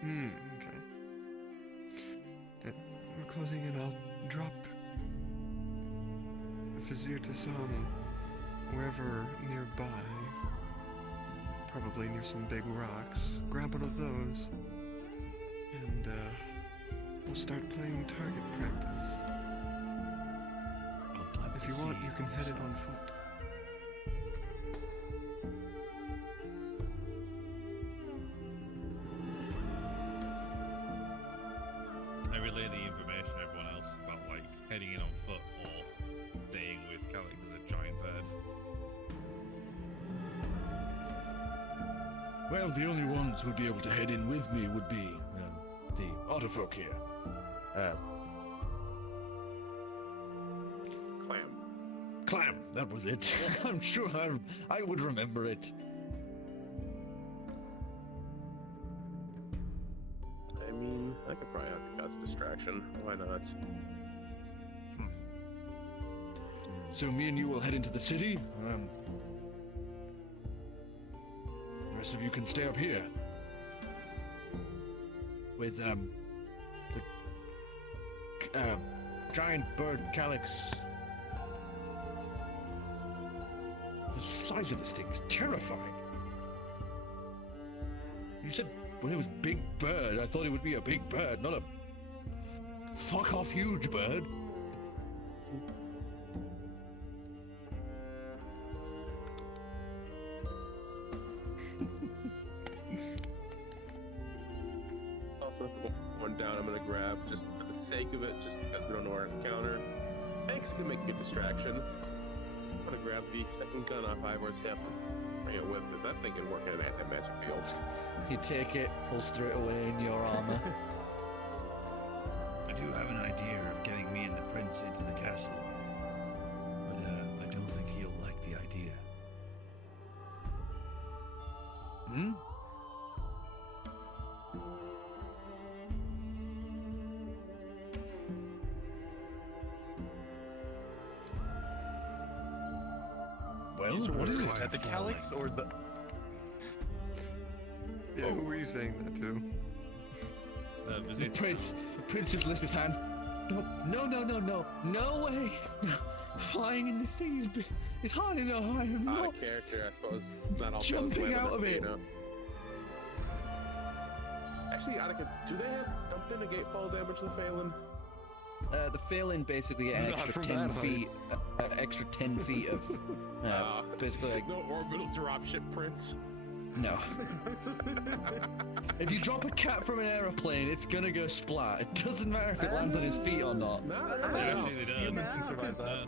Okay. We're closing in. I'll drop Vizier to some wherever nearby. Probably near some big rocks. Grab one of those. And, we'll start playing target practice. I'll plant If the you want, seed you can head it slowly. on foot. I relay the information to everyone else about like heading in on foot or staying with Calix as a giant bird. Well, the only ones who'd be able to head in with me would be the Otterfolk here. Clam. Clam, that was it. I'm sure I would remember it. I mean, I could probably have cause a distraction. Why not? So me and you will head into the city. The rest of you can stay up here. With the giant bird Calix. The size of this thing is terrifying. You said when it was big bird, I thought it would be a big bird, not a fuck off huge bird. Also, if we're going down, I'm gonna grab, just for the sake of it, just because we don't know our encounter. Thanks, can make a good distraction. I'm gonna grab the second gun off Ivor's hip. Bring it with, because that thing can work in an anti-magic field. You take it, holster it away in your armor. I do have an idea of getting me and the prince into the castle, but I don't think he'll like the idea. Hmm? Well, what is it? At the Calix or the... Yeah, who were you saying that to? The prince just lifts his hands. No way! Flying in this thing is hard enough. I am Out not. of character, I suppose. Not all Jumping feels out of glamorous, it. you know? Actually, do they have something to gatefold damage to the Phelan? The Phelan basically an Not extra from 10 that height. feet, extra 10 feet of, basically like, No orbital dropship prince. no. If you drop a cat from an aeroplane, it's gonna go splat. It doesn't matter if it lands on his feet or not. No, Yeah, actually, they don't. Humans can survive that.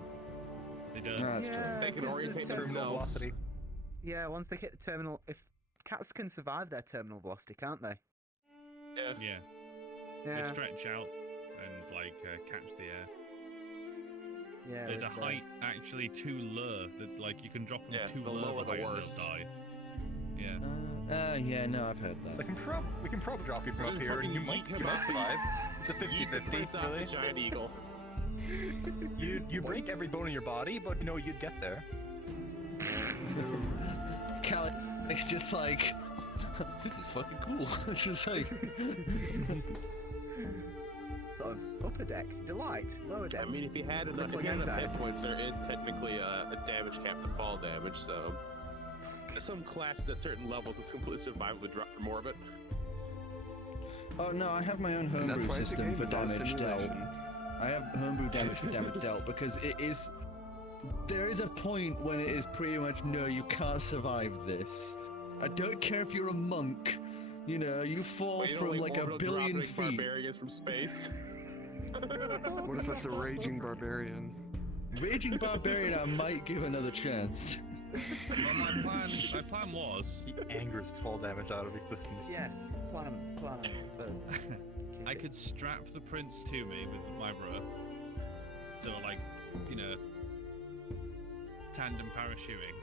They don't. No, that's true. They can 'cause the orientate terminal themselves. velocity. Yeah, once they hit the terminal, if cats can survive their terminal velocity, can't they? Yeah. Yeah. They Yeah. stretch out and like catch the air. Yeah. There's a with height those- actually too low that like you can drop them Yeah, too the low lower the height and worse. they'll die. Yeah. Yeah, no, I've heard that. We can probably drop you from up Just here, and fucking you might yeet him off. survive. It's a Yeet the 50-50, prince off really. the giant eagle. You break every bone in your body, but you know you'd get there. Calix just like, this is fucking cool. It's just like, Sort of upper deck, delight, lower deck. I mean, if he had enough Crippling hit anxiety. points, there is technically a damage cap to fall damage, so... There's some classes at certain levels that's completely survival to drop from orbit. oh no, I have my own And that's homebrew why it's a system game, for not a damage dealt. simulation. I have homebrew damage for damage dealt because it is. There is a point when it is pretty much no, you can't survive this. I don't care if you're a monk. You know, you fall Wait, from only like a orbital billion dropping feet. barbarians from space. What if it's a raging barbarian? Raging barbarian, I might give another chance. Well, my plan was He angers fall damage out of existence. Yes, plan. I could strap the prince to me with my rope, so like, you know, tandem parachuting,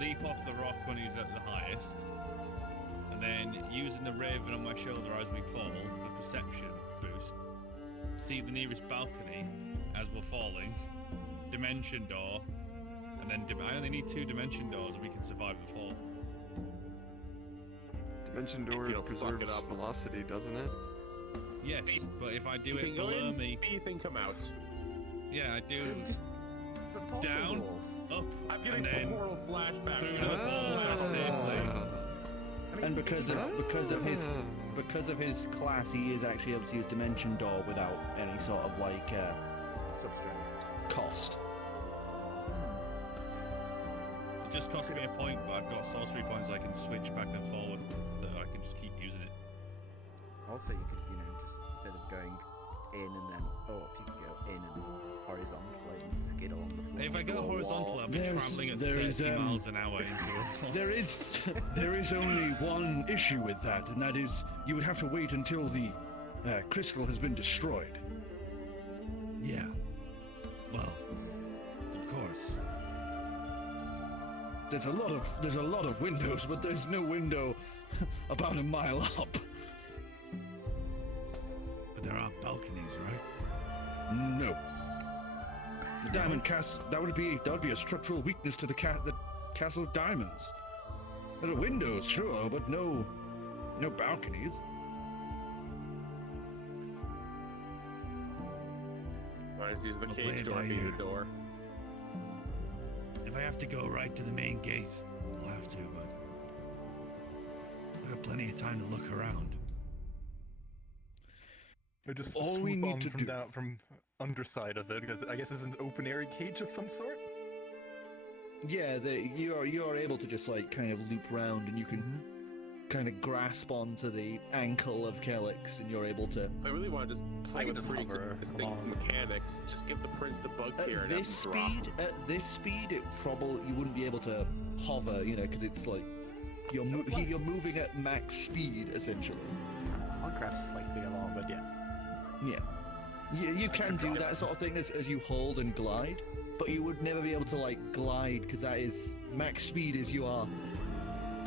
leap off the rock when he's at the highest, and then using the raven on my shoulder as we fall, the perception boost, see the nearest balcony as we're falling, dimension door, and then I only need 2 dimension doors and we can survive the fall. Dimension If door you don't fuck preserves it up. velocity, doesn't it? Yes, but if I do You it can go below in, me, speed, then come out. yeah, I do Just the portal down, walls. up, I'm and getting then the portal flashback. through the walls safely. I mean, And because of his class, he is actually able to use dimension door without any sort of like substrate. cost. It just cost me a point, but I've got sorcery points I can switch back and forward, that I can just keep using it. Also, you could, just instead of going in and then up, you could go in and horizontally and skid along the floor. If I go through a horizontal, wall. I'll be travelling at 30 miles an hour into a wall. There is only one issue with that, and that is you would have to wait until the crystal has been destroyed. Yeah. Well, of course. There's a lot of windows, but there's no window about a mile up. But there are balconies, right? No. The diamond castle, that would be a structural weakness to the castle of diamonds. There are windows, sure, but no balconies. Alright, use the I'll play cage it door by being ear. the door. If I have to go right to the main gate, I'll have to, but I've got plenty of time to look around. Or just All we swoop need on to from do- down from underside of it, because I guess it's an open area cage of some sort. Yeah, you are able to just like kind of loop round, and you can kind of grasp onto the ankle of Calix, and you're able to. I really want to just play I can with just pretty hover distinct along. mechanics. Just give the prince the bug At here and this have him drop. speed, it probably you wouldn't be able to hover, because it's like you're moving at max speed essentially. I'll grab slightly along, but yes. Yeah, you can do that sort of thing as you hold and glide, but you would never be able to like glide because that is max speed as you are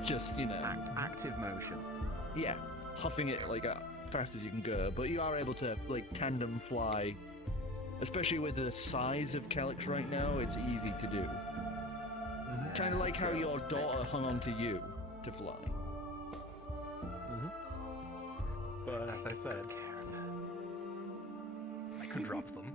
just Active motion. yeah, huffing it like as fast as you can go. But you are able to like tandem fly, especially with the size of Calix right now. It's easy to do. Kind of like how your daughter hung on to you to fly. But as I said, I could drop them.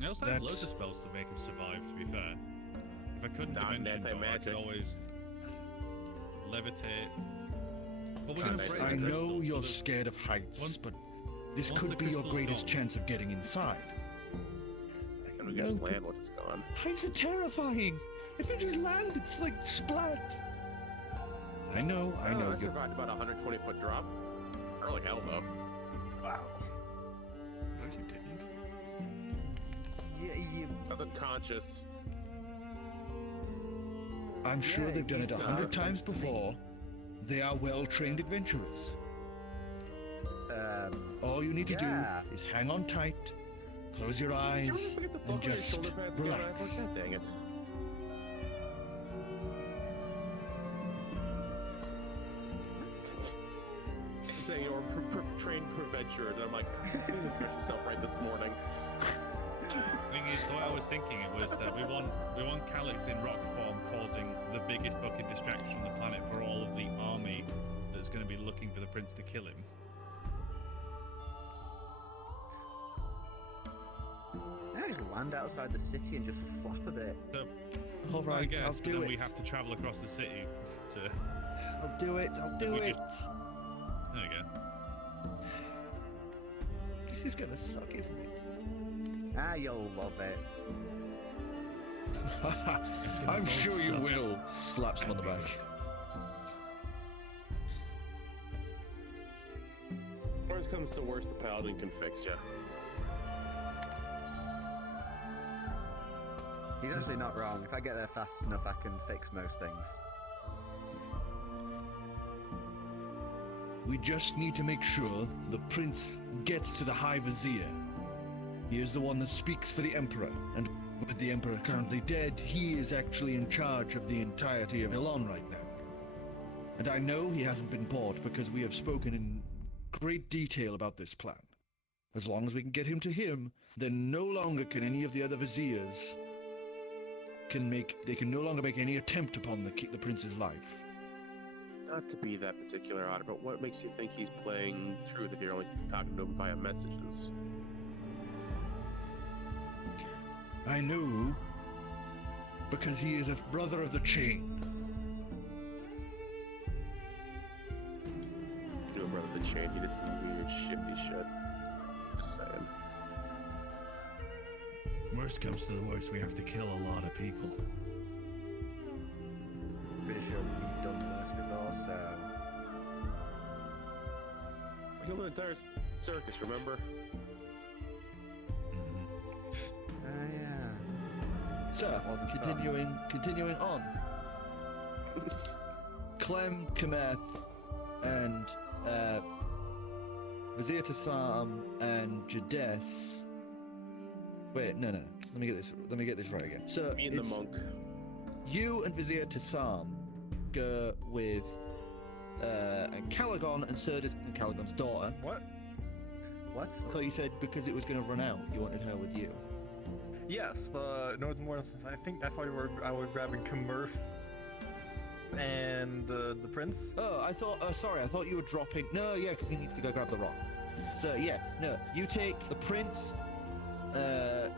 I also have That's- loads of spells to make us survive, to be fair. If I couldn't Not dimension door, I anti-magic. could always levitate. But we're Not gonna break I the know crystal, you're so scared of heights, once- but this once could the be your crystal's greatest gone- chance of getting inside. And we can just land once it's gone. Heights are terrifying. If you just land, it's like splat. I know. I You're, survived about a 120-foot drop. Early hell, though. Wow. No, you didn't. Yeah, you. I was unconscious. I'm sure Yeah, they've done it it 100 times sounds to me. before. They are well-trained adventurers. All you need to Yeah. do is hang on tight, Close your eyes and just relax. Dang it. Saying you're trained adventurers, and I'm like, you didn't finish yourself right this morning. Thing is, what I was thinking it was that we want Calix in rock form causing the biggest fucking distraction on the planet for all of the army that's going to be looking for the prince to kill him. Yeah, just land outside the city and just flap a bit. So, All I right, guess, I'll but do then it. we have to travel across the city to. I'll do it. I'll do We it. There you go. This is gonna suck, isn't it? Ah, you'll love it. I'm sure you will. Slaps him on the back. Worst comes to worst, the Paladin can fix you. He's actually not wrong. If I get there fast enough, I can fix most things. We just need to make sure the prince gets to the High Vizier. He is the one that speaks for the Emperor, and with the Emperor currently dead, he is actually in charge of the entirety of Elon right now. And I know he hasn't been bought because we have spoken in great detail about this plan. As long as we can get him to him, then no longer can any of the other viziers they can no longer make any attempt upon the prince's life. Not to be that particular odd, but what makes you think he's playing truth if you're only talking to him via messages? I know, because he is a brother of the chain. Do a brother of the chain, he did some weird shifty shit. Just saying. Worst comes to the worst, we have to kill a lot of people. Pretty sure we've done worse before, so... We killed an entire circus, remember? yeah. So, That wasn't fun. continuing on. Clem, Kamerth, and Vizier Tassam and Jades. Wait, no. Let me get this right again. So Me and the it's monk. you and Vizier Tassam go with Ancalagon and Serda's Ancalagon's daughter. What? What? I thought you said because it was going to run out, you wanted her with you. Yes, but no more. I thought I was grabbing Kamerth and the prince. Oh, I thought you were dropping. No, yeah, because he needs to go grab the rock. So yeah, no, you take the prince. You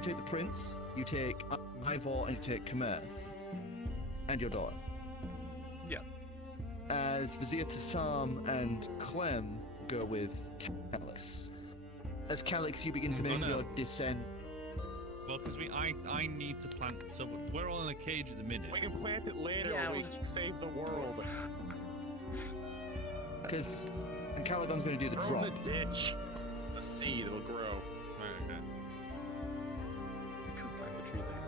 take the prince. You take Ivor, and you take Kamerth, and your daughter. Yeah. As Vizier Tassam and Clem go with Calix. As Calix, you begin to make your descent. Well, because I need to plant. So we're all in a cage at the minute. We can plant it later Yeah, when we save the world. Because Ancalagon's going to do the Throw drop. in the ditch. The seed will grow. Right, okay. You could plant the tree there.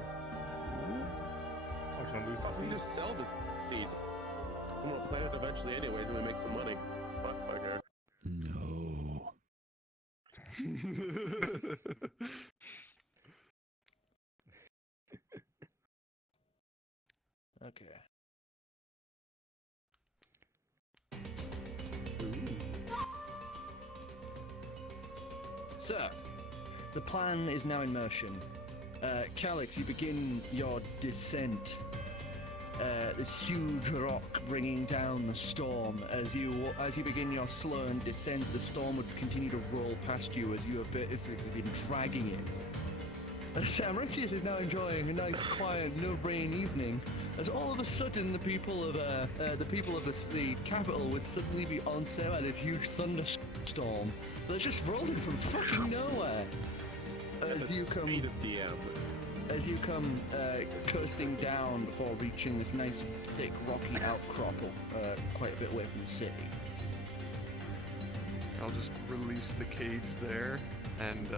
I'm gonna lose the We seed. can just sell the seeds. I'm gonna plant it eventually anyways and we make some money. Fuck, okay. No. Okay. So, the plan is now in motion. Calix, you begin your descent. This huge rock bringing down the storm. As you begin your slow descent, the storm would continue to roll past you as you have basically been dragging it. Amritius is now enjoying a nice, quiet, no-rain evening. As all of a sudden, the people of the capital would suddenly be on set by this huge thunderstorm that's just rolled in from fucking nowhere. As you come, Speed of DM. as you come coasting down before reaching this nice, thick, rocky outcrop, quite a bit away from the city. I'll just release the cage there and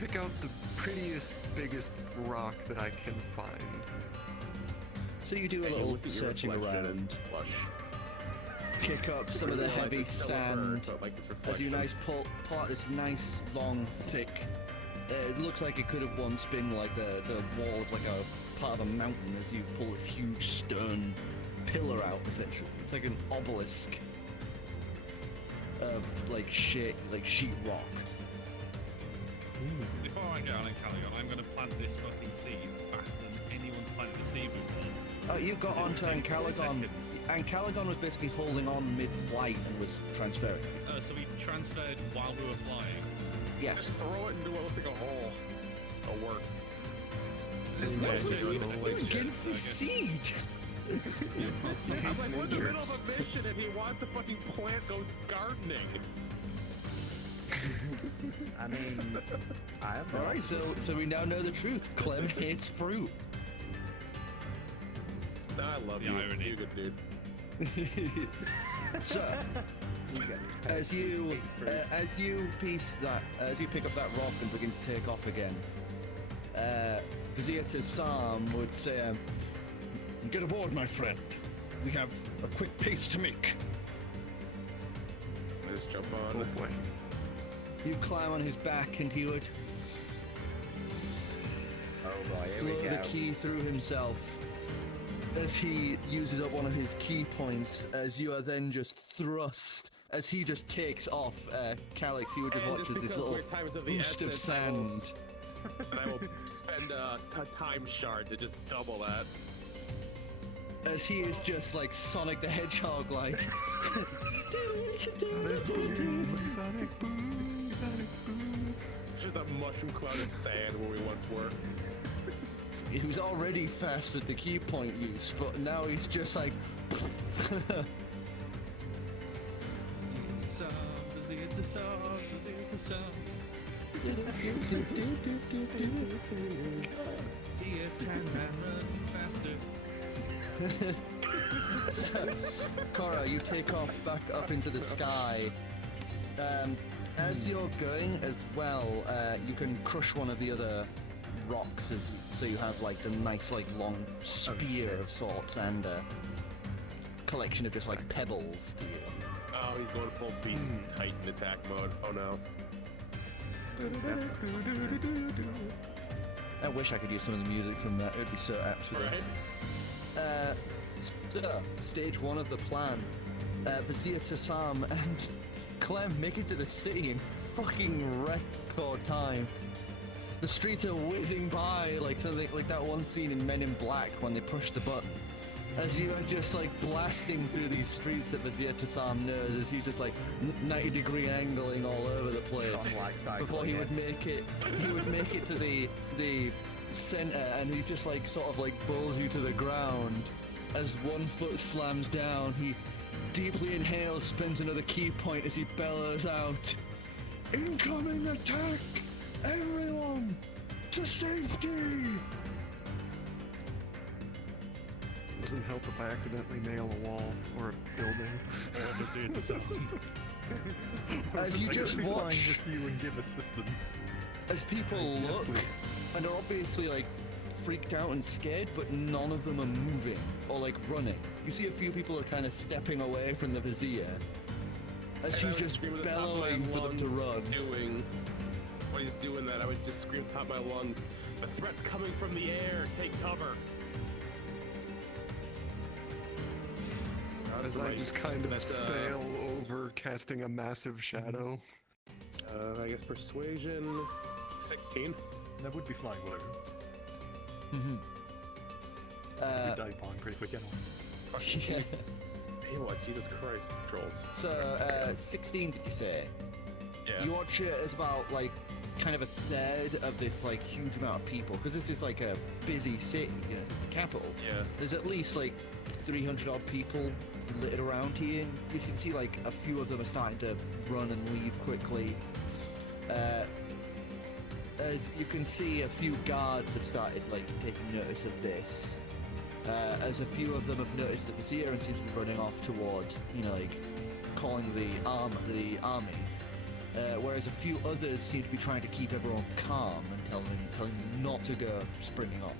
pick out the prettiest, biggest rock that I can find. So you do a And you little look at your searching reflection around. and blush. kick up some of the heavy sand as you pull out this nice, long, thick. It looks like it could have once been like the wall of like a part of a mountain as you pull this huge stone pillar out. Essentially, it's like an obelisk of like sheet rock. Before I get on Ancalagon, I'm going to plant this fucking seed faster than anyone's planted a seed before. Oh, you got onto Ancalagon. Ancalagon was basically holding on mid-flight and was transferring. So we transferred while we were flying. Yes. Just throw it into what looks like a hole. It'll work. What's going on against the seed? I'm like, we're in the middle of a mission and he wants the fucking plant go gardening. I mean, I have no Alright, so we now know the truth. Clem hates fruit. No, I love The you. irony. You're a good dude. So, as you pick up that rock and begin to take off again, Vizier Sam would say, Get aboard, my friend. We have a quick pace to make. Just jump on. Oh boy. you climb on his back and he would Oh boy, here throw we the go. key through himself as he uses up one of his key points, as you are then just thrust, as he just takes off Calix. You would just And watch just as this because little we're times of the boost of essence, I will- sand. And I will spend a time shard to just double that. As he is just like Sonic the Hedgehog, like. Just that mushroom cloud of sand where we once were. He was already fast with the key point use, but now he's just like. See it turn and run faster. So, Korro, you take off back up into the sky. As you're going as well, you can crush one of the other rocks, so you have like the nice like long spear of sorts and a collection of just like pebbles to you. Oh, he's going full beast Titan attack mode. Oh no. I wish I could use some of the music from that. It would be so apt for this. So, stage one of the plan. Vizier Sam and Clem make it to the city in fucking record time. The streets are whizzing by like something like that one scene in Men in Black when they push the button. As you are just like blasting through these streets that Vizier Sam knows, as he's just like 90-degree angling all over the place. Before he would make it, to the center, and he just like sort of like bulls you to the ground. As one foot slams down, he deeply inhales, spins another key point as he bellows out, "Incoming attack! Everyone to safety!" Doesn't help if I accidentally nail a wall or a building. As you just Flying watch, with you and give assistance. as people Yes, look, please. and are obviously like freaked out and scared, but none of them are moving or like running. You see a few people are kind of stepping away from the Vizier as And I he's would just scream at the top of my bellowing for them to run. lungs, when he's doing that, I would just scream at the top of my lungs, "The threat's coming from the air, take cover!" As I just kind of But, sail over, casting a massive shadow. I guess persuasion 16. That would be flying, whatever. Mhm. Dive bomb pretty quick anyway. Yeah. Hey, what? Jesus Christ, trolls. So, 16 did you say? Yeah. You watch it as about like kind of a third of this like huge amount of people, because this is like a busy city, you know, this is the capital. Yeah. There's at least like 300 odd people littered around here. You can see like a few of them are starting to run and leave quickly. As you can see, a few guards have started like taking notice of this. As a few of them have noticed that Vizier and seems to be running off toward, you know, like calling the army. Whereas a few others seem to be trying to keep everyone calm and telling them not to go springing off.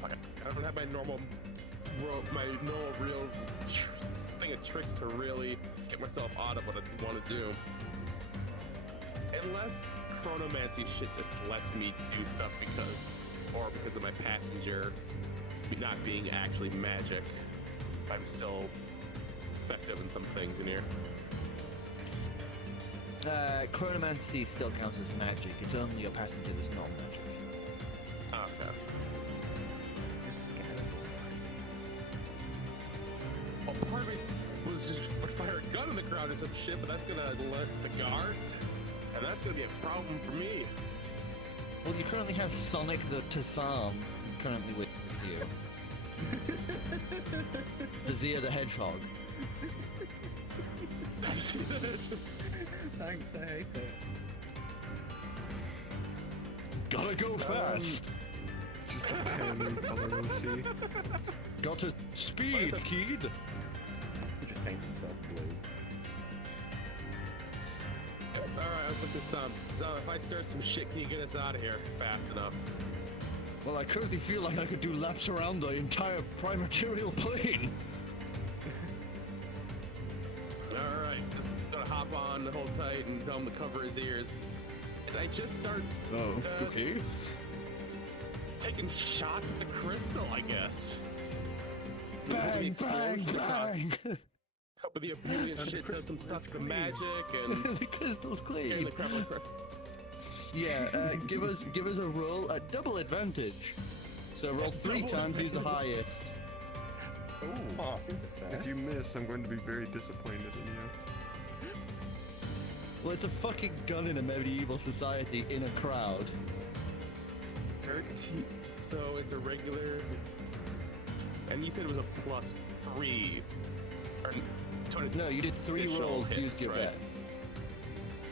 Fuck, don't have my normal real thing of tricks to really get myself out of what I want to do. Unless chronomancy shit just lets me do stuff because of my passenger not being actually magic. I'm still effective in some things in here. Chronomancy still counts as magic. It's only your passenger that's not magic. Okay. Well, part of it was just fire a gun in the crowd or some shit, but that's gonna alert the guards, and that's gonna be a problem for me. Well, you currently have Sonic the Tassam currently with you. Vizier the Hedgehog. Thanks, I hate it. Gotta go fast. Just a tan color OC. Got to speed, kid. He just paints himself blue. Alright, let's look this up. So if I start some shit, can you get us out of here fast enough? Well, I currently feel like I could do laps around the entire Primaterial plane. Alright, just gotta hop on, hold tight, and tell him to cover his ears. And I just start Okay. taking shots at the crystal, I guess. Bang, bang, bang. Help with the ability and shit does some stuff to magic and The crystal's scaring clean. the crap out of crap. Yeah, give us a roll at double advantage. So roll 3 times, use the highest. Oh, this is the first. If you miss, I'm going to be very disappointed in you. Well, it's a fucking gun in a medieval society in a crowd. 13. So it's a regular. And you said it was a +3. Or, No, you did 3 additional rolls, hits, used your right? best.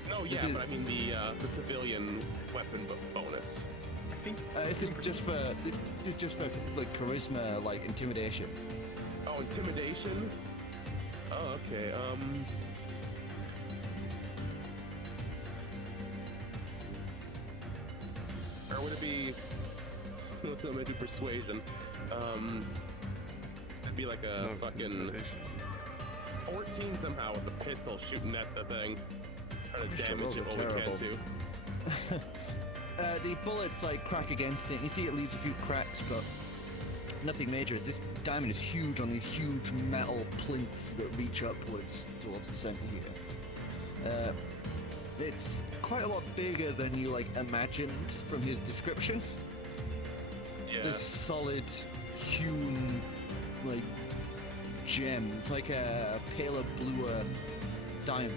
No, yeah, This is- but I mean the civilian weapon bonus. I think This is just for like charisma, like intimidation. Oh, intimidation. Oh, okay. Or would it be? Let's not maybe persuasion. It'd be like a No, it's fucking intimidation. 14 somehow with the pistol shooting at the thing, trying to Your damage rolls it are what we terrible. can to. The bullets like crack against it. You see it leaves a few cracks, but nothing major. This diamond is huge on these huge metal plinths that reach upwards towards the center here. It's quite a lot bigger than you like imagined from his description. Yeah. This solid hewn like gem. It's like a paler, bluer diamond.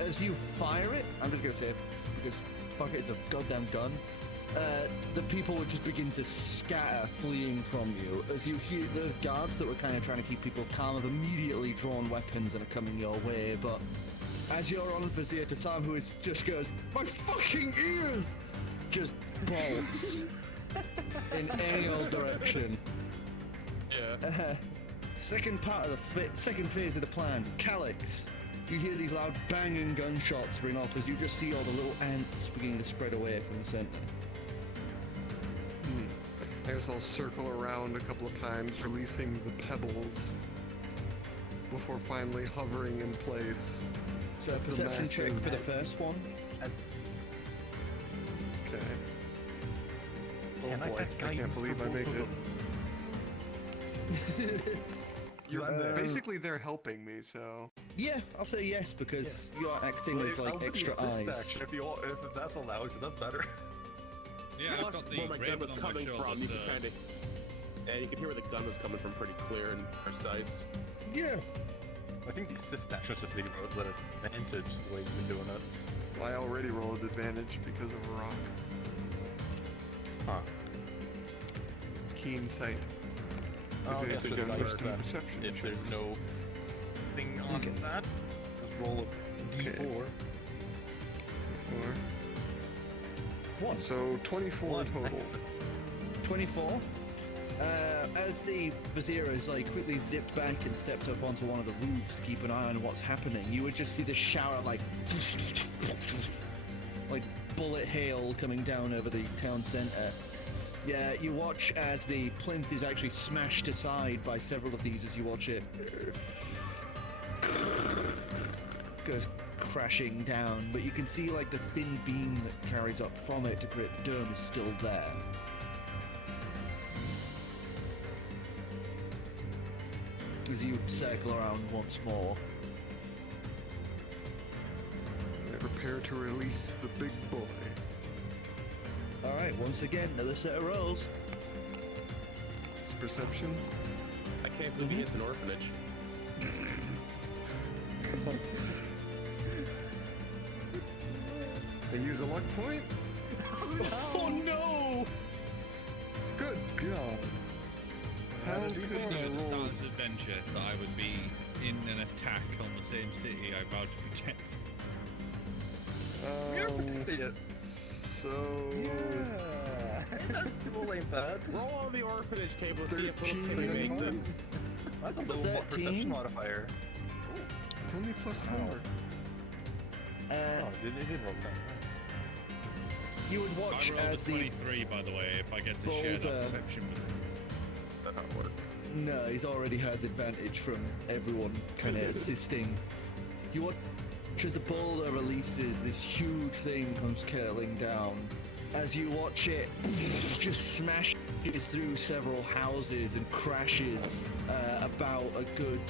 As you fire it, I'm just gonna say it because fuck it, it's a goddamn gun. The people would just begin to scatter, fleeing from you. As you hear, there's guards that were kind of trying to keep people calm, have immediately drawn weapons and are coming your way. But as you're on Vizier to Sam, who is just goes, my fucking ears, just bolts in any old direction. Yeah. Second part of the second phase of the plan, Calix. You hear these loud banging gunshots ring off as you just see all the little ants beginning to spread away from the center. I guess I'll circle around a couple of times, releasing the pebbles before finally hovering in place. So a perception check for the first one. Okay. Can I test I can't guidance believe for I both made of it. them? Basically, they're helping me, so. Yeah, I'll say yes because you are acting as I'll like do the extra assist eyes. action if that's allowed, 'cause that's better. Yeah, I've got the where my gun raven was on my coming shoulder. from, you can kind of, and you can hear where the gun was coming from pretty clear and precise. Yeah. I think the assist action is just the advantage the way you've been doing it. I already rolled advantage because of a rock. Huh. Keen sight. Oh, Okay, that's so just don't like push the that. perception If check. there's no thing on Okay. that, just roll a Okay. d4. 4. One. So 24 One. total. 24. As the Vizier is like quickly zipped back and stepped up onto one of the roofs to keep an eye on what's happening, you would just see this shower of like bullet hail coming down over the town center. Yeah, you watch as the plinth is actually smashed aside by several of these as you watch it goes crashing down, but you can see like the thin beam that carries up from it to create the dome is still there. As you circle around once more. I prepare to release the big boy. Alright, once again, another set of rolls. It's perception. I can't believe he hits an orphanage. I use a luck point? Oh no! Good God. How How did could we knew I at the start roll? of this adventure that I would be in an attack on the same city I vowed to protect? So... Yeah. Roll ain't bad. Roll on the orphanage table and see if little 13. Timmy makes it. That's a Little little perception 13. modifier. It's only plus 4. Oh, it did roll that. You would watch I rolled as a the 23, by the way, if I get to share that boulder- perception with him. That's how it works. No, he's already has advantage from everyone kind of assisting. You watch as the boulder releases, this huge thing comes curling down. As you watch it, just smashes through several houses and crashes about a good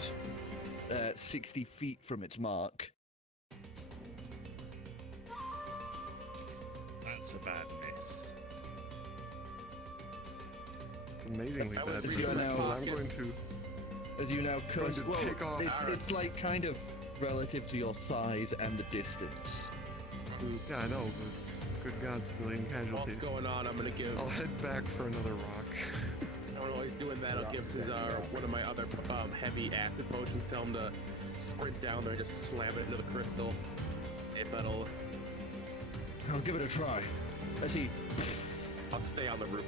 60 feet from its mark. That's a bad miss. It's amazingly I bad. was because reading now that I'm going to... As you now Going coast, to well, take off. it's like kind of relative to your size and the distance. Yeah, I know, but good God, civilian casualties. What's going on? I'm gonna give. I'll head back for another rock. I don't know why he's doing that. I'll give his, one of my other heavy acid potions. Tell him to sprint down there and just slam it into the crystal. If that'll. I'll give it a try. As he I'll stay on the roof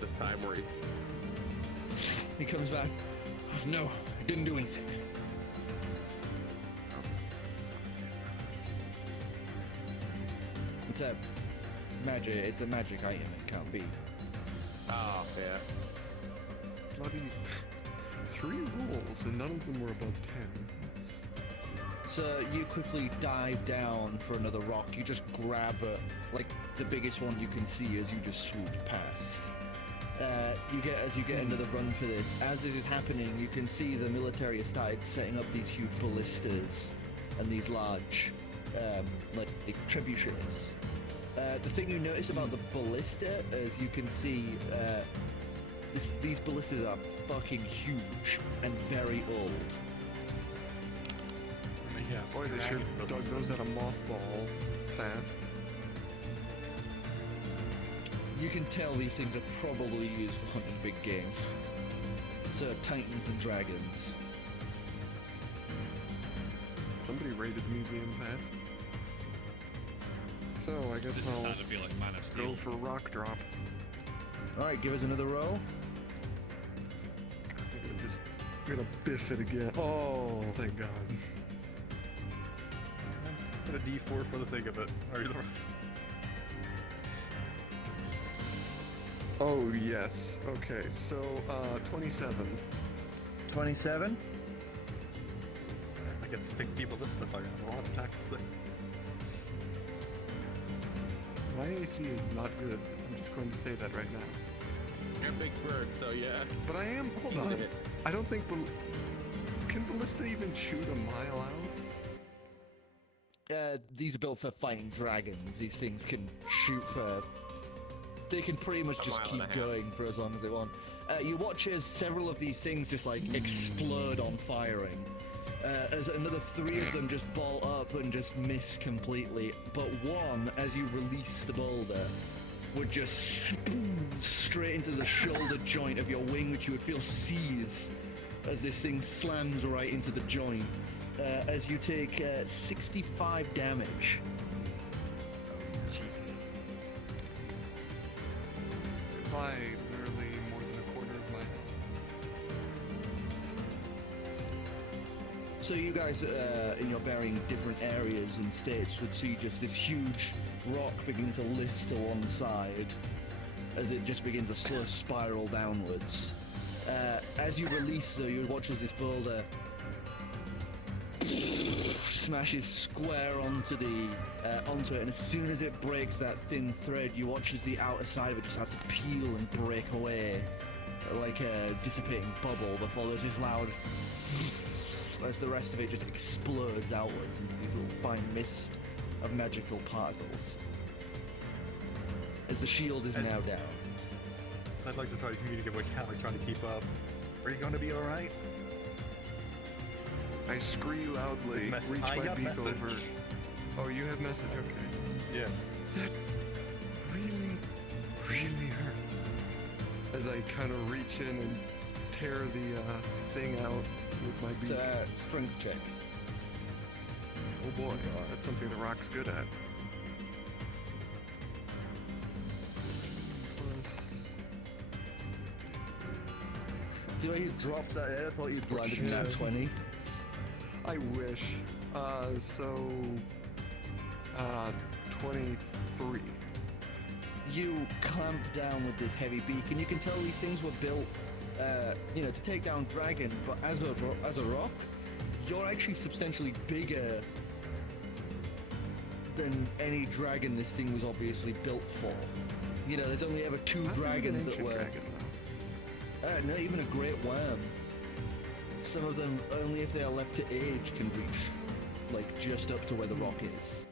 this time where he's. comes back. No, I didn't do anything. It's a magic. It's a magic item. It can't be. Oh, yeah. Bloody 3 rolls, and none of them were above 10. It's... So you quickly dive down for another rock. You just grab like the biggest one you can see as you just swoop past. As you get into the run for this. As this is happening, you can see the military has started setting up these huge ballistas and these large, like trebuchets. The thing you notice about the ballista, as you can see, these ballistas are fucking huge and very old. Yeah, Boy, they sure dug those at a mothball fast. You can tell these things are probably used for hunting big game. So titans and dragons. Somebody raided the museum fast. So I guess This is I'll starting to feel like Man of Steel. go for rock drop. Alright, give us another roll. I'm gonna biff it again. Oh, thank God. Put a D4 for the sake of it. Or either. Oh, yes. Okay, so, 27. 27. I guess 50 ballista fire. A lot of attacks there. My AC is not good. I'm just going to say that right now. You're a big bird, so yeah. But I am. Hold on. I don't think. Can ballista even shoot a mile out? These are built for fighting dragons. These things can shoot for... They can pretty much A just mile keep and a half. going for as long as they want. You watch as several of these things just like explode on firing. As another 3 of them just ball up and just miss completely. But one, as you release the boulder, would just straight into the shoulder joint of your wing, which you would feel seize as this thing slams right into the joint. As you take 65 damage. Jesus. By literally more than a quarter of my health. So you guys, in your varying different areas and states, would see just this huge rock begin to list to one side. as it just begins a slow spiral downwards. As you release, though, you watch as this boulder smashes square onto it, and as soon as it breaks that thin thread, you watch as the outer side of it just starts to peel and break away like a dissipating bubble before there's this loud as the rest of it just explodes outwards into these little fine mist of magical particles. As the shield is now down. So I'd like to try to communicate with Calix, trying to keep up. Are you going to be alright? I scream loudly, reach I my got beak message. over. Oh, you have message, okay. Yeah. That really, really hurt. As I kind of reach in and tear the thing out with my beak. It's a strength check. Oh boy, that's something the rock's good at. Do you know you dropped that in? I thought you'd landed in that 20. I wish. So 23. You clamp down with this heavy beak, and you can tell these things were built, to take down dragon. But as a rock, you're actually substantially bigger than any dragon this thing was obviously built for. You know, there's only ever two dragons that were. Not even a great worm. Some of them, only if they are left to age, can reach, like, just up to where the rock is.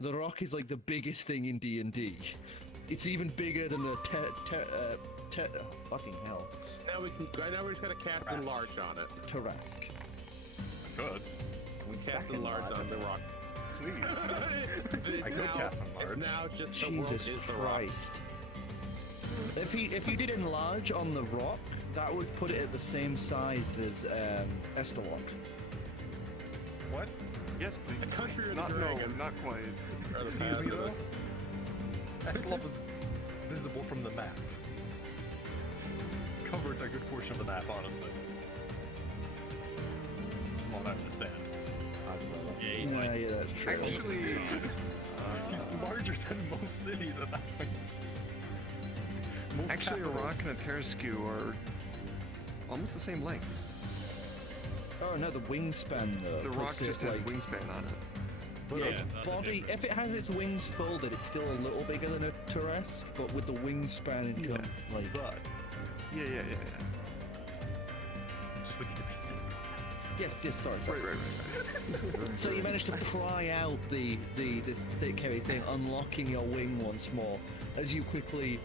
The rock is, like, the biggest thing in D&D. It's even bigger than the fucking hell. Now we just gotta cast enlarge on it. Tarrasque. Good. We cast enlarge on the rock. Please. I could cast enlarge. Now just Jesus the world is the rock. Christ. If you did enlarge on the rock, that would put it at the same size as Estalok. What? Yes, please. The country It's of the not dragon. No, not quite. Excuse me though? Estalop is visible from the map. Covered a good portion of the map, honestly. From what I understand. Yeah, that's true. Actually, He's larger than most cities at that point. Most actually, a capitals. rock and a Terrasque are almost the same length. Oh no, the wingspan though. The rock puts it, just has like, wingspan on it. But Yeah, its that's a body, if it has its wings folded, it's still a little bigger than a Tarrasque, but with the wingspan it Yeah. comes like that. Yeah. Just we need to make Yes, sorry. Right. So you managed to pry out this thick heavy thing, unlocking your wing once more, as you quickly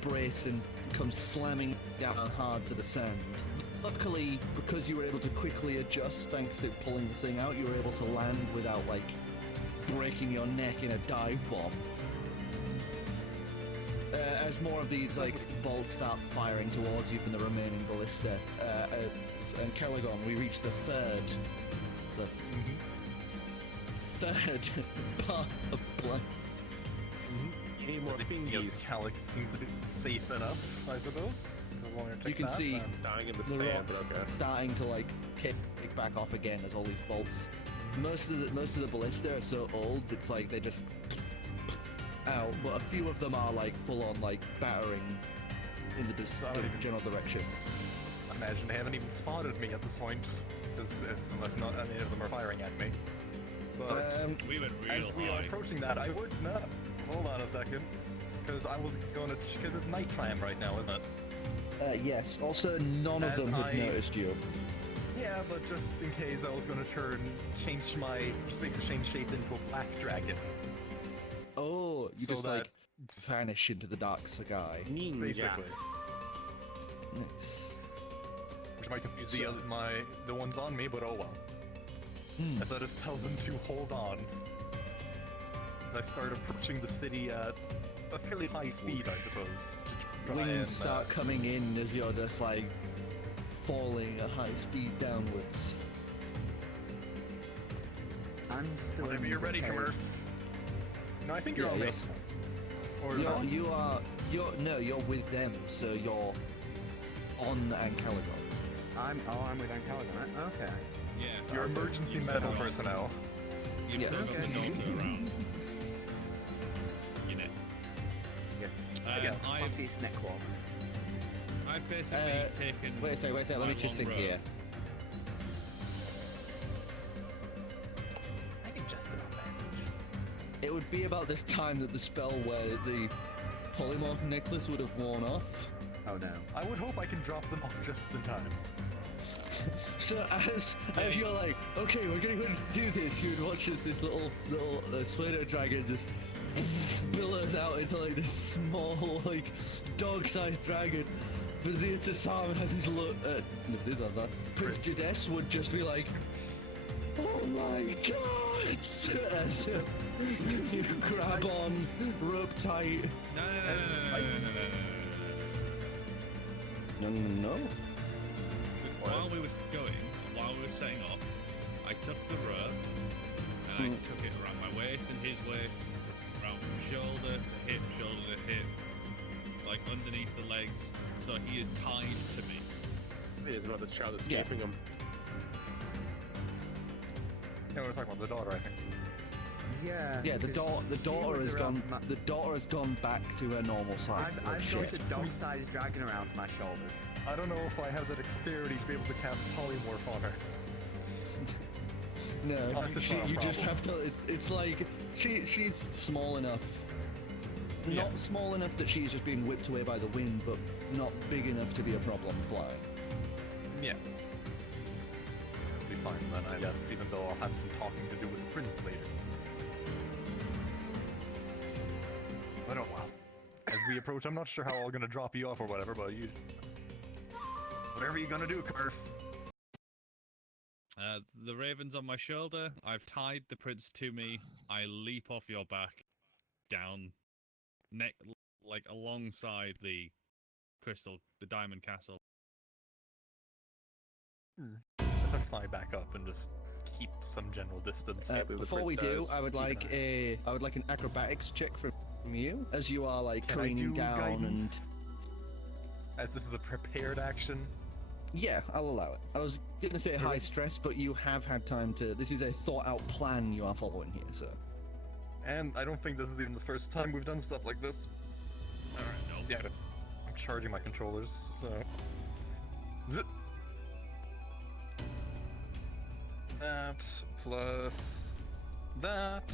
brace and come slamming down hard to the sand. Luckily, because you were able to quickly adjust thanks to pulling the thing out, you were able to land without, like, breaking your neck in a dive bomb. As more of these, like, bolts start firing towards you from the remaining ballista, and Ancalagon, we reach the third part of the plan. You need more Yes, fingies. Calix seems to be safe enough, I suppose. You can see Dying in the the sand, rock but okay. starting to, like, kick back off again as all these bolts. Most of the ballista are so old, it's like they just out, but a few of them are, like, full on, like, battering in the general direction. I imagine they haven't even spotted me at this point, unless not any of them are firing at me. But We went as real we are high. approaching that, I would not. Hold on a second, because I was going to. Because it's nighttime right now, isn't it? Yes. Also, none of As them had I- noticed you. Yeah, but just in case, I was going to change shape into a black dragon. Oh, you So just that- like vanish into the dark sky. Ninja. Basically. Nice. Which might confuse So- the ones on me, but oh well. I thought I'd tell them to hold on. As I start approaching the city at a fairly high speed, I suppose. to try and, Wings start coming in as you're just like falling at high speed downwards. I'm still. Whenever in you're the ready, cave. Kamerth. No, I think you're Yeah, on me. yes. Or You're with them, so you're on Ancalagon. I'm with Ancalagon, right? Okay. Yeah. Your emergency You've medical turned- personnel. You've Yes. turned the Delta around. You know. Yes. Classiest neck wall. I've basically taken. Wait a sec, let me just think here. I think just enough damage. It would be about this time that the spell where the polymorph necklace would have worn off. Oh no. I would hope I can drop them off just in time. So as you're like, okay, we're gonna go and do this, you would watch as this little Slater dragon just billows out into like this small, like dog-sized dragon. Vizier Tassam has his look. Prince Jades would just be like, "Oh my God!" As you grab on, rope tight. No. While we were setting off, I took the rope and I took it around my waist and his waist, around from shoulder to hip, like underneath the legs, so he is tied to me. It is about this child escaping him. Yeah, we're talking about the daughter, I think. Yeah. The daughter has gone. The daughter has gone back to her normal size. I've got a dog-sized dragon around my shoulders. I don't know if I have the dexterity to be able to cast polymorph on her. No, you just problem. have to. It's like she's small enough. Not small enough that she's just being whipped away by the wind, but not big enough to be a problem flying. Yeah. It'll be fine then, I guess, even though I'll have some talking to do with the prince later. But oh well. As we approach, I'm not sure how I'm gonna drop you off or whatever, but you... Whatever you're gonna do, Kamerth. The raven's on my shoulder. I've tied the prince to me. I leap off your back, down, like alongside the diamond castle. Let's fly back up and just keep some general distance. Before we do, I would like an acrobatics check from you, as you are like careening down guidance? and. As this is a prepared action. Yeah, I'll allow it. I was gonna say high stress, but you have had time to. This is a thought-out plan you are following here, so. And I don't think this is even the first time we've done stuff like this. Alright, no. Yeah, I'm charging my controllers, so. That plus that.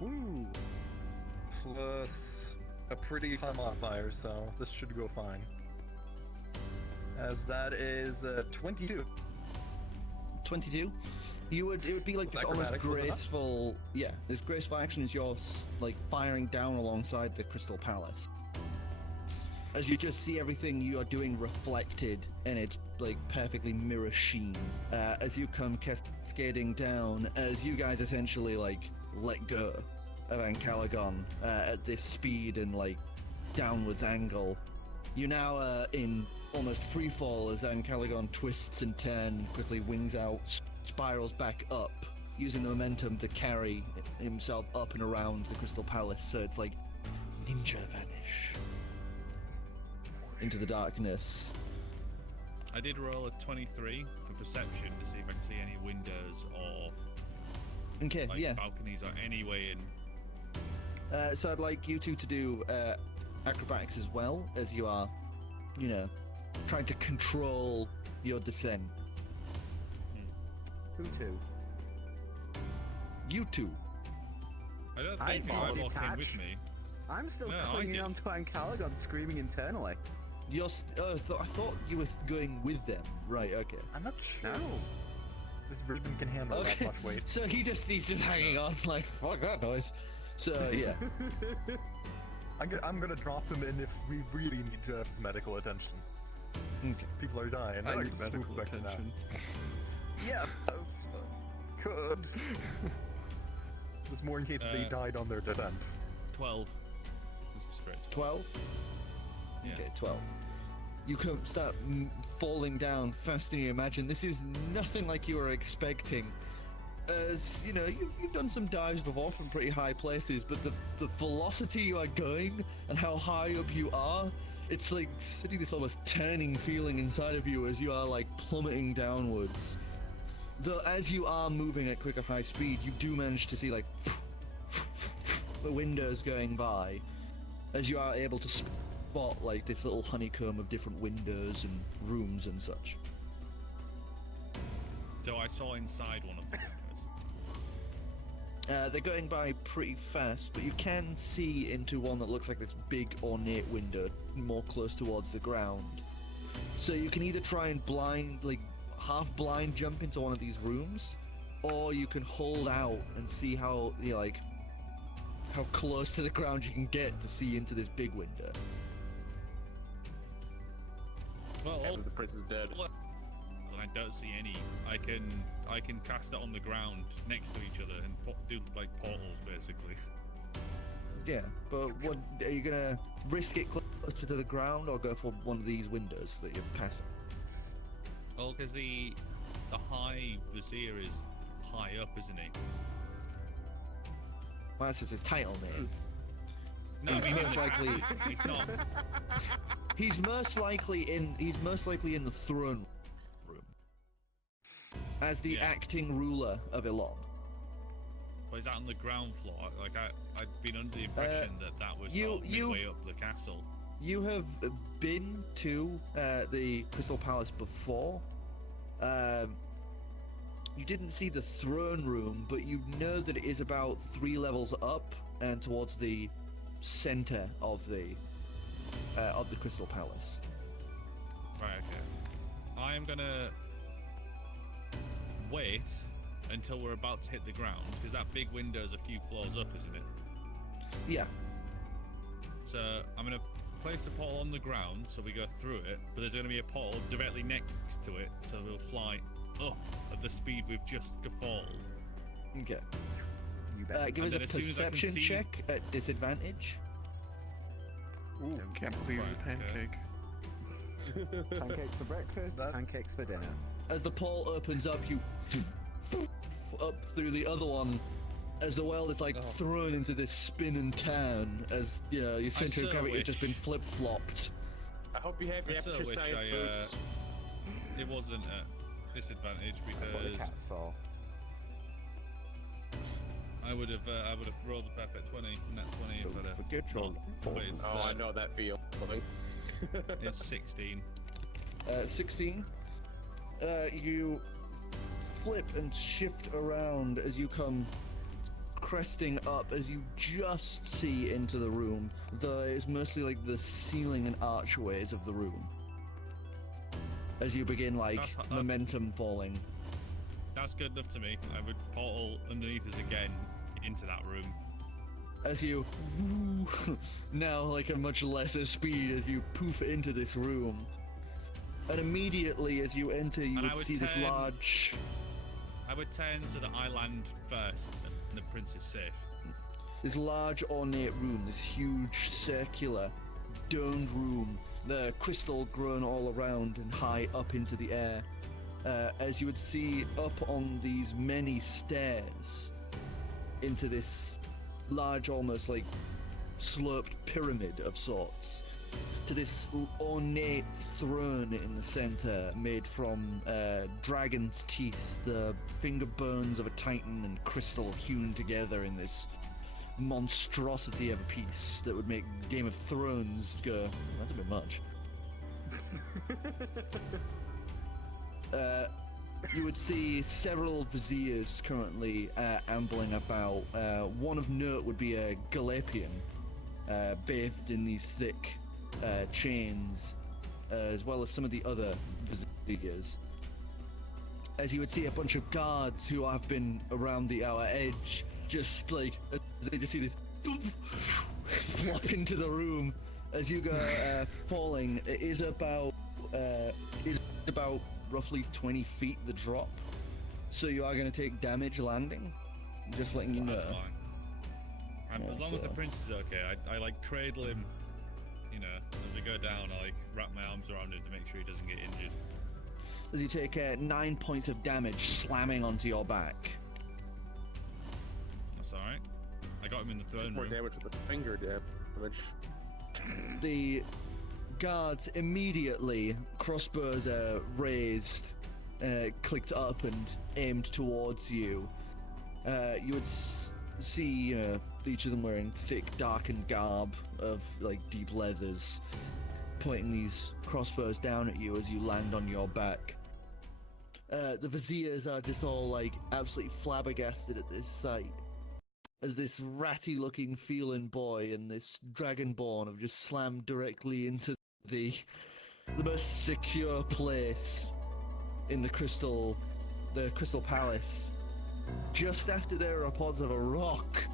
Woo! Plus a pretty high modifier, so this should go fine. As that is 22. 22. It would be like this almost graceful, this graceful action as you're like firing down alongside the Crystal Palace. As you just see everything you are doing reflected in its like perfectly mirror sheen. As you come cascading down, as you guys essentially like let go of Ancalagon at this speed and like downwards angle. You're now in almost free fall as Ancalagon twists and turns and quickly wings out, spirals back up, using the momentum to carry himself up and around the Crystal Palace. So it's like ninja vanish into the darkness. I did roll a 23 for perception to see if I can see any windows or balconies or any way in. So I'd like you two to do acrobatics as well, as you are, trying to control your descent. Who two? You two. I don't think Ivor came with me. I'm still clinging onto Ancalagon, screaming internally. You're I thought you were going with them. Right, okay. I'm not sure. No. This Bravin can handle that much weight. So he's just hanging on like, fuck that noise. So, yeah. I'm gonna drop him in if we really need to have some medical attention. Okay. People are dying. I like need medical attention. Yeah, that's good. Just more in case they died on their descent. 12. 12? Yeah. Okay, 12. You start falling down faster than you imagine. This is nothing like you were expecting. As you've done some dives before from pretty high places, but the velocity you are going and how high up you are, it's like sitting this almost turning feeling inside of you as you are like plummeting downwards. Though as you are moving at quicker high speed, you do manage to see like the windows going by. as you are able to spot like this little honeycomb of different windows and rooms and such. So I saw inside one of the windows. They're going by pretty fast, but you can see into one that looks like this big ornate window more close towards the ground. So you can either try and half blind jump into one of these rooms, or you can hold out and see how how close to the ground you can get to see into this big window. Well, After the prince is dead. I don't see any. I can cast it on the ground next to each other and do like portals basically. Yeah, but what are you gonna risk it closer to the ground or go for one of these windows that you're passing? Well, because the High Vizier is high up, isn't he? Well, that's just his title name. No, He's I mean, most likely. he's not. He's most likely in the throne room as the Yeah. acting ruler of Elon. But is that on the ground floor? Like I'd been under the impression that was sort of midway up the castle. You have been to the Crystal Palace before. You didn't see the throne room, but you know that it is about 3 levels up and towards the center of the Crystal Palace. Right. Okay. I am gonna wait until we're about to hit the ground, because that big window's a few floors up, isn't it? Yeah. So I'm gonna place the portal on the ground so we go through it, but there's gonna be a portal directly next to it, so we'll fly up at the speed we've just fallen. Okay. You bet. Give us And a then as soon as I can perception see- check at disadvantage. Ooh, can't believe it's a Right, okay. pancake. Pancakes for breakfast, pancakes for dinner. As the portal opens up, you up through the other one, as the world is thrown into this spin and turn, as your center of so gravity has just been wish- flip-flopped. I hope you have I your so aperture wish science boots. it wasn't a disadvantage, That's what the because cat's for. I would have rolled a perfect 20, not 20 if I'd have Forget your not. But it's, Oh, I know that feeling. it's 16. 16. You flip and shift around as you come cresting up, as you just see into the room. It's mostly like the ceiling and archways of the room. As you begin That's- momentum falling. That's good enough to me. I would portal underneath us again into that room. As you now like a much lesser speed as you poof into this room. And immediately as you enter, you And I would would see this turn- large... I would turn so that I land first and the prince is safe. This large ornate room, this huge circular domed room, the crystal grown all around and high up into the air. As you would see up on these many stairs into this large, almost like sloped pyramid of sorts, to this ornate throne in the center made from dragon's teeth, the finger bones of a titan and crystal hewn together in this monstrosity of a piece that would make Game of Thrones go, that's a bit much. You would see several viziers currently ambling about. One of note would be a Gallium, bathed in these thick chains, as well as some of the other viziers. As you would see a bunch of guards who have been around the outer edge, just like, they just see this flop into the room as you go falling. It is about roughly 20 feet the drop, so you are going to take damage landing, just letting you know. That's fine. And as long as the so- prince is okay, I like cradle him, as we go down, I like wrap my arms around him to make sure he doesn't get injured. As you take 9 points of damage slamming onto your back. That's alright. I got him in the throne More room. damage with the finger damage. The guards immediately, crossbows raised, clicked up and aimed towards you. You would see each of them wearing thick, darkened garb of like deep leathers, pointing these crossbows down at you as you land on your back. The viziers are just all like absolutely flabbergasted at this sight, as this ratty-looking feline boy and this Dragonborn have just slammed directly into the most secure place in the Crystal Palace, just after there are reports of a rock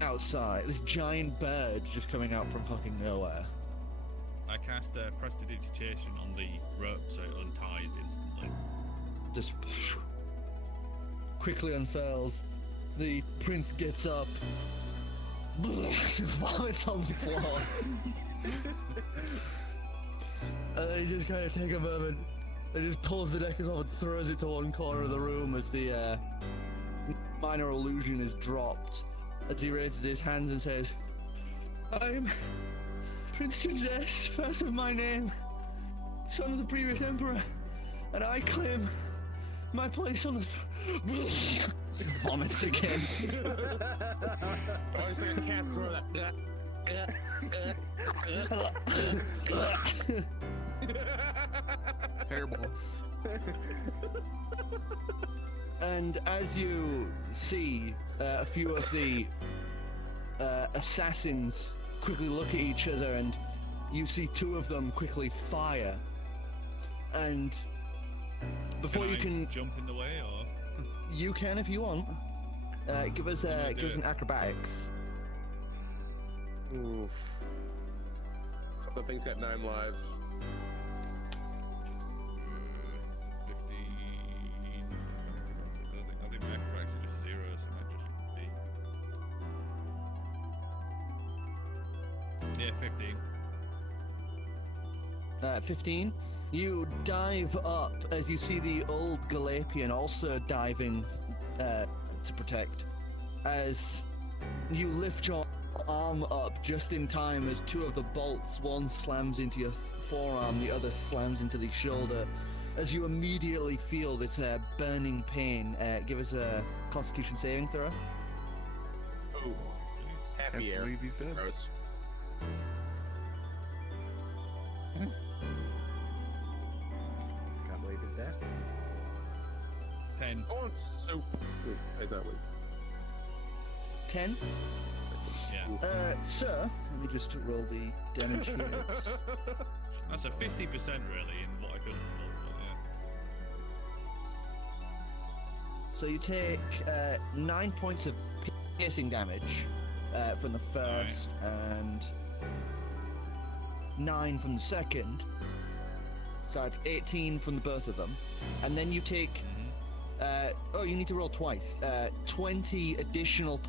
outside. This giant bird just coming out from fucking nowhere. I cast prestidigitation on the rope so it unties instantly. Just quickly unfurls. The prince gets up, vomits on the floor, and then he just kind of takes a moment and just pulls the necklace off and throws it to one corner of the room as the minor illusion is dropped. As he raises his hands and says, "I'm Prince Success, first of my name, son of the previous emperor, and I claim my place on the..." Vomits again. I think I can't throw that. Terrible. And as you see a few of the assassins quickly look at each other, and you see two of them quickly fire, and before you can jump in the way, or you can if you want. Give us an acrobatics. Oof. Some of the things got 9 lives. 15. I think my acrobatics are just 0, so it might just be. Yeah, 15. 15. You dive up as you see the old Galapian also diving to protect. As you lift your arm up just in time as two of the bolts, one slams into your forearm, the other slams into the shoulder. As you immediately feel this burning pain, give us a Constitution saving throw. Ooh. Happy air. believe he's dead. Gross. Can't believe he's dead. 10. Oh, soup. Ooh, how's that week? 10. Yeah. Sir, let me just roll the damage here. That's a 50% really in what I could have rolled, but yeah. So you take 9 points of piercing damage from the first, and 9 from the second. So it's 18 from the both of them. And then you take... you need to roll twice. 20 additional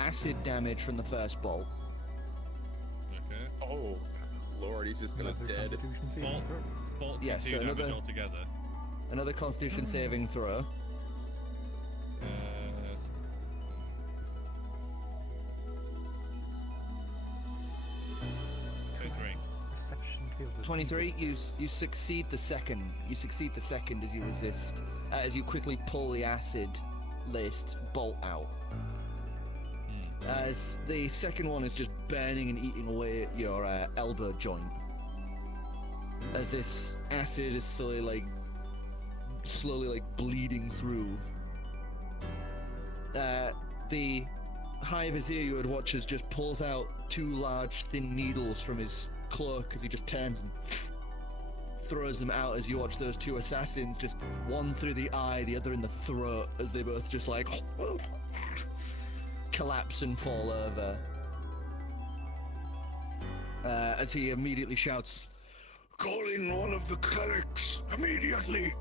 acid damage from the first bolt. Okay. Oh, Lord, he's just gonna dead. 42 Yes, so damage another- altogether. Another Constitution saving throw. 23. Perception field is 23. You succeed the second. You succeed the second as you resist. As you quickly pull the acid-laced bolt out. As the second one is just burning and eating away at your elbow joint. As this acid is slowly bleeding through. The High Vizier you had watched as just pulls out 2 large thin needles from his cloak as he just turns and throws them out as you watch those 2 assassins, just one through the eye, the other in the throat, as they both just like collapse and fall over. As he immediately shouts, Call in one of the Calix immediately.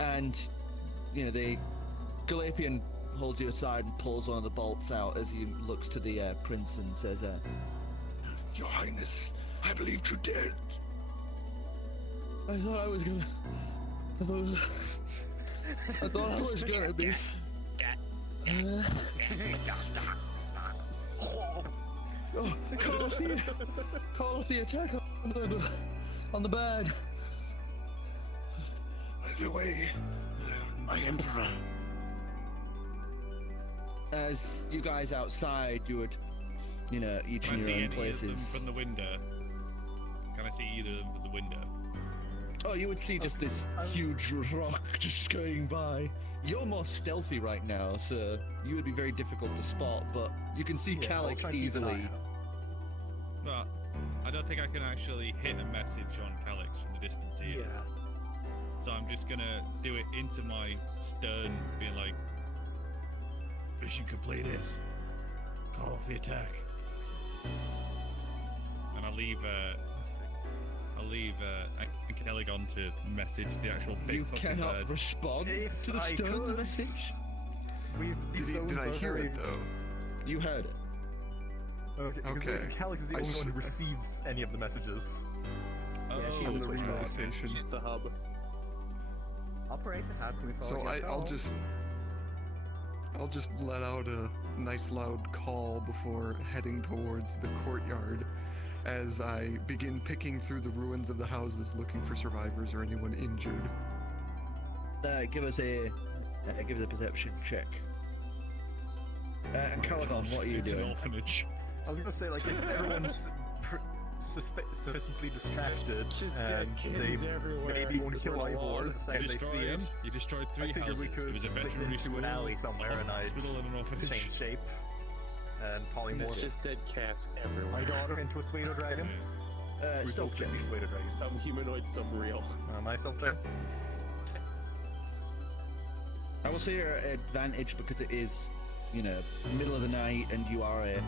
and you know the Galapian holds you aside and pulls one of the bolts out as he looks to the prince and says, Your Highness, I believed you dead. I thought I was gonna be. Call off the attack on the bird. By the way, my Emperor. as you guys outside, you would, you know, each Can in I see your own any of them places. from the window? Can I see either of them from the window? Oh, you would see just this huge rock just going by. You're more stealthy right now, so you would be very difficult to spot, but you can see Calix easily. Well, I don't think I can actually hit a message on Calix from the distance he is. So I'm just gonna do it into my stern, being like, Mission completed. Call off the attack. and I'll leave Ancalagon to message the actual big You fucking cannot bird. respond If to the I Stern's could. message. Did I hear it though? You heard it. Okay. Okay. Calix is the I only one who s- receives any of the messages. Oh, Yeah, she's On the switch relay off. station. She's the hub. Operator, how can we follow So your I'll call? just let out a nice loud call before heading towards the courtyard as I begin picking through the ruins of the houses looking for survivors or anyone injured. Give us a perception check. Ancalagon, what are you it's an doing? orphanage. I was gonna say, like, if everyone's sufficiently distracted and they maybe won't kill Ivor the second they see him, You destroyed I 3 figured houses. we There could was a slip veterinary into school, an alley somewhere a and I'd hospital and an orphanage. change shape and polymorph It's just dead cats my everywhere. daughter into a Pseudo Dragon. Stealth check. Pseudo Dragon. Some humanoid, some real. Myself there. I will say your advantage because it is, you know, middle of the night and you are a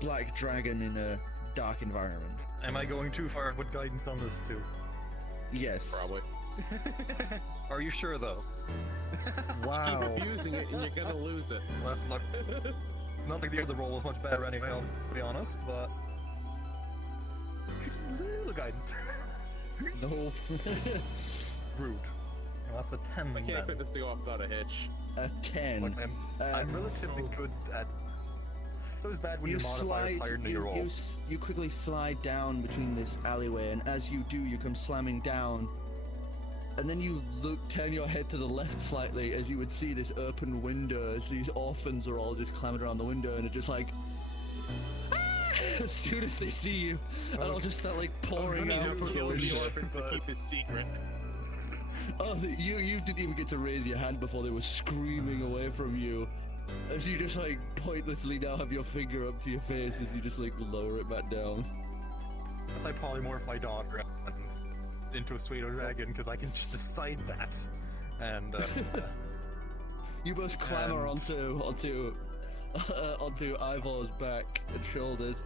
black dragon in a dark environment. Am I going too far with guidance on this too? Yes. Probably. Are you sure though? Wow. Keep abusing it and you're gonna lose it. Less luck. Not like the other roll was much better anyway, I'll be honest, but just a little guidance. No. Rude. Well, that's a 10 I can't then. put this thing off without a hitch. A 10. Look, I'm relatively good at. So it's bad when your modifier is higher than your roll. You quickly slide down between this alleyway, and as you do, you come slamming down. And then you turn your head to the left slightly, as you would see this open window, as these orphans are all just clamored around the window, and are just like, "Ah!" as soon as they see you, and I'll just start like pouring out from the Kill the window. orphans to keep his secret. Oh, you didn't even get to raise your hand before they were screaming away from you. As you just like pointlessly now have your finger up to your face as you just like lower it back down. Unless I polymorph my daughter into a Pseudo Dragon, because I can just decide that. And You both clamber And- onto Ivor's back and shoulders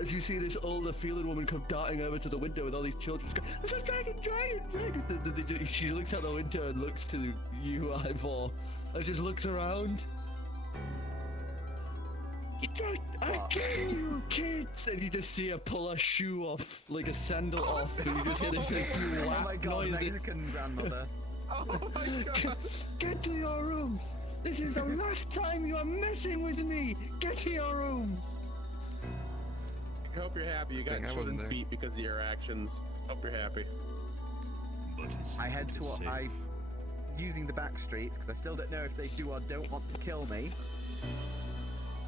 as you see this older feeling woman come darting over to the window with all these children. It's a dragon, dragon! She looks out the window and looks to you, Ivor, and just looks around. I get you, kids! And you just see her pull a shoe off, like a sandal off, and you just hear this like Oh whap my god, noise. Mexican grandmother. Oh my god! Get to your rooms! This is the last time you are messing with me! Get to your rooms! I hope you're happy. You got Dang, I wasn't children's there. feet because of your actions. Hope you're happy. I head to using the back streets because I still don't know if they do or don't want to kill me.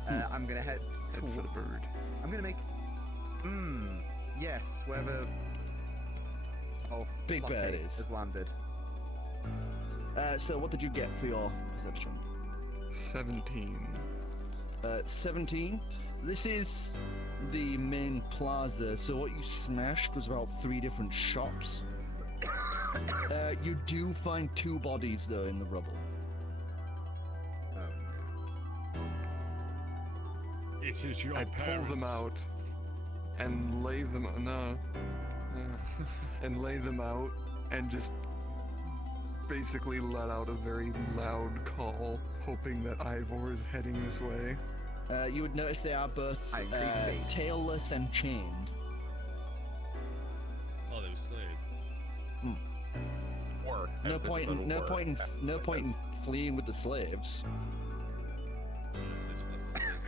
I'm gonna head Head for the bird. I'm gonna make. Yes, wherever. Oh, Big Flocky Bird is. has landed. So what did you get for your perception? 17. 17. This is the main plaza, so what you smashed was about 3 different shops. You do find 2 bodies though in the rubble. It is your I pull parents. them out and lay them and lay them out and just basically let out a very loud call, hoping that Ivor is heading this way. You would notice they are both I increase speed. tailless and chained. Oh, they were slaves. Or No point in fleeing with the slaves.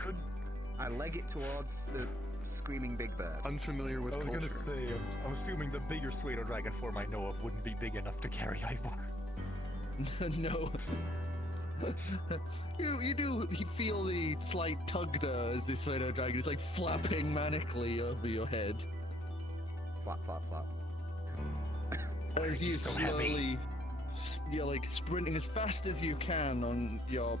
Could I leg it towards the screaming big bird? Unfamiliar with I was culture. gonna say, I'm assuming the bigger Pseudo Dragon form I know of wouldn't be big enough to carry Ivor. No. You feel the slight tug though as this pseudo dragon is like flapping manically over your head. Flap, flap, flap. As you so slowly, you're like sprinting as fast as you can on your,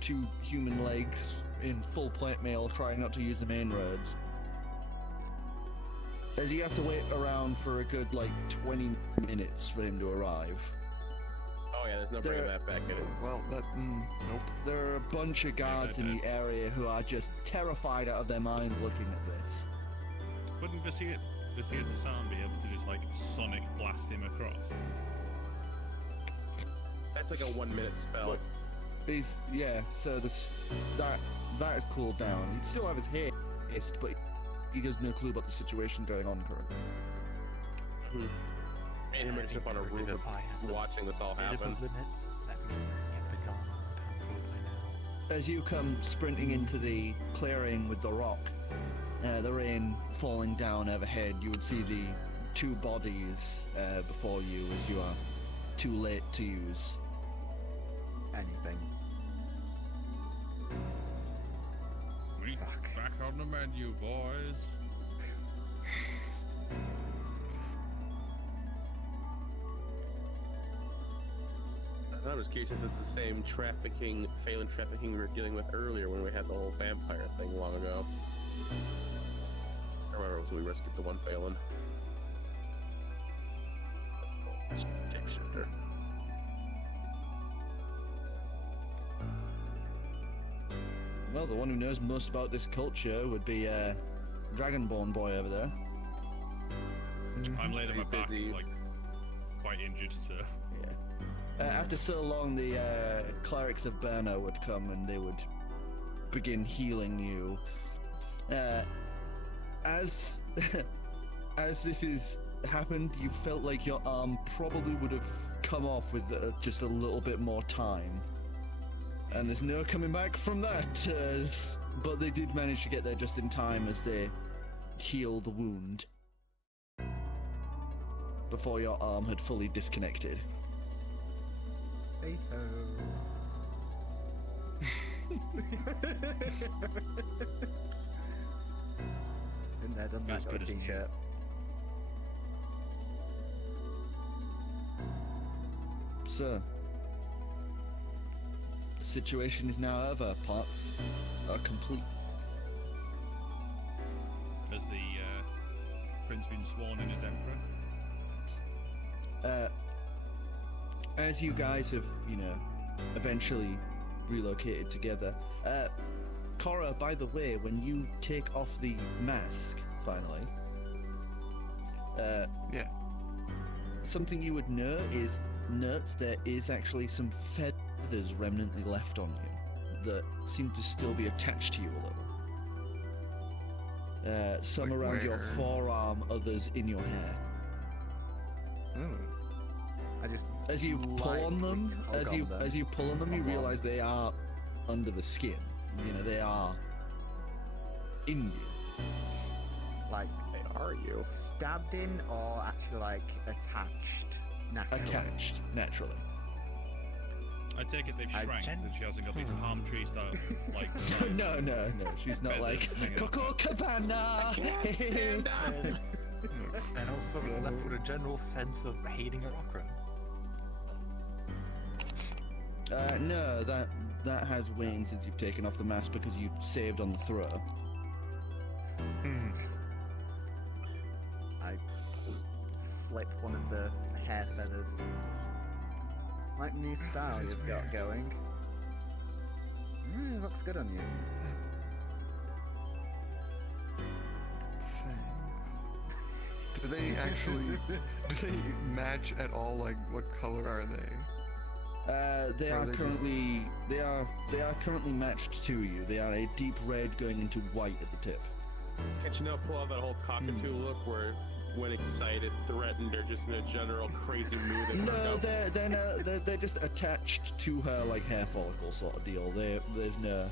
2 human legs in full plate mail, trying not to use the main roads. As you have to wait around for a good 20 minutes for him to arrive. Oh yeah, there's no bringing that back in. Well, nope. There are a bunch of guards in the area who are just terrified out of their minds looking at this. Wouldn't Vizier Tassan be able to just sonic blast him across? That's like a 1 minute spell. Look, so that is cooled down. He'd still have his haste, but he has no clue about the situation going on currently. And him just up on a roof watching this all happen. As you come sprinting into the clearing with the rock, the rain falling down overhead, you would see the 2 bodies before you as you are too late to use anything. Back on the menu, boys. I was curious if it's the same Phelan trafficking we were dealing with earlier when we had the whole vampire thing long ago. I remember it was we rescued the one Phelan. Dick shifter. Well, the one who knows most about this culture would be Dragonborn boy over there. I'm laid on my back, busy. quite injured, so... After so long, the clerics of Berna would come and they would begin healing you. As this has happened, you felt like your arm probably would have come off with just a little bit more time. And there's no coming back from that, but they did manage to get there just in time as they healed the wound before your arm had fully disconnected. Hey ho. Been there, done that, got a t-shirt. So, the situation is now over. Parts are complete. Has the prince been sworn in as emperor? As you guys have, eventually relocated together, Korro, by the way, when you take off the mask, finally, something you would note there is actually some feathers remnantly left on you that seem to still be attached to you a little. Some around your forearm, others in your hair. As you pull on them, you realize they are under the skin. They are in you. They are you. Stabbed in or actually attached naturally? Attached naturally. I take it they've shrank, and she hasn't got these palm tree style No, she's not Coco Cabana. And also left with a general sense of hating Rockra. No, that has waned since you've taken off the mask because you saved on the throw. I flip one of the hair feathers. Like new style you've got going. Looks good on you. Do they match at all? What color are they? They are currently matched to you. They are a deep red going into white at the tip. Can't you pull out that whole cockatoo look where, when excited, threatened, or just in a general crazy mood? No, they're just attached to her hair follicle sort of deal. There's no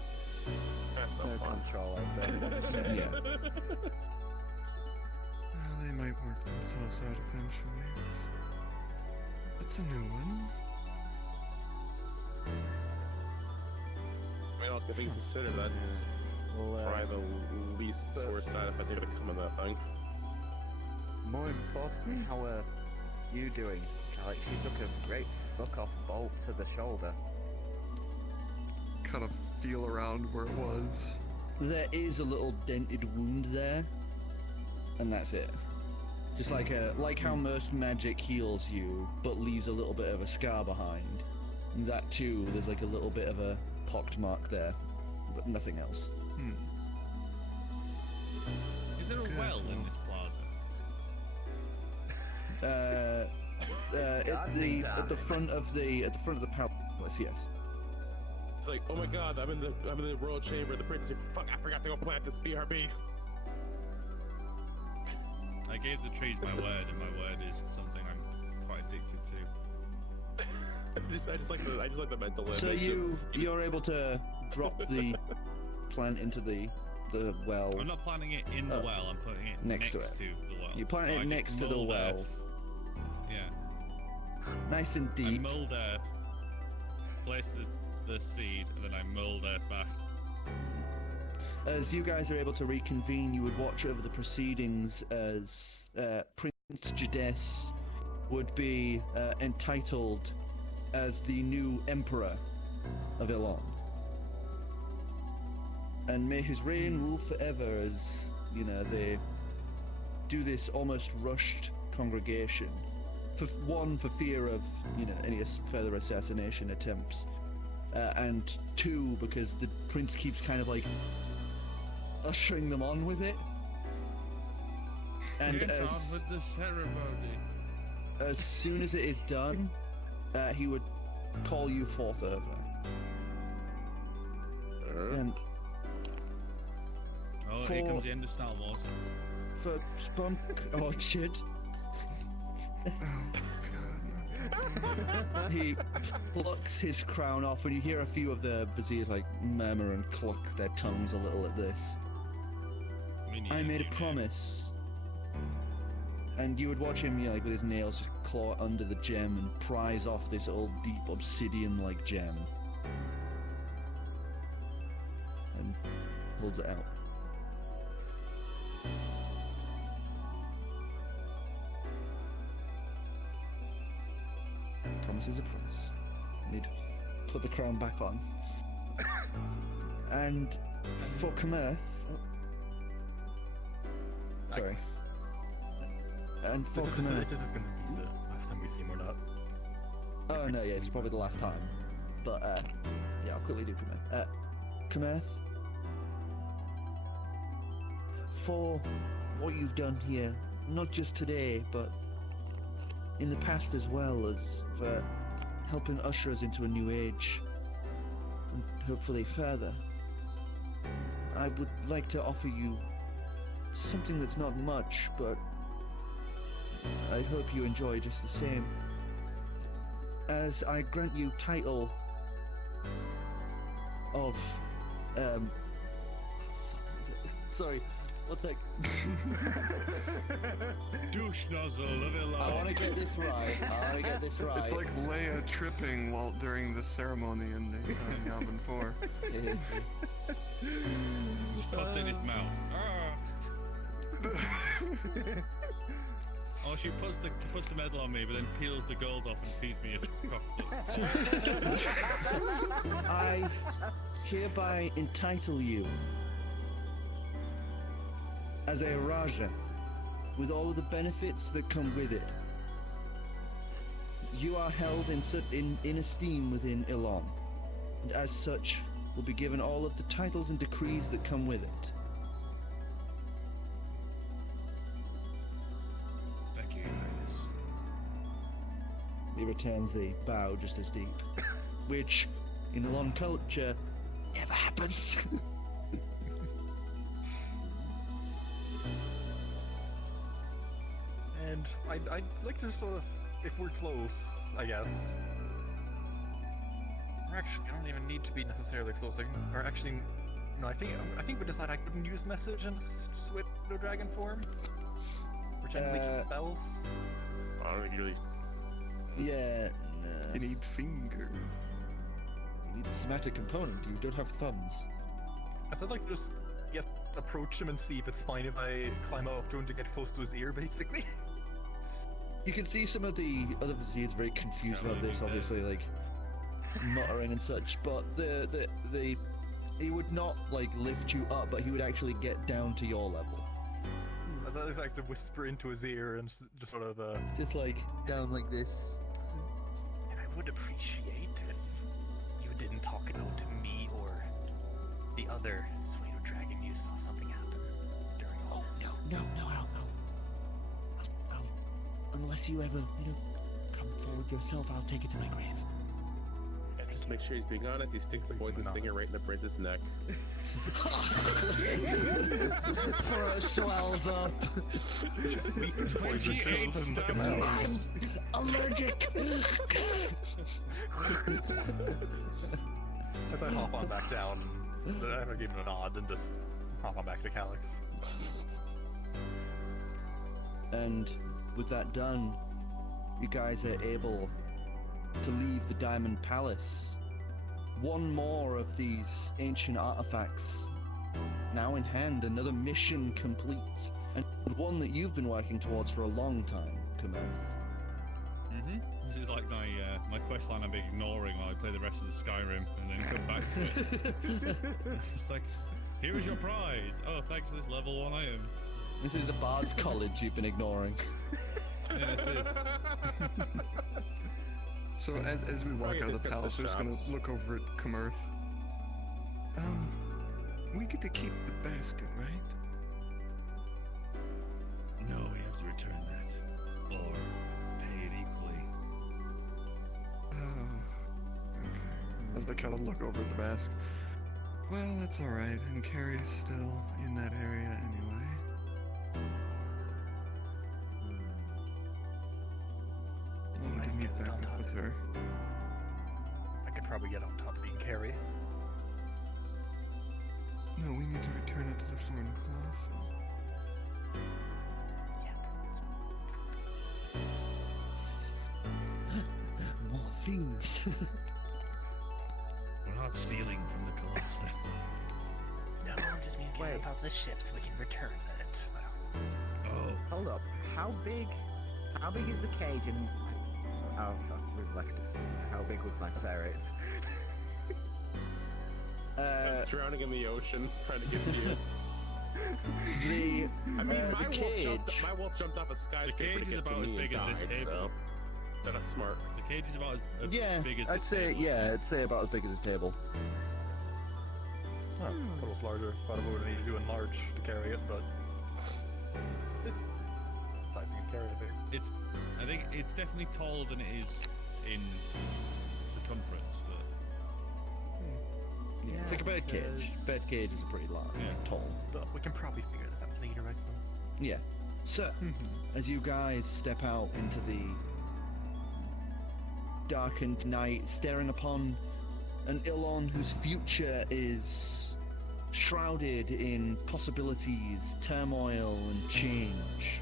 control over them. Yeah. Well, they might work themselves out eventually. It's a new one. else I think consider that's probably the least sore side if I think it'll come on that thing. More importantly, how are you doing, Calix? You took a great fuck-off bolt to the shoulder. Kind of feel around where it was. There is a little dented wound there, and that's it. Just like how most magic heals you, but leaves a little bit of a scar behind. That too, there's like a little bit of a pocked mark there, but nothing else. Is there a well in this plaza? At the front of the palace, yes. It's like, oh my god, I'm in the royal chamber. The prince, fuck, I forgot to go plant this BRB. I gave the trees my word, and my word is something I'm quite addicted to. I just like the mental image. So you're able to drop the plant into the well. I'm not planting it in the well. I'm putting it next to the well. You plant it next to the well. Earth. Yeah. Nice and I deep. mulled earth. Place the seed, and then I mulled earth back. As you guys are able to reconvene, you would watch over the proceedings as Prince Jades would be entitled as the new Emperor of Ilon. And may his reign rule forever as, they do this almost rushed congregation. For fear of, any further assassination attempts. And two, because the prince keeps kind of like ushering them on with it. And Get on with the ceremony. as soon as it is done, he would call you forth over. And here comes the end of Star Wars. for Spunk Orchard, he plucks his crown off, and you hear a few of the viziers like murmur and cluck their tongues a little at this. I made a promise. And you would watch him, with his nails just claw under the gem and prise off this old deep obsidian-like gem. And holds it out. Promise is a promise. And he'd put the crown back on. And for Kamerth... Sorry. And for This is Kamerth... going to be the last time we see him or not. Oh no, yeah, it's probably the last time. But, yeah, I'll quickly do Kamerth. Kamerth, for what you've done here, not just today, but in the past as well, as for helping usher us into a new age, and hopefully further, I would like to offer you something that's not much, but I hope you enjoy just the same. As I grant you title of, sorry, what's that? Douche nozzle of Ilon. I want to get this right. It's like Leia tripping while during the ceremony in the Yavin 4. Just puts it in his mouth. Oh, she puts the medal on me, but then peels the gold off and feeds me a chocolate. I hereby entitle you as a Raja, with all of the benefits that come with it. You are held in esteem within Ilon, and as such, will be given all of the titles and decrees that come with it. Thank you, Your Highness. He returns the bow just as deep, which, in Ilon culture, never happens. And I'd like to sort of, if we're close, I guess. Or actually, I don't even need to be necessarily close. Or actually, no. I think we decided I couldn't use message in Swift Dragon form. Pretend leaking spells. I don't really. Yeah, You need fingers. you need somatic component. You don't have thumbs. I said like just approach him and see if it's fine if I climb up to him to get close to his ear, basically. You can see some of the other viziers very confused about this, obviously, like muttering and such. But he would not like lift you up, but he would actually get down to your level. I thought I could whisper into his ear and just sort of just like down like this. And I would appreciate if you didn't talk it out to me or the other pseudo dragon you saw something happen during all this. No, I'll unless you ever, come forward yourself, I'll take it to my grave. Just make sure he's being honest. He sticks the poison stinger right in the prince's neck. Throw swells up. 28 I'm allergic. as I hop on back down, I give him a nod and just hop on back to Calix. And with that done, you guys are able to leave the Diamond Palace. One more of these ancient artifacts now in hand, another mission complete, and one that you've been working towards for a long time, Kamerth. This is like my quest line I've been ignoring while I play the rest of the Skyrim and then come back to it. It's like, here is your prize. Oh, thanks for this level 1 item. This is the Bard's College you've been ignoring. Yeah, that's it. So as we walk out of the palace, we're just gonna look over at Kamerth. We get to keep the basket, right? No, we have to return that. Or pay it equally. Oh, okay. As I kind of look over at the basket. Well, that's alright, and Carrie's still in that area anyway. We'll need to meet back up with her. I could probably get on top of the carry. No, we need to return it to the Thorn Colossus. More things. We're not stealing from the Colossus. No, I just mean get on top of the ship so we can return it. Oh, Hold up. How big is the cage in... Oh, reflectors. How big was my ferret? Drowning in the ocean, trying to get to you. The I mean, my cage. wolf jumped off a skyscraper The cage to is get about to as me big and as this died, table. So that's smart. The cage is about as big as I'd this say, table. I'd say about as big as this table. Oh, it was larger. Thought I would need to do enlarge to carry it, but this size you can carry it. I think it's definitely taller than it is in circumference, but Yeah, it's like a bird cage. Bird cage is pretty large, tall. But we can probably figure this out later, I suppose. Yeah. So, as you guys step out into the darkened night, staring upon an Ilon whose future is shrouded in possibilities, turmoil, and change.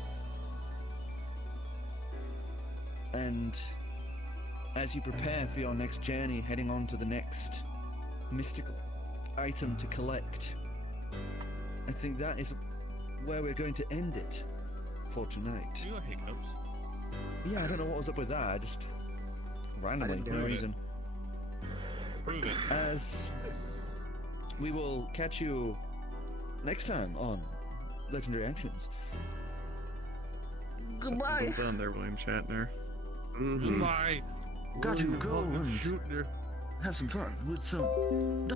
And as you prepare for your next journey, heading on to the next mystical item to collect, I think that is where we're going to end it for tonight. do you have hiccups? Yeah, I don't know what was up with that. I just randomly, for no Prove it. reason. Prove it. As we will catch you next time on Legendary Actions. Goodbye. Well done there, William Shatner. Goodbye. Got to go and have some fun with some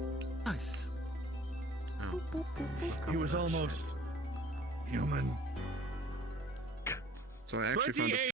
dice. he was almost human. So I actually found a